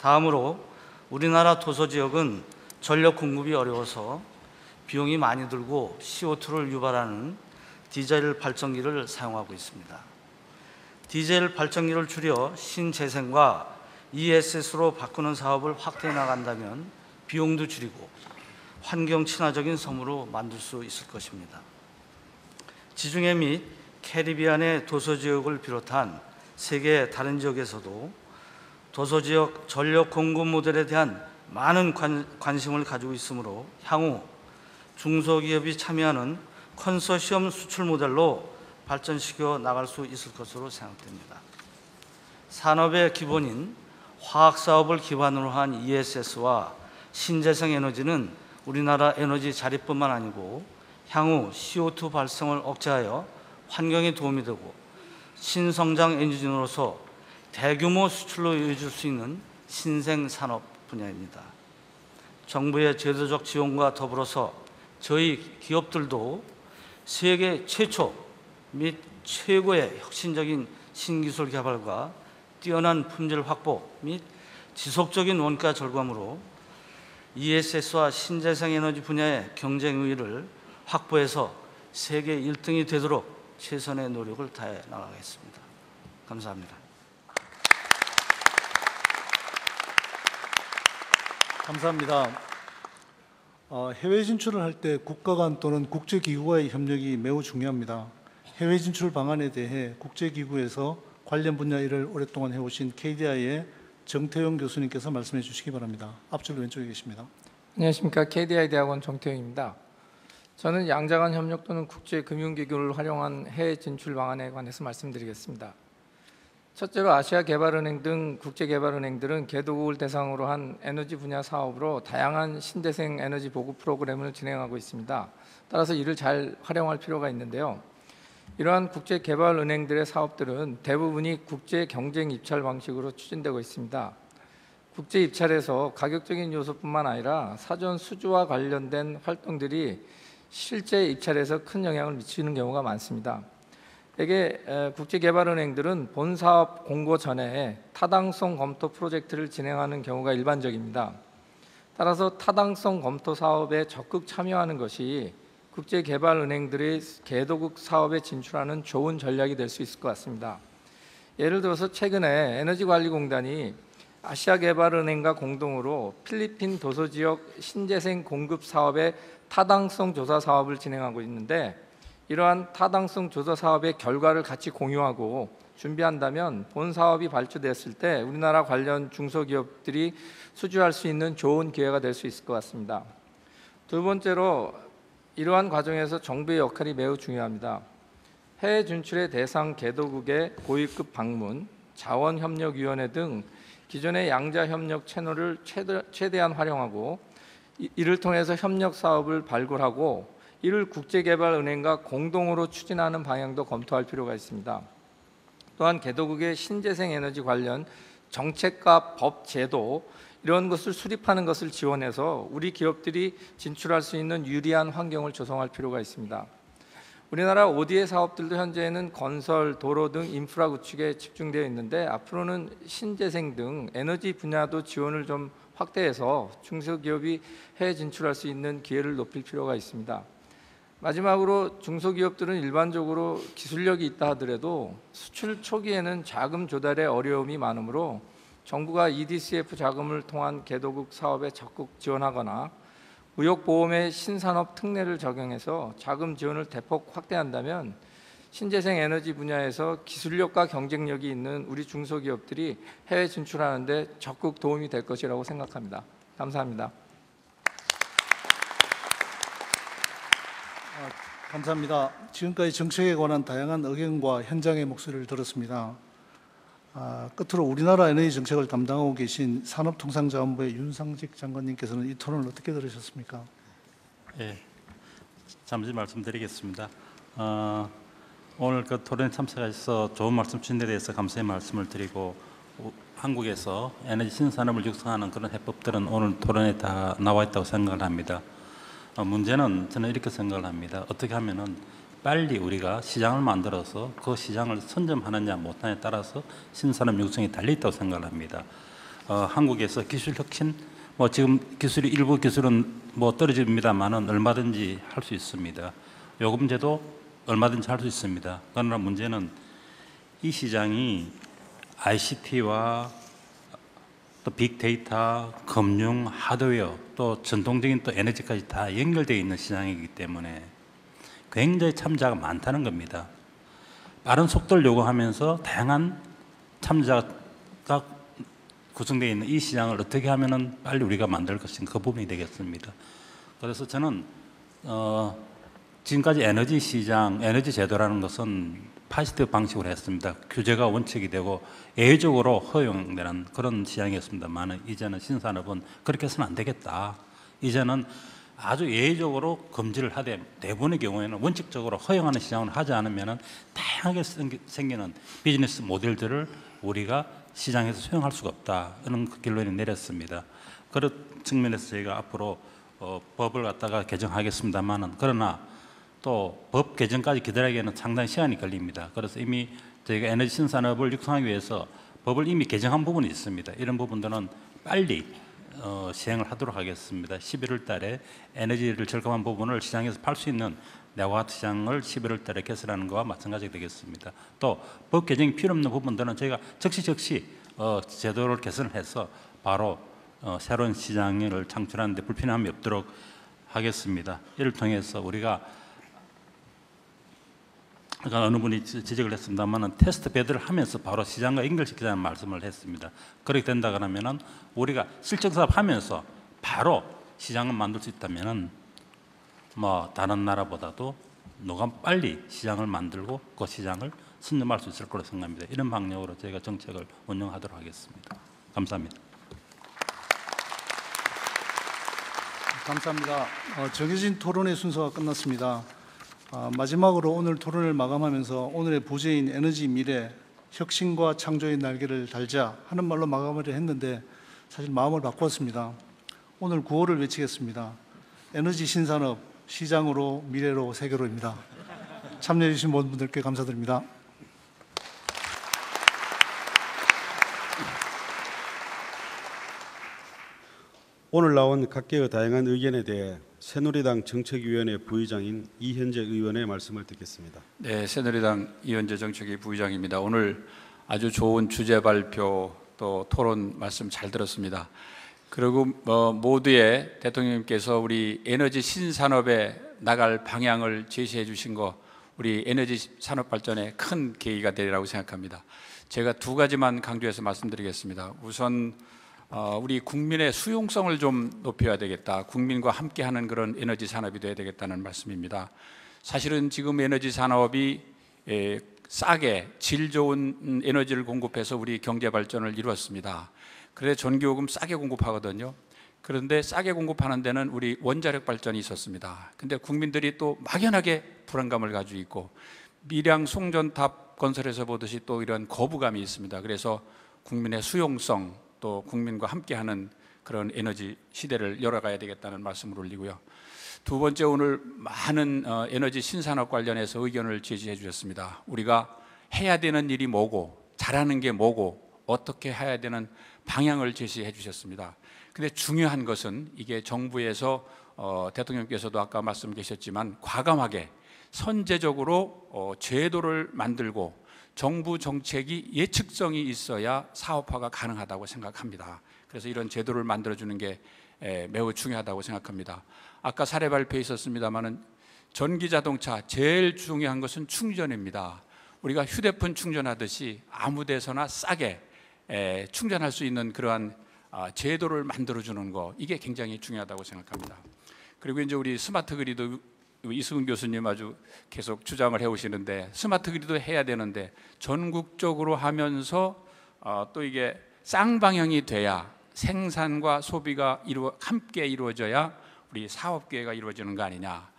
다음으로 우리나라 도서지역은 전력 공급이 어려워서 비용이 많이 들고 CO2를 유발하는 디젤 발전기를 사용하고 있습니다. 디젤 발전기를 줄여 신재생과 ESS로 바꾸는 사업을 확대해 나간다면 비용도 줄이고 환경 친화적인 섬으로 만들 수 있을 것입니다. 지중해 및 캐리비안의 도서지역을 비롯한 세계 다른 지역에서도 도서지역 전력 공급 모델에 대한 많은 관심을 가지고 있으므로 향후 중소기업이 참여하는 컨소시엄 수출 모델로 발전시켜 나갈 수 있을 것으로 생각됩니다. 산업의 기본인 화학사업을 기반으로 한 ESS와 신재생 에너지는 우리나라 에너지 자립뿐만 아니고 향후 CO2 발생을 억제하여 환경에 도움이 되고 신성장 엔진으로서 대규모 수출로 이어질 수 있는 신생산업 분야입니다. 정부의 제도적 지원과 더불어서 저희 기업들도 세계 최초 및 최고의 혁신적인 신기술 개발과 뛰어난 품질 확보 및 지속적인 원가 절감으로 ESS와 신재생 에너지 분야의 경쟁 우위를 확보해서 세계 1등이 되도록 최선의 노력을 다해 나가겠습니다. 감사합니다. 감사합니다. 해외 진출을 할 때 국가 간 또는 국제기구와의 협력이 매우 중요합니다. 해외 진출 방안에 대해 국제기구에서 관련 분야 일을 오랫동안 해오신 KDI의 정태용 교수님께서 말씀해 주시기 바랍니다. 앞줄 왼쪽에 계십니다. 안녕하십니까. KDI 대학원 정태용입니다. 저는 양자간 협력 또는 국제금융기구를 활용한 해외 진출 방안에 관해서 말씀드리겠습니다. 첫째로 아시아개발은행 등 국제개발은행들은 개도국을 대상으로 한 에너지 분야 사업으로 다양한 신재생 에너지 보급 프로그램을 진행하고 있습니다. 따라서 이를 잘 활용할 필요가 있는데요. 이러한 국제개발은행들의 사업들은 대부분이 국제 경쟁 입찰 방식으로 추진되고 있습니다. 국제 입찰에서 가격적인 요소뿐만 아니라 사전 수주와 관련된 활동들이 실제 입찰에서 큰 영향을 미치는 경우가 많습니다. 대개 국제개발은행들은 본 사업 공고 전에 타당성 검토 프로젝트를 진행하는 경우가 일반적입니다. 따라서 타당성 검토 사업에 적극 참여하는 것이 국제개발은행들의 개도국 사업에 진출하는 좋은 전략이 될 수 있을 것 같습니다. 예를 들어서 최근에 에너지관리공단이 아시아개발은행과 공동으로 필리핀 도서지역 신재생 공급 사업의 타당성 조사 사업을 진행하고 있는데, 이러한 타당성 조사 사업의 결과를 같이 공유하고 준비한다면 본 사업이 발주됐을 때 우리나라 관련 중소기업들이 수주할 수 있는 좋은 기회가 될 수 있을 것 같습니다. 두 번째로, 이러한 과정에서 정부의 역할이 매우 중요합니다. 해외 진출의 대상 개도국의 고위급 방문, 자원협력위원회 등 기존의 양자협력 채널을 최대한 활용하고 이를 통해서 협력 사업을 발굴하고 이를 국제개발은행과 공동으로 추진하는 방향도 검토할 필요가 있습니다. 또한 개도국의 신재생 에너지 관련 정책과 법, 제도 이런 것을 수립하는 것을 지원해서 우리 기업들이 진출할 수 있는 유리한 환경을 조성할 필요가 있습니다. 우리나라 ODA 사업들도 현재는 건설, 도로 등 인프라 구축에 집중되어 있는데 앞으로는 신재생 등 에너지 분야도 지원을 좀 확대해서 중소기업이 해외 진출할 수 있는 기회를 높일 필요가 있습니다. 마지막으로 중소기업들은 일반적으로 기술력이 있다 하더라도 수출 초기에는 자금 조달에 어려움이 많으므로 정부가 EDCF 자금을 통한 개도국 사업에 적극 지원하거나 무역보험의 신산업 특례를 적용해서 자금 지원을 대폭 확대한다면 신재생 에너지 분야에서 기술력과 경쟁력이 있는 우리 중소기업들이 해외 진출하는 데 적극 도움이 될 것이라고 생각합니다. 감사합니다. 감사합니다. 지금까지 정책에 관한 다양한 의견과 현장의 목소리를 들었습니다. 끝으로 우리나라 에너지 정책을 담당하고 계신 산업통상자원부의 윤상직 장관님께서는 이 토론을 어떻게 들으셨습니까? 예, 잠시 말씀드리겠습니다. 오늘 그 토론에 참석하셔서 좋은 말씀 주신 데 대해서 감사의 말씀을 드리고, 한국에서 에너지 신산업을 육성하는 그런 해법들은 오늘 토론에 다 나와 있다고 생각을 합니다. 문제는 저는 이렇게 생각을 합니다. 어떻게 하면은 빨리 우리가 시장을 만들어서 그 시장을 선점하느냐 못하느냐에 따라서 신산업 육성이 달려있다고 생각을 합니다. 한국에서 기술 혁신, 지금 일부 기술은 떨어집니다만은 얼마든지 할 수 있습니다. 요금제도 얼마든지 할 수 있습니다. 그러나 문제는 이 시장이 ICT와 또 빅데이터, 금융, 하드웨어, 또 전통적인 또 에너지까지 다 연결되어 있는 시장이기 때문에 굉장히 참자가 많다는 겁니다. 빠른 속도를 요구하면서 다양한 참자가 구성되어 있는 이 시장을 어떻게 하면은 빨리 우리가 만들 것인가, 그 부분이 되겠습니다. 그래서 저는 지금까지 에너지 시장, 에너지 제도라는 것은 파시트 방식으로 했습니다. 규제가 원칙이 되고 예외적으로 허용되는 그런 시장이었습니다만 이제는 신산업은 그렇게 해서는 안 되겠다. 이제는 아주 예외적으로 금지를 하되 대부분의 경우에는 원칙적으로 허용하는 시장을 하지 않으면 다양하게 생기는 비즈니스 모델들을 우리가 시장에서 수용할 수가 없다. 이런 결론이 내렸습니다. 그런 측면에서 저희가 앞으로 법을 갖다가 개정하겠습니다만은 그러나 또 법 개정까지 기다리기에는 상당히 시간이 걸립니다. 그래서 이미 저희가 에너지 신산업을 육성하기 위해서 법을 이미 개정한 부분이 있습니다. 이런 부분들은 빨리 시행을 하도록 하겠습니다. 11월 달에 에너지를 절감한 부분을 시장에서 팔 수 있는 네와트 시장을 11월 달에 개설하는 것과 마찬가지가 되겠습니다. 또 법 개정이 필요 없는 부분들은 저희가 즉시 제도를 개선해서 바로 새로운 시장을 창출하는 데 불편함이 없도록 하겠습니다. 이를 통해서 우리가 아까 어느 분이 지적을 했습니다만 테스트 배드를 하면서 바로 시장과 연결시키자는 말씀을 했습니다. 그렇게 된다 그러면은 우리가 실증 사업 하면서 바로 시장을 만들 수 있다면은 뭐 다른 나라보다도 누가 빨리 시장을 만들고 그 시장을 선점할 수 있을 거라고 생각합니다. 이런 방향으로 저희가 정책을 운영하도록 하겠습니다. 감사합니다. 감사합니다. 정해진 토론의 순서가 끝났습니다. 마지막으로 오늘 토론을 마감하면서 오늘의 부제인 에너지 미래, 혁신과 창조의 날개를 달자 하는 말로 마감을 했는데 사실 마음을 바꿨습니다. 오늘 구호를 외치겠습니다. 에너지 신산업, 시장으로 미래로 세계로입니다. 참여해 주신 모든 분들께 감사드립니다. 오늘 나온 각계의 다양한 의견에 대해 새누리당 정책위원회 부의장인 이현재 의원의 말씀을 듣겠습니다. 네, 새누리당 이현재 정책위 부의장입니다. 오늘 아주 좋은 주제 발표 또 토론 말씀 잘 들었습니다. 그리고 모두의 대통령님께서 우리 에너지 신산업에 나갈 방향을 제시해 주신 거 우리 에너지 산업 발전에 큰 계기가 되리라고 생각합니다. 제가 두 가지만 강조해서 말씀드리겠습니다. 우선 우리 국민의 수용성을 좀 높여야 되겠다. 국민과 함께하는 그런 에너지 산업이 돼야 되겠다는 말씀입니다. 사실은 지금 에너지 산업이 싸게 질 좋은 에너지를 공급해서 우리 경제 발전을 이루었습니다. 그래서 전기요금 싸게 공급하거든요. 그런데 싸게 공급하는 데는 우리 원자력 발전이 있었습니다. 근데 국민들이 또 막연하게 불안감을 가지고 있고 밀양 송전탑 건설에서 보듯이 또 이런 거부감이 있습니다. 그래서 국민의 수용성 또 국민과 함께하는 그런 에너지 시대를 열어가야 되겠다는 말씀을 올리고요. 두 번째, 오늘 많은 에너지 신산업 관련해서 의견을 제시해 주셨습니다. 우리가 해야 되는 일이 뭐고 잘하는 게 뭐고 어떻게 해야 되는 방향을 제시해 주셨습니다. 근데 중요한 것은 이게 정부에서 대통령께서도 아까 말씀 계셨지만 과감하게 선제적으로 제도를 만들고 정부 정책이 예측성이 있어야 사업화가 가능하다고 생각합니다. 그래서 이런 제도를 만들어주는 게 매우 중요하다고 생각합니다. 아까 사례 발표에 있었습니다마는 전기 자동차 제일 중요한 것은 충전입니다. 우리가 휴대폰 충전하듯이 아무 데서나 싸게 충전할 수 있는 그러한 제도를 만들어주는 거 이게 굉장히 중요하다고 생각합니다. 그리고 이제 우리 스마트 그리드 이승훈 교수님 아주 계속 주장을 해오시는데 스마트 그리드 해야 되는데 전국적으로 하면서 또 이게 쌍방향이 돼야 생산과 소비가 함께 이루어져야 우리 사업 기회가 이루어지는 거 아니냐.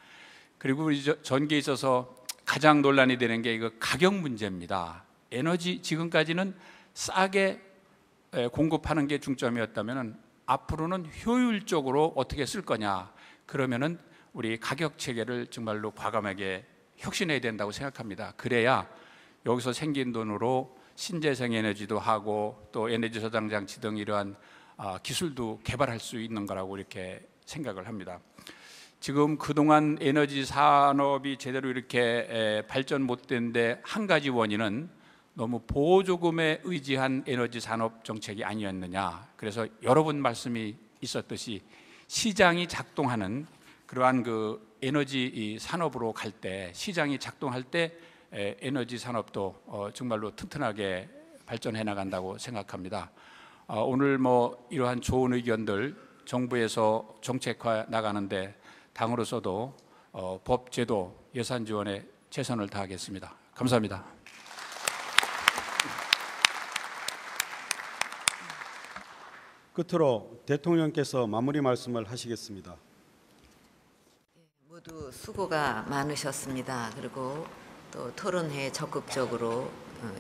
그리고 우리 전기에 있어서 가장 논란이 되는 게 이거 가격 문제입니다. 에너지 지금까지는 싸게 공급하는 게 중점이었다면 앞으로는 효율적으로 어떻게 쓸 거냐. 그러면은 우리 가격 체계를 정말로 과감하게 혁신해야 된다고 생각합니다. 그래야 여기서 생긴 돈으로 신재생 에너지도 하고 또 에너지 저장 장치 등 이러한 기술도 개발할 수 있는 거라고 이렇게 생각을 합니다. 지금 그동안 에너지 산업이 제대로 이렇게 발전 못된 데 한 가지 원인은 너무 보조금에 의지한 에너지 산업 정책이 아니었느냐. 그래서 여러 번 말씀이 있었듯이 시장이 작동하는 그러한 그 에너지 산업으로 갈 때 시장이 작동할 때 에너지 산업도 정말로 튼튼하게 발전해 나간다고 생각합니다. 오늘 뭐 이러한 좋은 의견들 정부에서 정책화 나가는데 당으로서도 법, 제도, 예산 지원에 최선을 다하겠습니다. 감사합니다. 끝으로 대통령께서 마무리 말씀을 하시겠습니다. 모두 수고가 많으셨습니다. 그리고 또 토론회에 적극적으로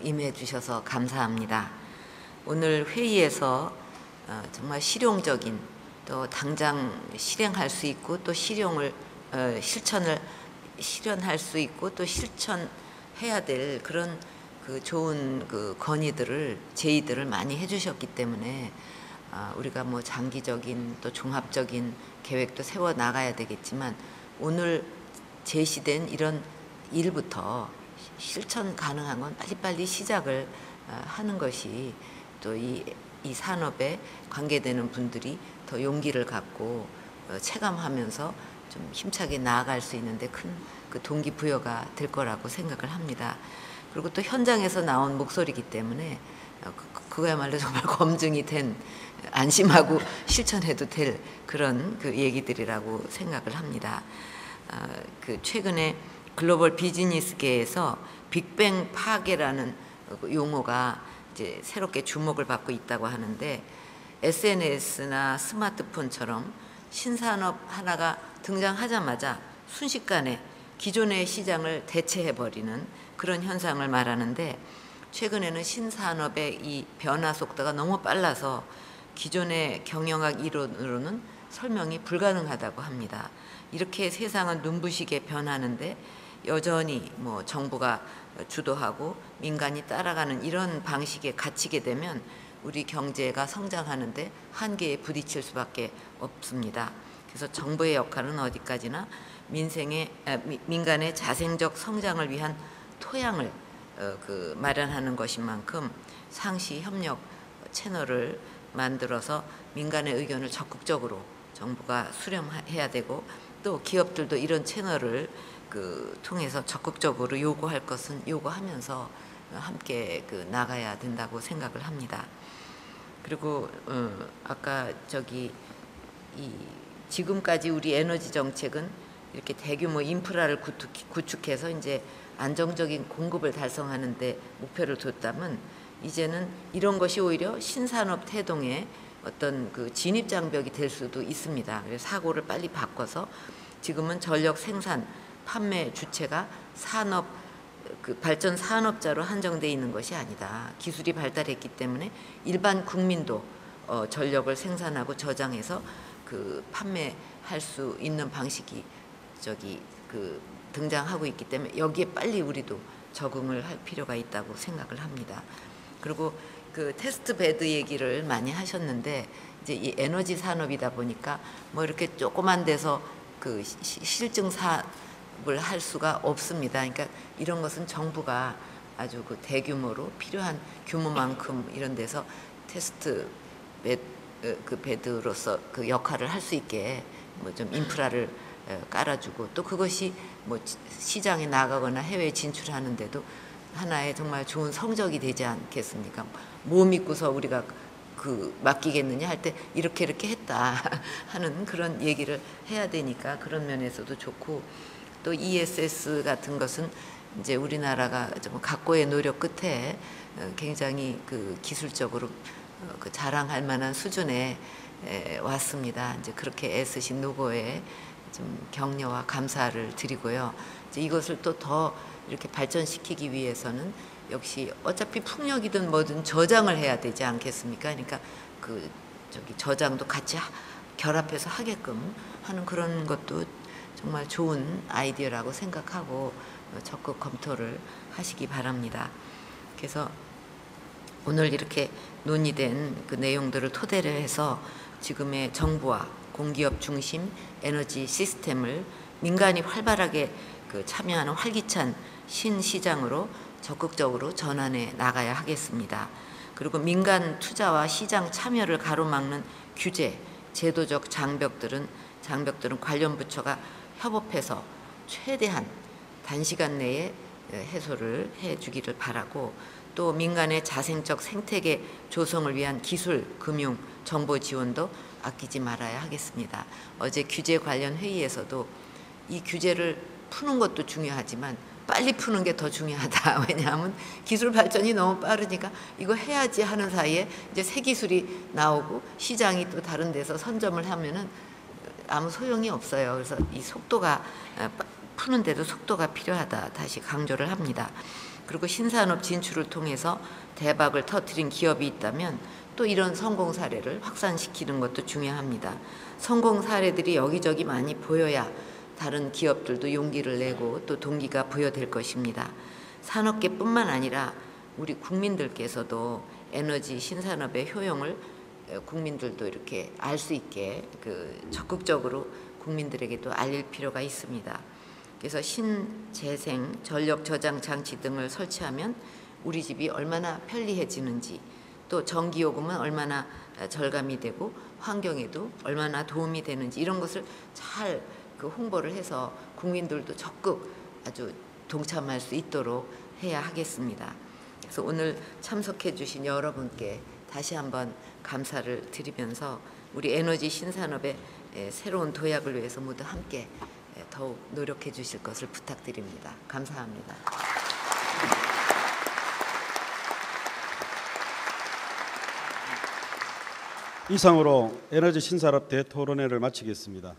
임해 주셔서 감사합니다. 오늘 회의에서 정말 실용적인 또 당장 실행할 수 있고 또 실현할 수 있고 또 실천해야 될 그런 그 좋은 그 건의들을 제의들을 많이 해주셨기 때문에 우리가 뭐 장기적인 또 종합적인 계획도 세워 나가야 되겠지만 오늘 제시된 이런 일부터 실천 가능한 건 빨리빨리 시작을 하는 것이 또 이 산업에 관계되는 분들이 더 용기를 갖고 체감하면서 좀 힘차게 나아갈 수 있는데 큰 그 동기부여가 될 거라고 생각을 합니다. 그리고 또 현장에서 나온 목소리이기 때문에 그거야말로 정말 검증이 된 안심하고 실천해도 될 그런 그 얘기들이라고 생각을 합니다. 그 최근에 글로벌 비즈니스계에서 빅뱅 파괴라는 용어가 이제 새롭게 주목을 받고 있다고 하는데 SNS나 스마트폰처럼 신산업 하나가 등장하자마자 순식간에 기존의 시장을 대체해버리는 그런 현상을 말하는데 최근에는 신산업의 이 변화 속도가 너무 빨라서 기존의 경영학 이론으로는 설명이 불가능하다고 합니다. 이렇게 세상은 눈부시게 변하는데 여전히 뭐 정부가 주도하고 민간이 따라가는 이런 방식에 갇히게 되면 우리 경제가 성장하는데 한계에 부딪힐 수밖에 없습니다. 그래서 정부의 역할은 어디까지나 민간의 자생적 성장을 위한 토양을 마련하는 것인 만큼 상시 협력 채널을 만들어서 민간의 의견을 적극적으로 정부가 수렴해야 되고 또 기업들도 이런 채널을 통해서 적극적으로 요구할 것은 요구하면서 함께 나가야 된다고 생각을 합니다. 그리고 아까 지금까지 우리 에너지 정책은 이렇게 대규모 인프라를 구축해서 이제 안정적인 공급을 달성하는 데 목표를 뒀다면 이제는 이런 것이 오히려 신산업 태동의 어떤 그 진입 장벽이 될 수도 있습니다. 그래서 사고를 빨리 바꿔서 지금은 전력 생산, 판매 주체가 발전 산업자로 한정돼 있는 것이 아니다. 기술이 발달했기 때문에 일반 국민도 전력을 생산하고 저장해서 판매할 수 있는 방식이 등장하고 있기 때문에 여기에 빨리 우리도 적응을 할 필요가 있다고 생각을 합니다. 그리고 테스트 베드 얘기를 많이 하셨는데 이제 이 에너지 산업이다 보니까 뭐 이렇게 조그만 데서 실증 사업을 할 수가 없습니다. 그러니까 이런 것은 정부가 아주 대규모로 필요한 규모만큼 이런 데서 테스트 베드로서 역할을 할 수 있게 뭐 좀 인프라를 깔아주고 또 그것이 뭐 시장에 나가거나 해외 진출하는데도 하나의 정말 좋은 성적이 되지 않겠습니까? 뭐 믿고서 우리가 맡기겠느냐 할 때 이렇게 했다 하는 그런 얘기를 해야 되니까 그런 면에서도 좋고 또 ESS 같은 것은 이제 우리나라가 좀 각고의 노력 끝에 굉장히 기술적으로 자랑할 만한 수준에 왔습니다. 이제 그렇게 애쓰신 노고에 좀 격려와 감사를 드리고요. 이제 이것을 또 더 이렇게 발전시키기 위해서는 역시 어차피 풍력이든 뭐든 저장을 해야 되지 않겠습니까? 그러니까 저장도 같이 결합해서 하게끔 하는 그런 것도 정말 좋은 아이디어라고 생각하고 적극 검토를 하시기 바랍니다. 그래서 오늘 이렇게 논의된 그 내용들을 토대로 해서 지금의 정부와 공기업 중심 에너지 시스템을 민간이 활발하게 참여하는 활기찬 신시장으로 적극적으로 전환해 나가야 하겠습니다. 그리고 민간 투자와 시장 참여를 가로막는 규제, 제도적 장벽들은 관련 부처가 협업해서 최대한 단시간 내에 해소를 해주기를 바라고 또 민간의 자생적 생태계 조성을 위한 기술, 금융, 정보 지원도 아끼지 말아야 하겠습니다. 어제 규제 관련 회의에서도 이 규제를 푸는 것도 중요하지만 빨리 푸는 게 더 중요하다. 왜냐하면 기술 발전이 너무 빠르니까 이거 해야지 하는 사이에 이제 새 기술이 나오고 시장이 또 다른 데서 선점을 하면은 아무 소용이 없어요. 그래서 이 속도가 푸는데도 속도가 필요하다. 다시 강조를 합니다. 그리고 신산업 진출을 통해서 대박을 터뜨린 기업이 있다면 또 이런 성공 사례를 확산시키는 것도 중요합니다. 성공 사례들이 여기저기 많이 보여야 다른 기업들도 용기를 내고 또 동기가 부여될 것입니다. 산업계뿐만 아니라 우리 국민들께서도 에너지 신산업의 효용을 국민들도 이렇게 알 수 있게 적극적으로 국민들에게도 알릴 필요가 있습니다. 그래서 신재생 전력 저장 장치 등을 설치하면 우리 집이 얼마나 편리해지는지, 또 전기요금은 얼마나 절감이 되고 환경에도 얼마나 도움이 되는지 이런 것을 잘 홍보를 해서 국민들도 적극 아주 동참할 수 있도록 해야 하겠습니다. 그래서 오늘 참석해 주신 여러분께 다시 한번 감사를 드리면서 우리 에너지 신산업의 새로운 도약을 위해서 모두 함께 더욱 노력해 주실 것을 부탁드립니다. 감사합니다. 이상으로 에너지 신산업 대토론회를 마치겠습니다.